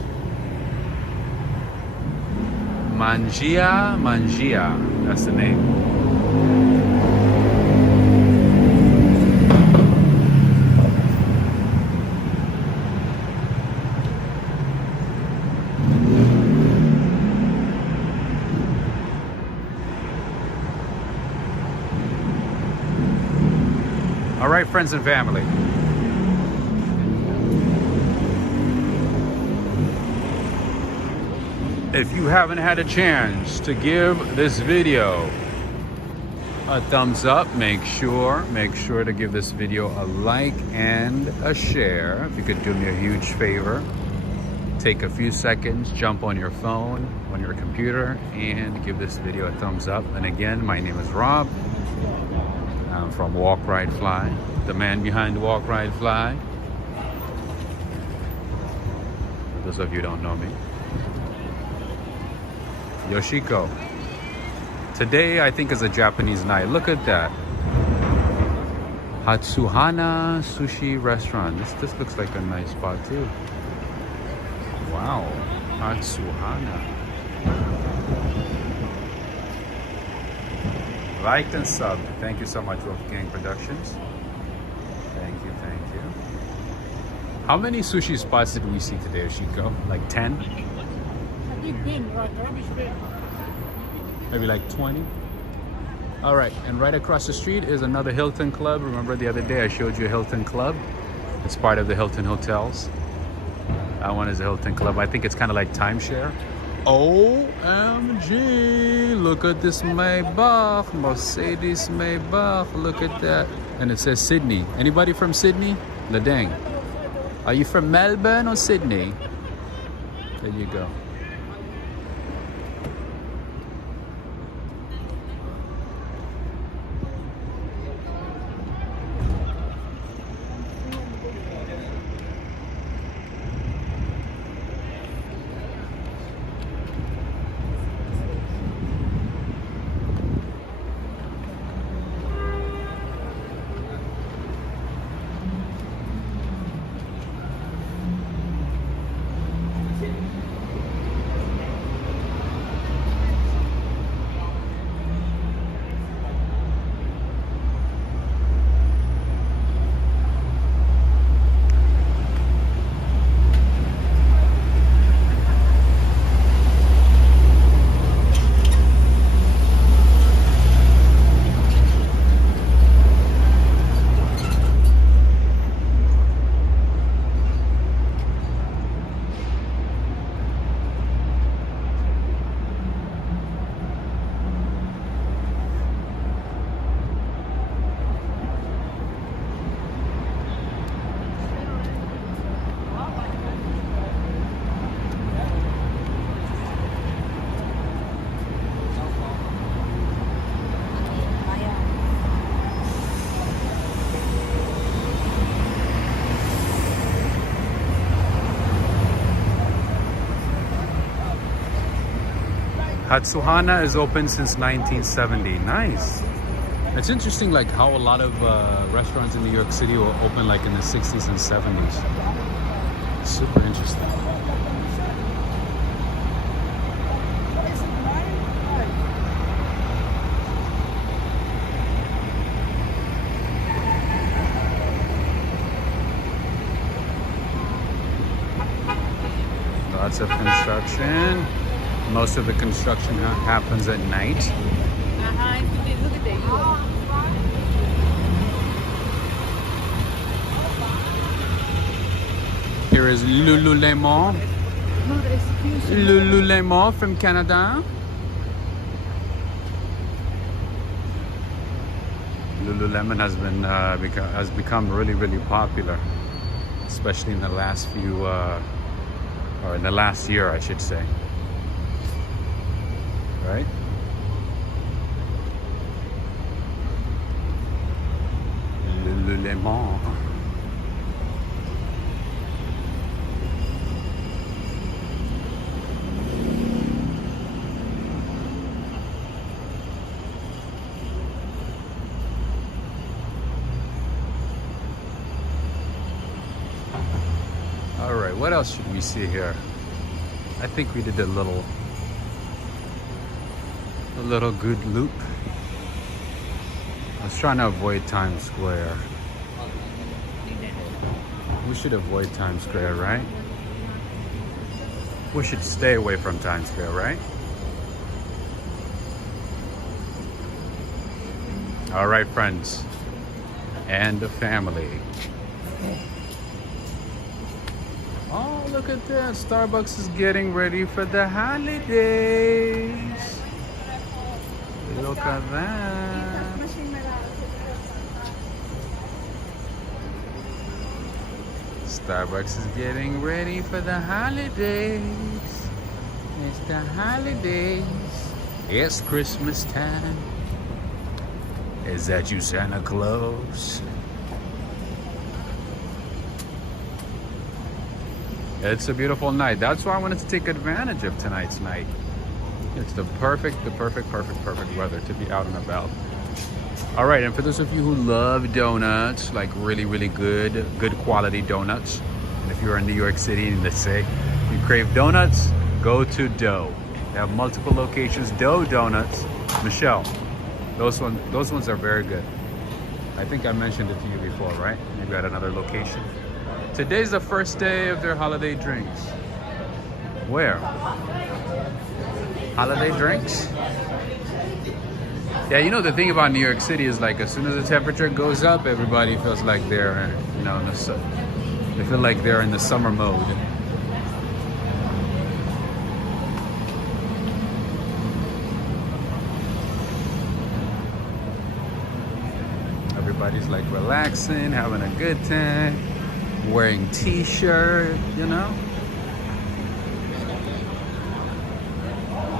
Mangia, that's the name. All right, friends and family. If you haven't had a chance to give this video a thumbs up. Make sure to give this video a like and a share. If you could do me a huge favor, take a few seconds, jump on your phone, on your computer, and give this video a thumbs up. And again, my name is Rob. I'm from Walk, Ride, Fly, the man behind Walk, Ride, Fly. For those of you who don't know me, Yoshiko. Today, I think, is a Japanese night. Look at that. Hatsuhana Sushi Restaurant. This looks like a nice spot too. Wow. Hatsuhana. Liked and subbed. Thank you so much, Wolfgang Productions. Thank you. How many sushi spots did we see today, Yoshiko? Like 10? Big bin, right? Rubbish bin. Maybe like 20. All right, and right across the street is another Hilton Club. Remember the other day I showed you a Hilton Club? It's part of the Hilton Hotels. That one is a Hilton Club. I think it's kind of like timeshare. OMG, look at this Maybach, Mercedes Maybach, look at that. And it says Sydney. Anybody from Sydney? Ladang. Are you from Melbourne or Sydney? There you go. Hatsuhana is open since 1970. Nice. It's interesting, like how a lot of restaurants in New York City were open like in the 60s and 70s. Super interesting. Lots of construction. Most of the construction happens at night. Look at that. Here is Lululemon. Lululemon from Canada. Lululemon has become really popular, especially in the last few, or in the last year, I should say. Right? Lululemon. All right, what else should we see here? I think we did a little good loop. I was trying to avoid Times Square. We should avoid Times Square, right? We should stay away from Times Square, right? All right, friends and the family. Oh, look at that. Starbucks is getting ready for the holidays. Look at that. Starbucks is getting ready for the holidays. It's the holidays. It's Christmas time. Is that you, Santa Claus? It's a beautiful night. That's why I wanted to take advantage of tonight's night. It's the perfect weather to be out and about. All right, and for those of you who love donuts, like really good quality donuts, and if you're in New York City and let's say you crave donuts, go to Dough. They have multiple locations. Dough Donuts, Michelle. Those ones are very good. I think I mentioned it to you before, right? Maybe at another location. Today's the first day of their holiday drinks. Where? Holiday drinks? Yeah, you know the thing about New York City is like as soon as the temperature goes up, everybody feels like they're, you know, they feel like they're in the summer mode. Everybody's like relaxing, having a good time, wearing t-shirt, you know.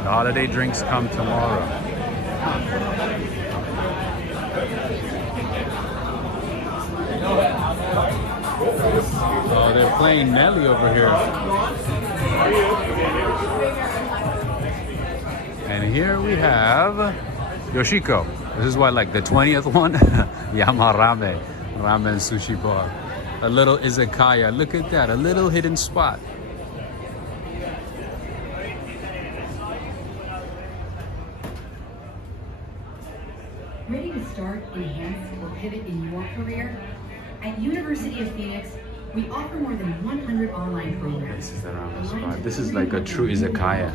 The holiday drinks come tomorrow. Oh, they're playing Nelly over here. And here we have Yoshiko. This is what, like the 20th one? Yamarame, ramen sushi bar. A little izakaya. Look at that, a little hidden spot. Ready to start, enhance, or pivot in your career? At University of Phoenix, we offer more than 100 online programs. This is the ramen spot. This is like a true izakaya.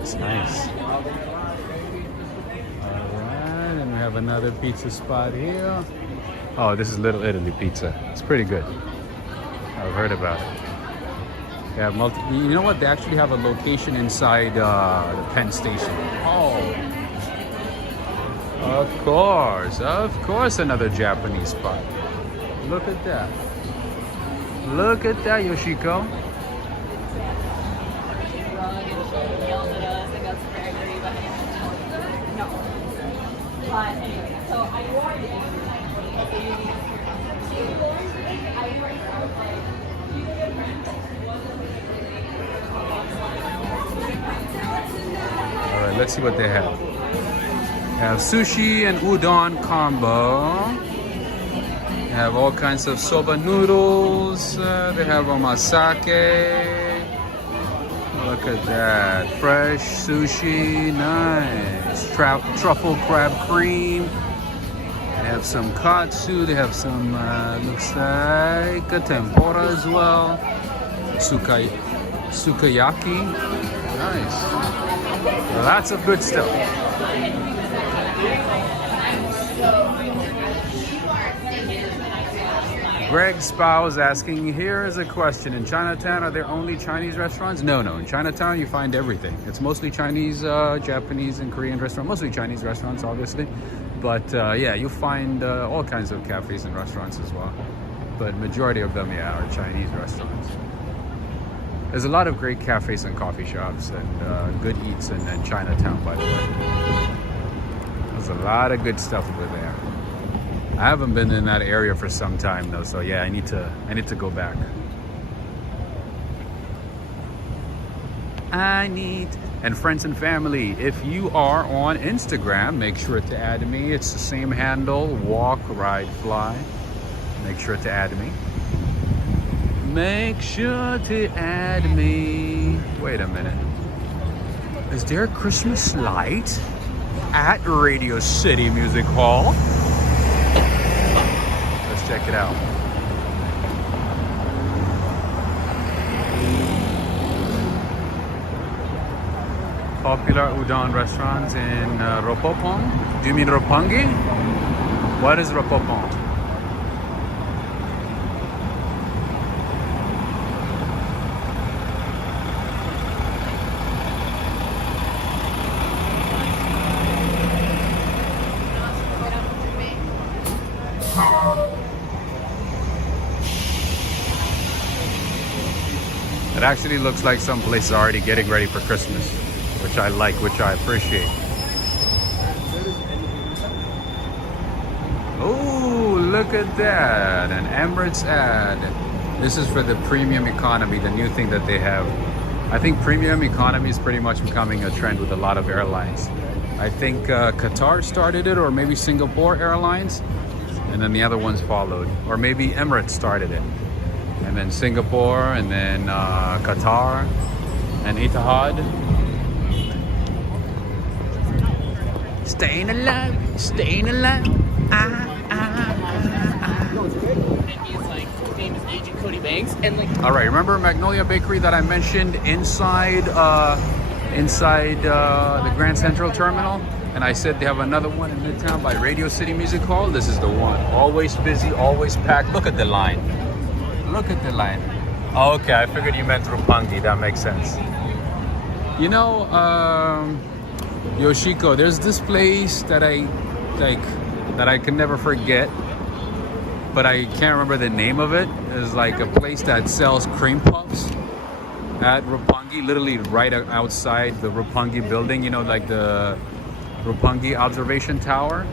It's nice. Alright, and we have another pizza spot here. Oh, this is Little Italy Pizza. It's pretty good. I've heard about it. They have you know what? They actually have a location inside the Penn Station. Oh, of course, another Japanese spot. Look at that. Look at that, Yoshiko. All right, let's see what they have. They have sushi and udon combo. They have all kinds of soba noodles. They have omasake. Look at that. Fresh sushi. Nice. Truffle crab cream. They have some katsu. They have some, looks like a tempura as well. Sukiyaki. Nice. Lots of good stuff. Greg Spow is asking, here is a question. In Chinatown, are there only Chinese restaurants? No. In Chinatown, you find everything. It's mostly Chinese, Japanese, and Korean restaurants. Mostly Chinese restaurants, obviously. But yeah, you'll find all kinds of cafes and restaurants as well. But majority of them, yeah, are Chinese restaurants. There's a lot of great cafes and coffee shops and good eats in Chinatown, by the way. There's a lot of good stuff over there. I haven't been in that area for some time though, so yeah, I need to go back. And friends and family, if you are on Instagram, make sure to add me. It's the same handle, walk, ride, fly. Make sure to add me. Make sure to add me. Wait a minute. Is there a Christmas light at Radio City Music Hall? Let's check it out. Popular udon restaurants in Roppongi. Do you mean Roppongi? What is Roppongi? It actually looks like some places are already getting ready for Christmas, which I like, which I appreciate. Oh, look at that, an Emirates ad. This is for the premium economy, the new thing that they have. I think premium economy is pretty much becoming a trend with a lot of airlines. I think Qatar started it, or maybe Singapore Airlines, and then the other ones followed. Or maybe Emirates started it. And then Singapore, and then Qatar, and Etihad. Staying alive, staying alive. All right, remember Magnolia Bakery that I mentioned inside the Grand Central Terminal? And I said they have another one in Midtown by Radio City Music Hall. This is the one. Always busy, always packed. Look at the line. Look at the line. Oh, okay, I figured you meant Roppongi. That makes sense. You know, Yoshiko, there's this place that I can never forget, but I can't remember the name of it. It's like a place that sells cream puffs at Roppongi, literally right outside the Roppongi building, you know, like the Roppongi observation tower,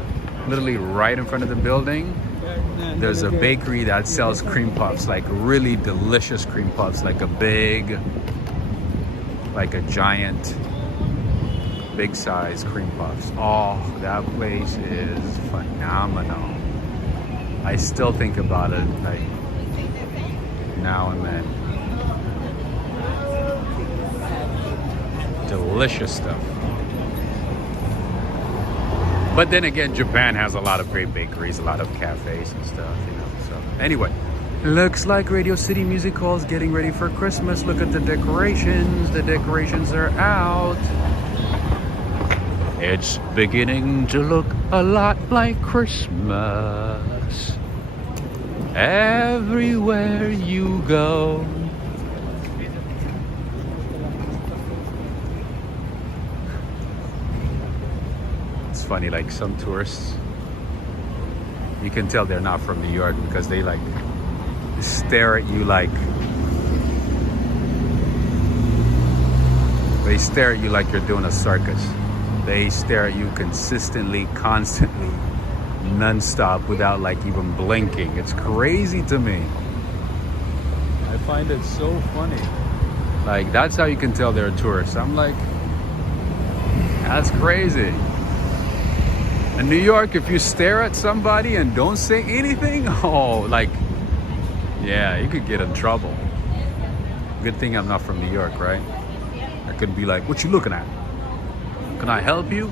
literally right in front of the building. There's a bakery that sells cream puffs, like really delicious cream puffs, like a giant, big size cream puffs. Oh, that place is phenomenal. I still think about it like now and then. Delicious stuff. But then again, Japan has a lot of great bakeries, a lot of cafes and stuff, you know. So anyway, looks like Radio City Music Hall is getting ready for Christmas. Look at the decorations. The decorations are out. It's beginning to look a lot like Christmas everywhere you go. It's funny, like some tourists, you can tell they're not from New York because they like stare at you like you're doing a circus. They stare at you consistently, constantly, non-stop, without like even blinking. It's crazy to me. I find it so funny. Like, that's how you can tell they're tourists. I'm like, that's crazy. In New York, if you stare at somebody and don't say anything, oh, like, yeah, you could get in trouble. Good thing I'm not from New York, right? I could be like, what you looking at? Can I help you?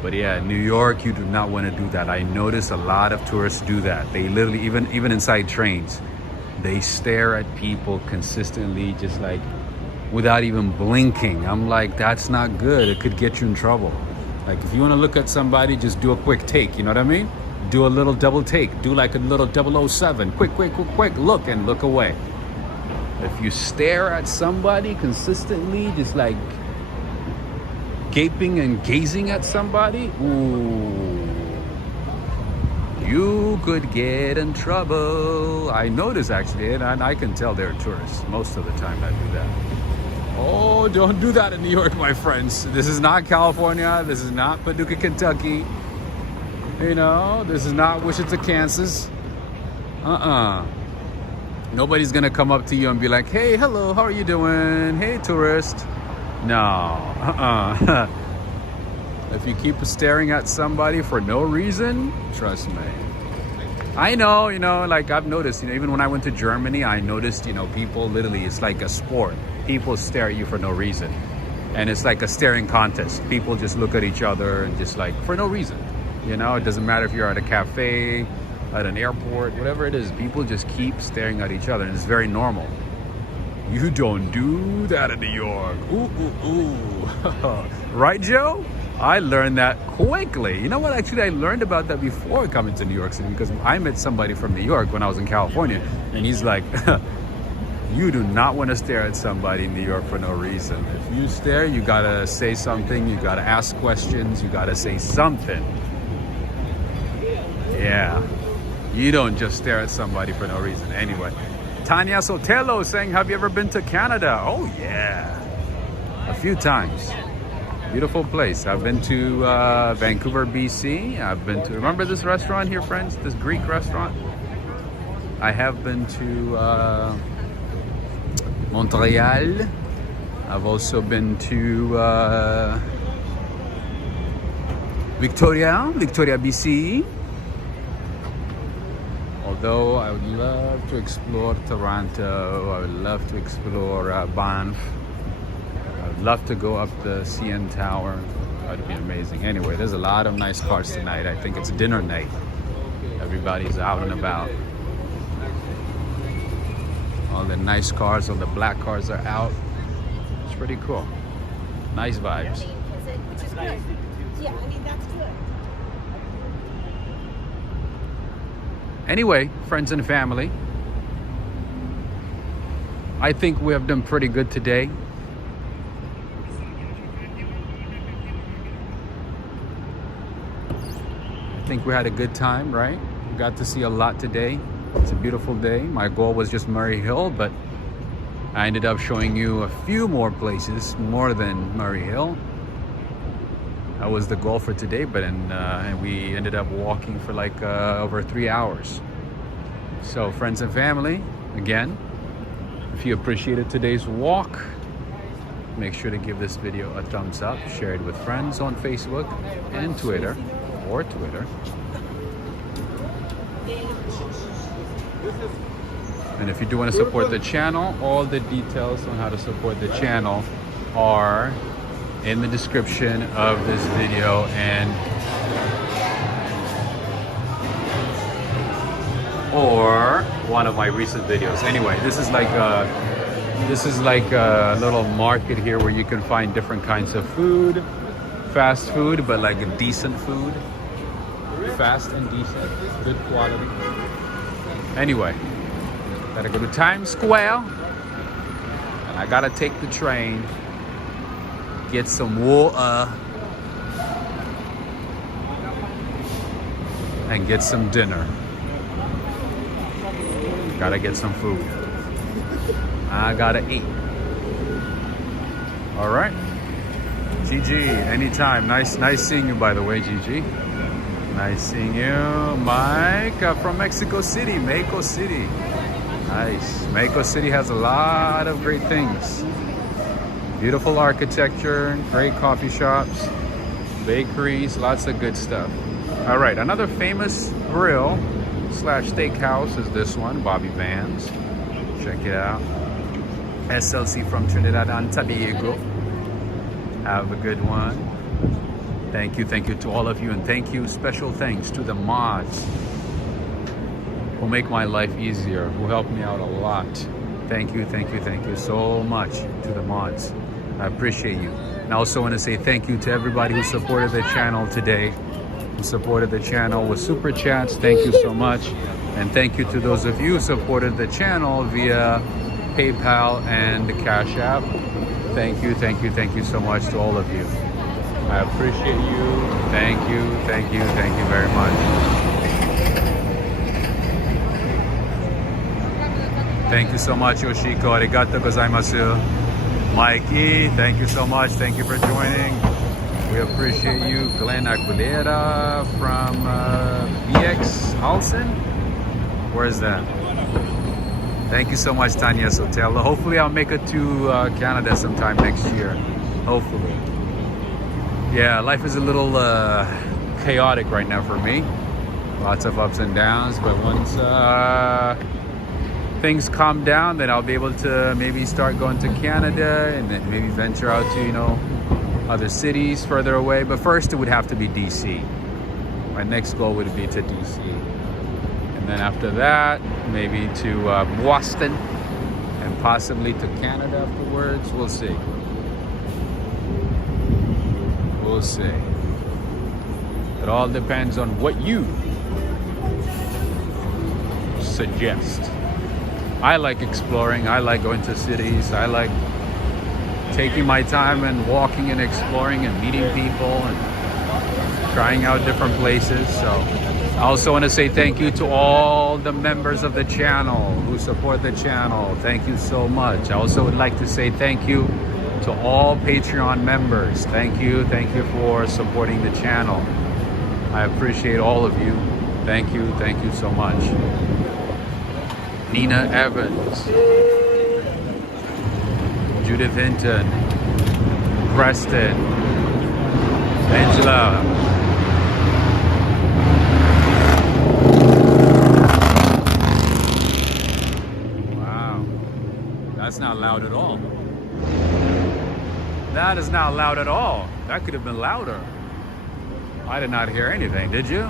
But yeah, New York, you do not want to do that. I notice a lot of tourists do that. They literally, even inside trains, they stare at people consistently, just like without even blinking. I'm like, that's not good. It could get you in trouble. Like, if you want to look at somebody, just do a quick take. You know what I mean? Do a little double take. Do like a little 007. Quick, look and look away. If you stare at somebody consistently, just like gaping and gazing at somebody, ooh, you could get in trouble. I notice actually, and I can tell they're tourists most of the time that do that. Oh, don't do that in New York, my friends. This is not California. This is not Paducah, Kentucky. You know, this is not Wichita, Kansas. Nobody's gonna come up to you and be like, hey, hello, how are you doing? Hey, tourist. No, If you keep staring at somebody for no reason, trust me. I know, you know, like I've noticed, you know, even when I went to Germany, I noticed, you know, people literally, it's like a sport. People stare at you for no reason. And it's like a staring contest. People just look at each other and just like, for no reason. You know, it doesn't matter if you're at a cafe, at an airport, whatever it is, people just keep staring at each other, and it's very normal. You don't do that in New York. Ooh, ooh, ooh. Right, Joe? I learned that quickly. You know what? Actually, I learned about that before coming to New York City, because I met somebody from New York when I was in California, and he's like, you do not want to stare at somebody in New York for no reason. If you stare, you gotta say something, you gotta ask questions, you gotta say something. Yeah. You don't just stare at somebody for no reason. Anyway, Tanya Sotelo saying, have you ever been to Canada? Oh yeah, a few times. Beautiful place. I've been to Vancouver, BC. I've been to, remember this restaurant here, friends? This Greek restaurant? I have been to Montreal. I've also been to Victoria, BC. Although I would love to explore Toronto, I would love to explore Banff. I'd love to go up the CN Tower. That would be amazing. Anyway, there's a lot of nice cars tonight. I think it's dinner night. Everybody's out and about. All the nice cars, all the black cars are out. It's pretty cool. Nice vibes. Which is good. Yeah, I mean, that's good. Anyway, friends and family, I think we have done pretty good today. I think we had a good time, right? We got to see a lot today. It's a beautiful day. My goal was just Murray Hill, but I ended up showing you a few more places, more than Murray Hill. That was the goal for today, but and we ended up walking for like over 3 hours. So friends and family, again, if you appreciated today's walk, make sure to give this video a thumbs up, share it with friends on Facebook and Twitter, or Twitter. And if you do want to support the channel, all the details on how to support the channel are in the description of this video and or one of my recent videos. Anyway, this is like a little market here where you can find different kinds of food, fast food, but like decent food, fast and decent, good quality. Anyway, gotta go to Times Square and I gotta take the train, get some water, and get some dinner. Gotta get some food. I gotta eat. All right. Gigi, anytime. Nice seeing you, by the way, Gigi. Nice seeing you. Mike from Mexico City, Mexico City. Nice. Mexico City has a lot of great things. Beautiful architecture, great coffee shops, bakeries, lots of good stuff. All right, another famous grill slash steakhouse is this one, Bobby Van's. Check it out. SLC from Trinidad and Tobago. Have a good one. Thank you to all of you, and thank you, special thanks to the mods who make my life easier, who help me out a lot. Thank you so much to the mods. I appreciate you. And I also want to say thank you to everybody who supported the channel today, who supported the channel with super chats. Thank you so much. And thank you to those of you who supported the channel via PayPal and the Cash App. Thank you so much to all of you. I appreciate you. Thank you very much. Thank you so much, Yoshiko. Arigato gozaimasu. Mikey, thank you so much. Thank you for joining. We appreciate you. Glenn Aguilera from VX Hausen. Where is that? Thank you so much, Tanya Sotelo. Hopefully I'll make it to Canada sometime next year. Hopefully. Yeah, life is a little chaotic right now for me. Lots of ups and downs, but once things calm down, then I'll be able to maybe start going to Canada and then maybe venture out to, you know, other cities further away. But first it would have to be DC. My next goal would be to DC. And then after that, maybe to Boston and possibly to Canada afterwards. We'll see. We'll see. It all depends on what you suggest. I like exploring. I like going to cities. I like taking my time and walking and exploring and meeting people and trying out different places. So I also want to say thank you to all the members of the channel who support the channel. Thank you so much. I also would like to say thank you to all Patreon members. Thank you for supporting the channel. I appreciate all of you. Thank you so much. Nina Evans, Judith Hinton, Preston, Angela, wow, that's not loud at all. That is not loud at all. That could have been louder. I did not hear anything, did you?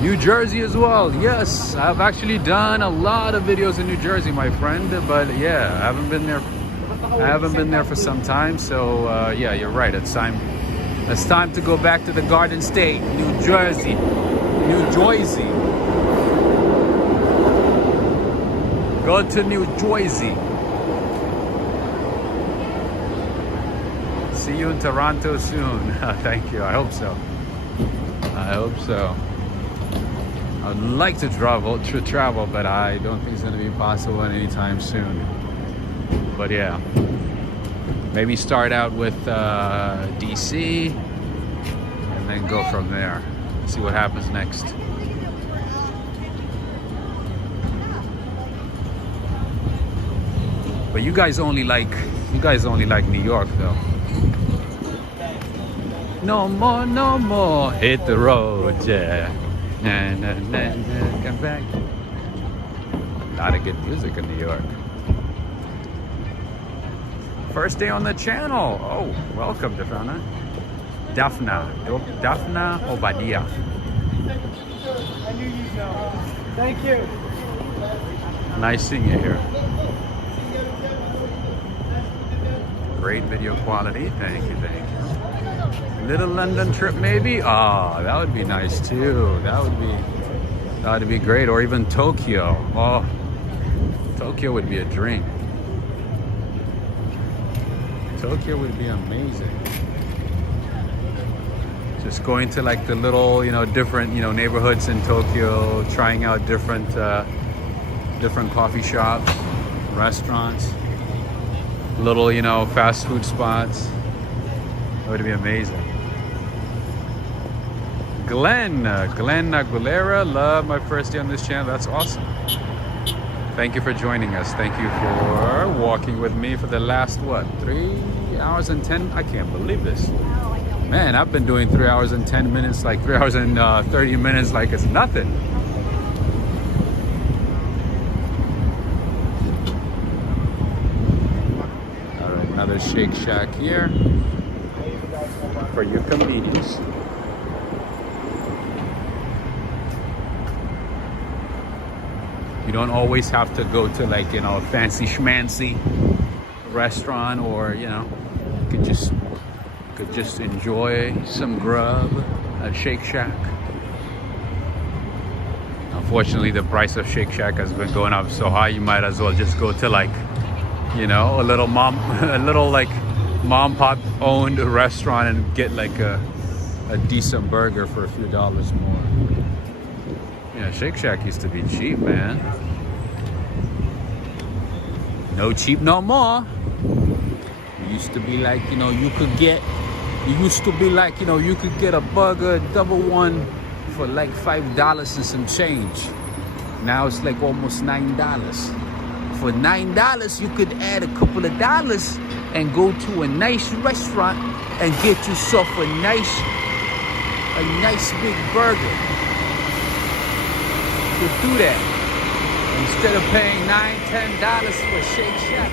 New Jersey as well. Yes, I've actually done a lot of videos in New Jersey, my friend. But yeah, I haven't been there for some time. So yeah, you're right. It's time to go back to the Garden State, New Jersey. Go to New Jersey. See you in Toronto soon. Thank you. I hope so. I'd like to travel, but I don't think it's going to be possible anytime soon. But yeah, maybe start out with DC and then go from there. See what happens next. But you guys only like New York, though. No more, hit the road, yeah. Come back. A lot of good music in New York. First day on the channel. Oh, welcome, Daphna. Daphna Obadia. Thank you. Nice seeing you here. Great video quality. Thank you. Little London trip maybe? Ah, that would be nice too. That would be great. Or even Tokyo. Oh, Tokyo would be a dream. Tokyo would be amazing. Just going to like the little, different, neighborhoods in Tokyo, trying out different coffee shops, restaurants, little, fast food spots. That would be amazing. Glenn Aguilera, love my first day on this channel. That's awesome. Thank you for joining us. Thank you for walking with me for the last, 3 hours and 10? I can't believe this. Man, I've been doing 3 hours and 10 minutes, like 3 hours and 30 minutes like it's nothing. All right, another Shake Shack here for your convenience. You don't always have to go to like, a fancy schmancy restaurant, or, you could just enjoy some grub at Shake Shack. Unfortunately, the price of Shake Shack has been going up so high, you might as well just go to like, a little mom pop owned restaurant and get like a decent burger for a few dollars more. Yeah, Shake Shack used to be cheap, man. No cheap no more. It used to be like, you could get a burger, double one, for like $5 and some change. Now it's like almost $9. For $9, you could add a couple of dollars and go to a nice restaurant and get yourself a nice big burger. To do that instead of paying $9-10 for Shake Shack.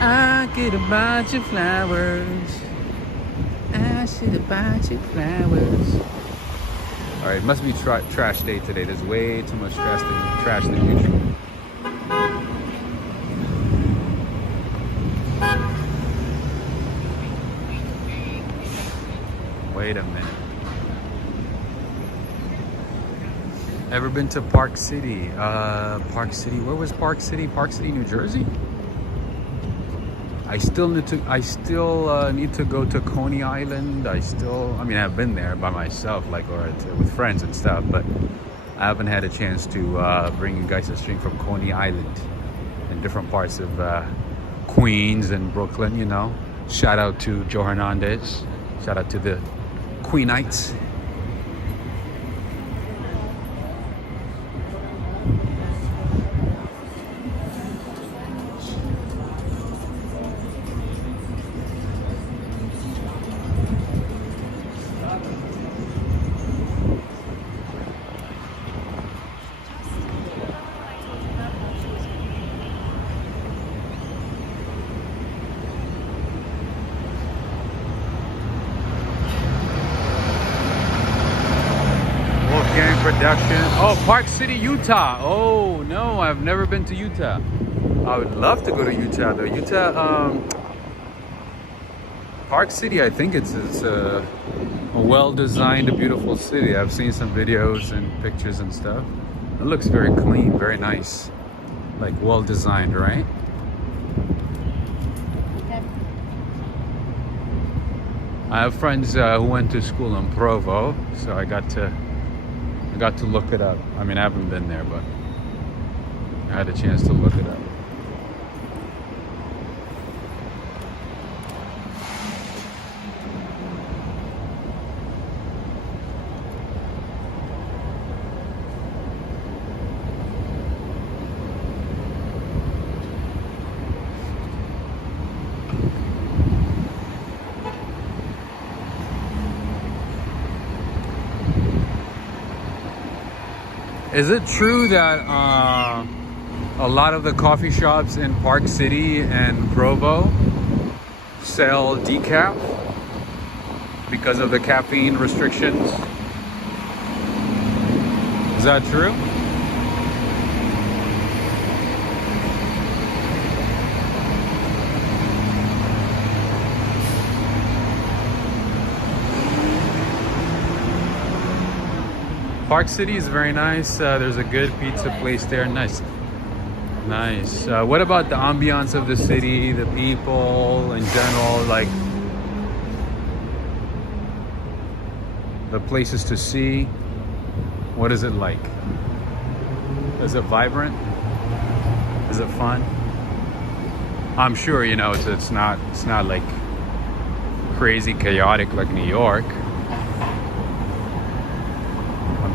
I get a bunch of flowers. I should have bought you flowers. All right, it must be trash day today. There's way too much trash than usual. Wait a minute. Ever been to Park City? Park City, where was Park City? Park City, New Jersey? I still need to go to Coney Island. I mean, I've been there by myself, like, or with friends and stuff, but I haven't had a chance to bring you guys a stream from Coney Island and different parts of Queens and Brooklyn, you know. Shout out to Joe Hernandez. Shout out to the Queenites. Production. Oh, Park City, Utah. Oh no, I've never been to Utah. I would love to go to Utah though. Utah, Park City, I think it's a well-designed, beautiful city. I've seen some videos and pictures and stuff. It looks very clean, very nice, like well-designed, right? I have friends who went to school in Provo, so I got to look it up. I mean, I haven't been there, but I had a chance to look it up. Is it true that a lot of the coffee shops in Park City and Provo sell decaf because of the caffeine restrictions? Is that true? Park City is very nice. There's a good pizza place there. Nice. Nice. What about the ambiance of the city, the people in general, like the places to see? What is it like? Is it vibrant? Is it fun? I'm sure, you know, it's not like crazy chaotic like New York.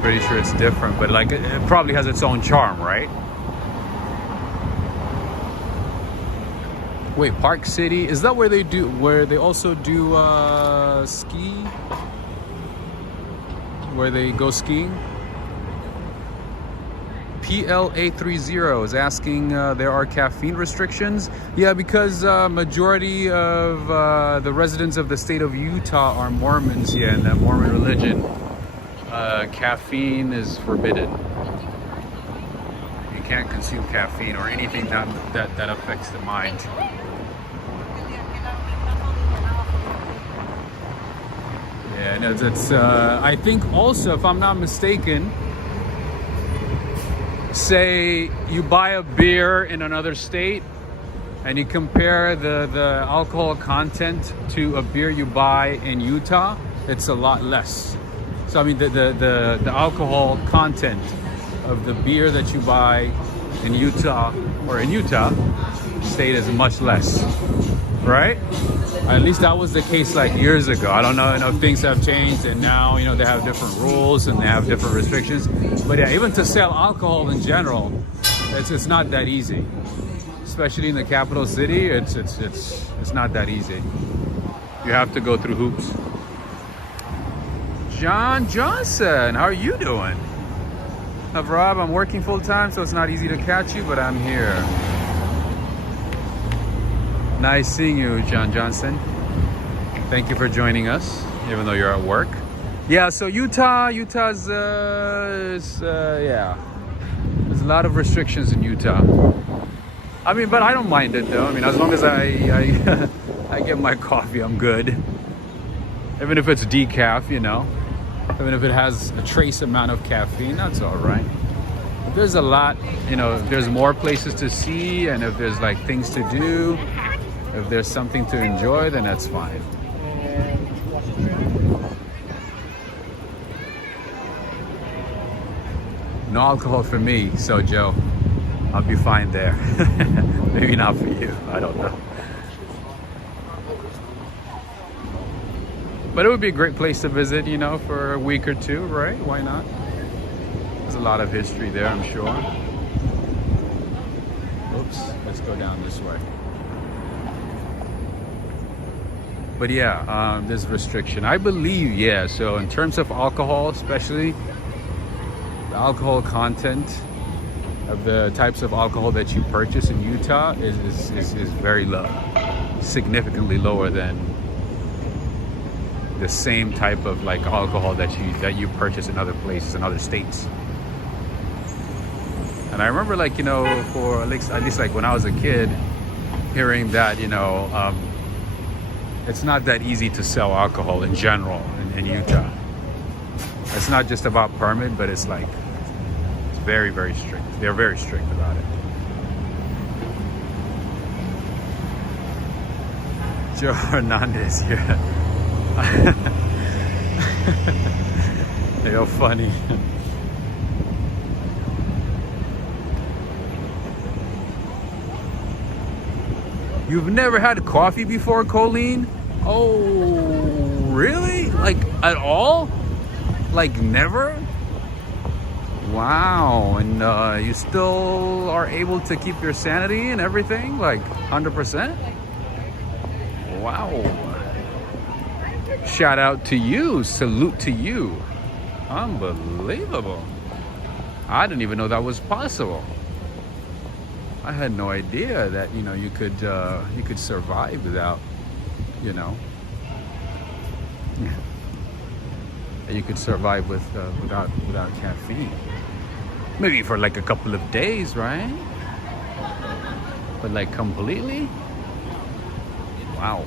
Pretty sure it's different, but like it probably has its own charm, right? Wait, Park City, is that where they also do ski? Where they go skiing? PLA30 is asking, there are caffeine restrictions? Yeah, because majority of the residents of the state of Utah are Mormons here, and the Mormon religion. Caffeine is forbidden. You can't consume caffeine or anything that affects the mind. Yeah, no, it's I think also, if I'm not mistaken, say you buy a beer in another state and you compare the alcohol content to a beer you buy in Utah, it's a lot less. So I mean, the alcohol content of the beer that you buy in Utah state is much less, right? At least that was the case like years ago. I don't know, things have changed and now, you know, they have different rules and they have different restrictions. But yeah, even to sell alcohol in general, it's not that easy. Especially in the capital city, it's not that easy. You have to go through hoops. John Johnson, how are you doing? Rob, I'm working full time, so it's not easy to catch you, but I'm here. Nice seeing you, John Johnson. Thank you for joining us, even though you're at work. Yeah, so Utah's, yeah. There's a lot of restrictions in Utah. I mean, but I don't mind it though. I mean, as long as I get my coffee, I'm good. Even if it's decaf, you know, even if it has a trace amount of caffeine, that's all right. If there's a lot, you know, if there's more places to see, and if there's like things to do, if there's something to enjoy, then that's fine. No alcohol for me, so Joe, I'll be fine there. Maybe not for you, I don't know. But it would be a great place to visit, you know, for a week or two, right? Why not? There's a lot of history there, I'm sure. Oops, let's go down this way. But yeah, there's restriction. I believe, yeah, so in terms of alcohol, especially, the alcohol content of the types of alcohol that you purchase in Utah is very low. Significantly lower than the same type of like alcohol that you purchase in other places, in other states. And I remember, like, you know, for at least like when I was a kid, hearing that, you know, it's not that easy to sell alcohol in general in Utah. It's not just about permit, but it's like, it's very, very strict. They're very strict about it. Joe Hernandez, yeah. You're funny. You've never had coffee before, Colleen? Oh, really? Like, at all? Like, never? Wow. And you still are able to keep your sanity and everything? Like, 100%? Wow. Shout out to you. Salute to you. Unbelievable. I didn't even know that was possible. I had no idea that, you know, you could survive without, you know, you could survive without caffeine. Maybe for like a couple of days, right? But like completely? Wow.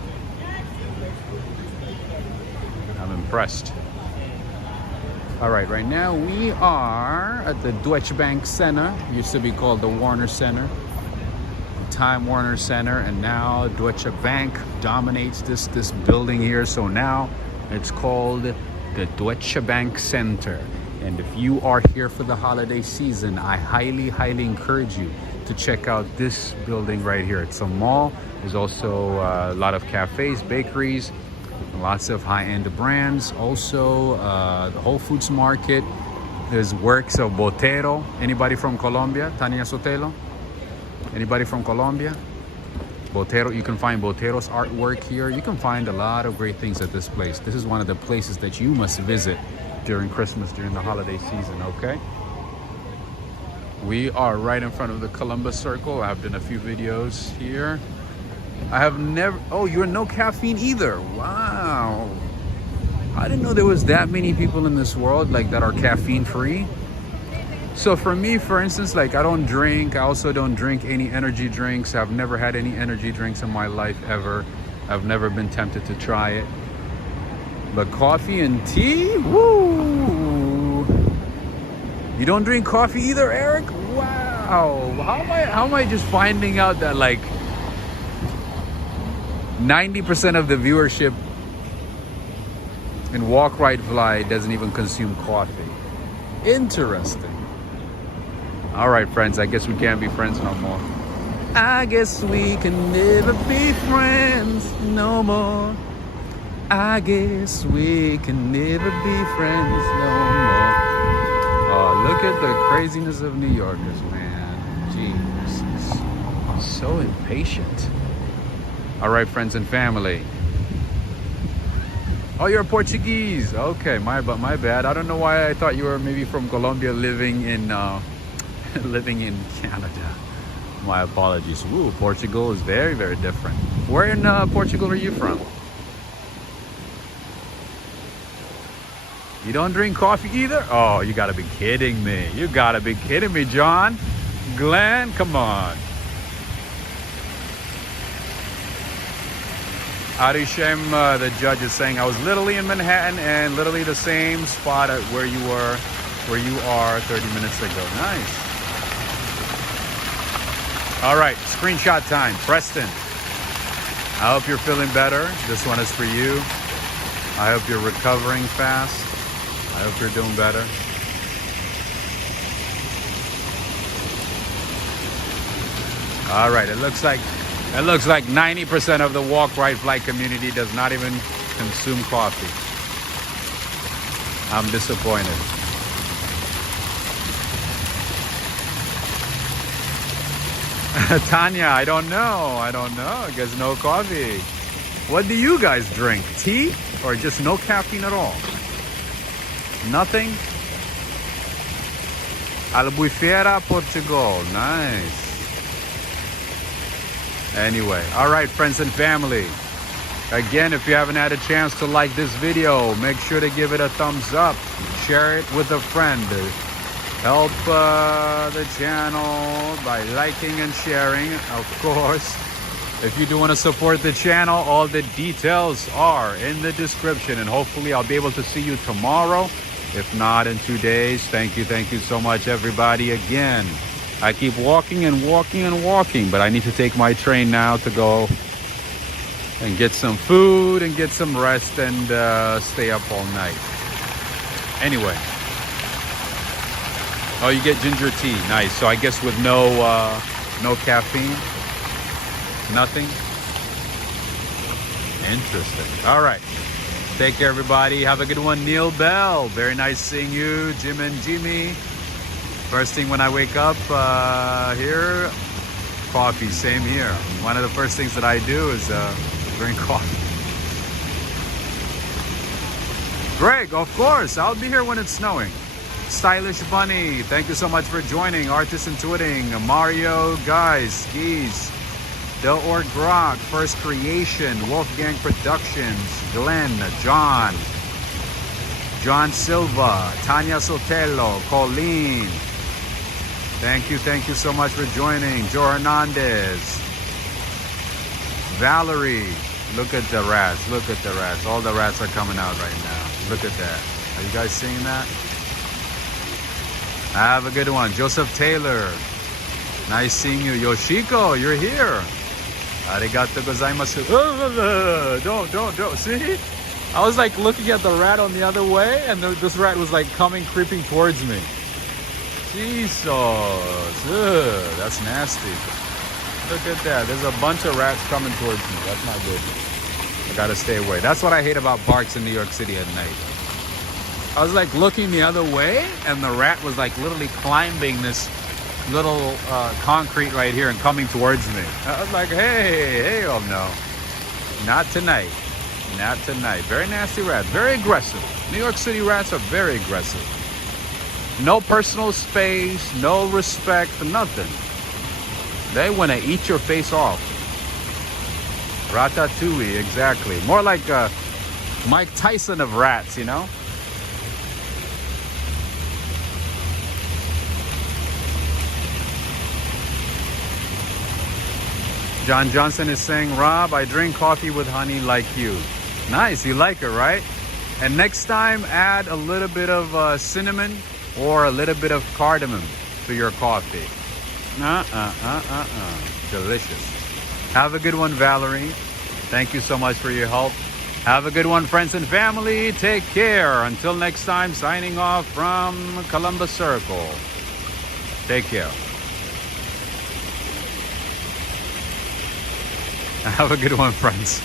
I'm impressed. All right, right now we are at the Deutsche Bank Center. It used to be called the Warner Center, Time Warner Center, and now Deutsche Bank dominates this building here. So now it's called the Deutsche Bank Center. And if you are here for the holiday season, I highly, highly encourage you to check out this building right here. It's a mall. There's also a lot of cafes, bakeries, lots of high-end brands. Also, the Whole Foods Market. There's works of Botero. Anybody from Colombia? Tania Sotelo? Anybody from Colombia? Botero, you can find Botero's artwork here. You can find a lot of great things at this place. This is one of the places that you must visit during Christmas, during the holiday season, okay? We are right in front of the Columbus Circle. I've done a few videos here. I have never, oh, you're no caffeine either. Wow. I didn't know there was that many people in this world like that are caffeine free. So for me, for instance, like I don't drink. I also don't drink any energy drinks. I've never had any energy drinks in my life ever. I've never been tempted to try it. But coffee and tea, woo! You don't drink coffee either, Eric? Wow. How am I just finding out that like 90% of the viewership in Walk Right Fly doesn't even consume coffee? Interesting. All right, friends, I guess we can't be friends no more. I guess we can never be friends no more. I guess we can never be friends no more. Oh, look at the craziness of New Yorkers, man. Jeez. So impatient. All right, friends and family. Oh, you're Portuguese. Okay, my bad. I don't know why I thought you were maybe from Colombia living in living in Canada. My apologies. Ooh, Portugal is very, very different. Where in Portugal are you from? You don't drink coffee either? Oh, you gotta be kidding me. You gotta be kidding me, John. Glenn, come on. Arishem, the judge, is saying I was literally in Manhattan and literally the same spot at where you are 30 minutes ago. Nice. All right, screenshot time. Preston, I hope you're feeling better. This one is for you. I hope you're recovering fast. I hope you're doing better. All right, it looks like 90% of the walk, ride, flight community does not even consume coffee. I'm disappointed. Tanya, I don't know. I guess no coffee. What do you guys drink? Tea or just no caffeine at all? Nothing? Albufeira, Portugal. Nice. Anyway, all right, friends and family. Again, if you haven't had a chance to like this video, make sure to give it a thumbs up. Share it with a friend. Help the channel by liking and sharing, of course. If you do want to support the channel, all the details are in the description. And hopefully I'll be able to see you tomorrow. If not, in 2 days. Thank you so much, everybody. Again, I keep walking and walking and walking, but I need to take my train now to go and get some food and get some rest and stay up all night. Anyway. Oh, you get ginger tea. Nice. So I guess with no caffeine? Nothing? Interesting. All right. Take care, everybody. Have a good one. Neil Bell. Very nice seeing you. Jim and Jimmy. First thing when I wake up here, coffee. Same here. One of the first things that I do is drink coffee. Greg, of course. I'll be here when it's snowing. Stylish Bunny, thank you so much for joining. Artist Intuiting, Mario, Guys, Skis, Del Or Grok, First Creation, Wolfgang Productions, Glenn, John Silva, Tanya Sotelo, Colleen. Thank you so much for joining. Joe Hernandez, Valerie. Look at the rats, all the rats are coming out right now. Look at that. Are you guys seeing that? Have a good one. Joseph Taylor. Nice seeing you. Yoshiko, you're here. Arigato gozaimasu. Don't. See? I was like looking at the rat on the other way, and this rat was like creeping towards me. Jesus. Ugh, that's nasty. Look at that. There's a bunch of rats coming towards me. That's not good. I gotta stay away. That's what I hate about parks in New York City at night. I was like looking the other way, and the rat was like literally climbing this little concrete right here and coming towards me. I was like, hey, oh no. Not tonight. Not tonight. Very nasty rat. Very aggressive. New York City rats are very aggressive. No personal space, no respect, nothing. They want to eat your face off. Ratatouille, exactly. More like Mike Tyson of rats, you know? John Johnson is saying, Rob, I drink coffee with honey like you. Nice, you like it, right? And next time, add a little bit of cinnamon or a little bit of cardamom to your coffee. Delicious. Have a good one, Valerie. Thank you so much for your help. Have a good one, friends and family. Take care. Until next time, signing off from Columbus Circle. Take care. Have a good one, friends.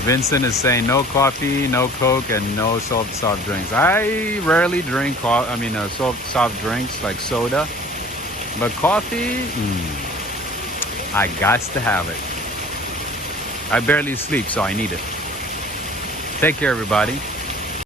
Vincent is saying no coffee, no Coke, and no soft drinks. I rarely drink soft drinks like soda, but coffee, I got to have it. I barely sleep, so I need it. Take care, everybody.